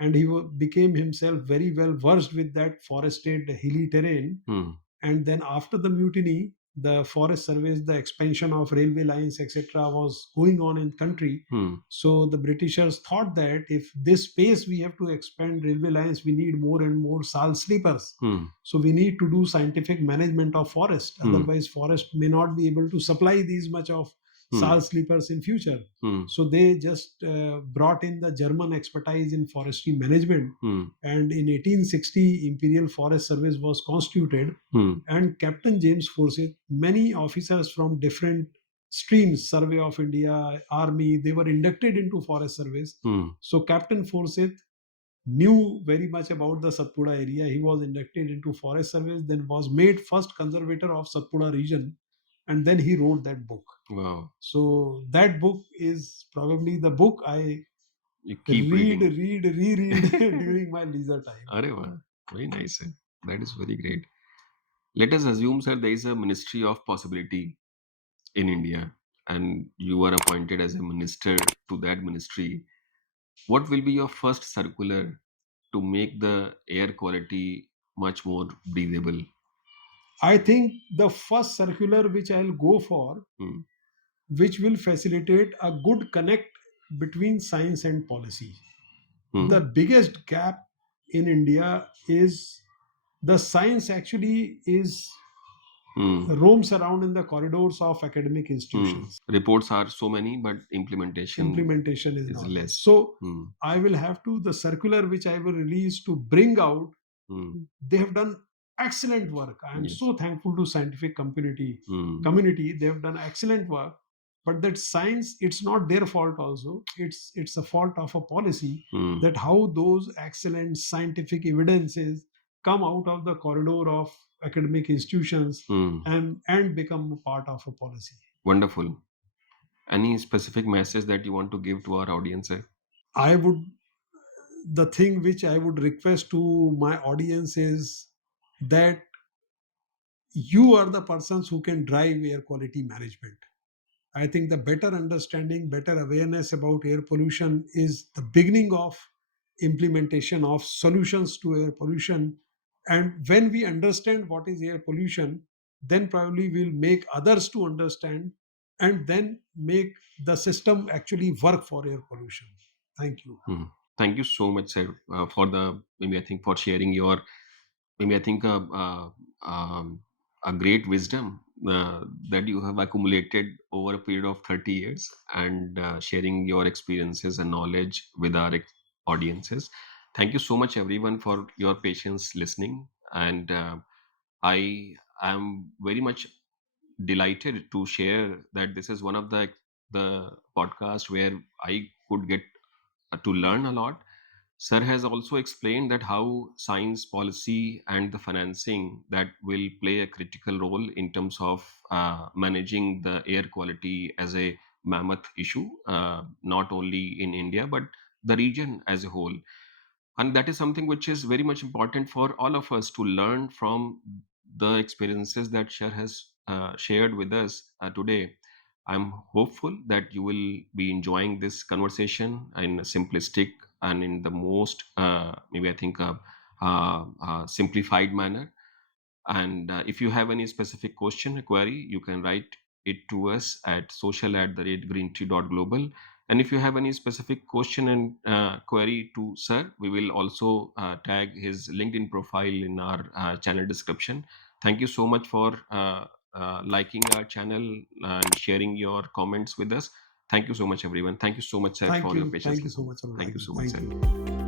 and he became himself very well versed with that forested hilly terrain. Hmm. And then after the mutiny, the forest service, the expansion of railway lines, etc., was going on in country. Hmm. So the Britishers thought that if this space we have to expand railway lines, we need more and more sal sleepers. Hmm. So we need to do scientific management of forest. Hmm. Otherwise, forest may not be able to supply these much of Hmm. sal sleepers in future. Hmm. So they just brought in the German expertise in forestry management. Hmm. And in 1860, Imperial Forest Service was constituted, Hmm. and Captain James Forsyth, many officers from different streams, Survey of India, Army, they were inducted into Forest Service. Hmm. So Captain Forsyth knew very much about the Satpura area. He was inducted into Forest Service, then was made first conservator of Satpura region, and then he wrote that book. Wow. So that book is probably the book I You keep reading. reread during my leisure time. अरे वाह! Very nice, sir. That is very great. Let us assume, sir, there is a Ministry of Possibility in India, and you are appointed as a minister to that ministry. What will be your first circular to make the air quality much more breathable? I think the first circular which I'll go for, Hmm. which will facilitate a good connect between science and policy. The Hmm. biggest gap in India is the science actually is Hmm. roams around in the corridors of academic Hmm. institutions. Reports are so many, but implementation Implementation is is not there. less. So Hmm. I will have to, the circular which I will release to bring out, Hmm. they have done excellent work. I am Yes. so thankful to scientific Hmm. community. They have done excellent work. But that science, it's not their fault also. It's a fault of a policy, Hmm. that how those excellent scientific evidences come out of the corridor of academic institutions Hmm. and become a part of a policy. Wonderful. Any specific message that you want to give to our audience, sir? I would, the thing which I would request to my audience is that you are the persons who can drive air quality management. I think the better understanding, better awareness about air pollution is the beginning of implementation of solutions to air pollution. And when we understand what is air pollution, then probably we'll make others to understand and then make the system actually work for air pollution. Thank you. Hmm. Thank you so much, sir, for the maybe I think for sharing your maybe I think a great wisdom that you have accumulated over a period of 30 years and sharing your experiences and knowledge with our audiences. Thank you so much, everyone, for your patience listening. And I am very much delighted to share that this is one of the podcast where I could get to learn a lot. Sir has also explained that how science policy and the financing that will play a critical role in terms of managing the air quality as a mammoth issue, not only in India but the region as a whole. And that is something which is very much important for all of us to learn from the experiences that Shar has shared with us today. I'm hopeful that you will be enjoying this conversation in a simplistic and in the most, maybe I think, simplified manner. And if you have any specific question or query, you can write it to us at social@greentree.global. And if you have any specific question and query to Sir, we will also tag his LinkedIn profile in our channel description. Thank you so much for liking our channel and sharing your comments with us. Thank you so much, everyone. Thank you so much, sir, Thank for your you. patience Thank you so listening. much, Thank you Anurag. so much, Thank sir. you.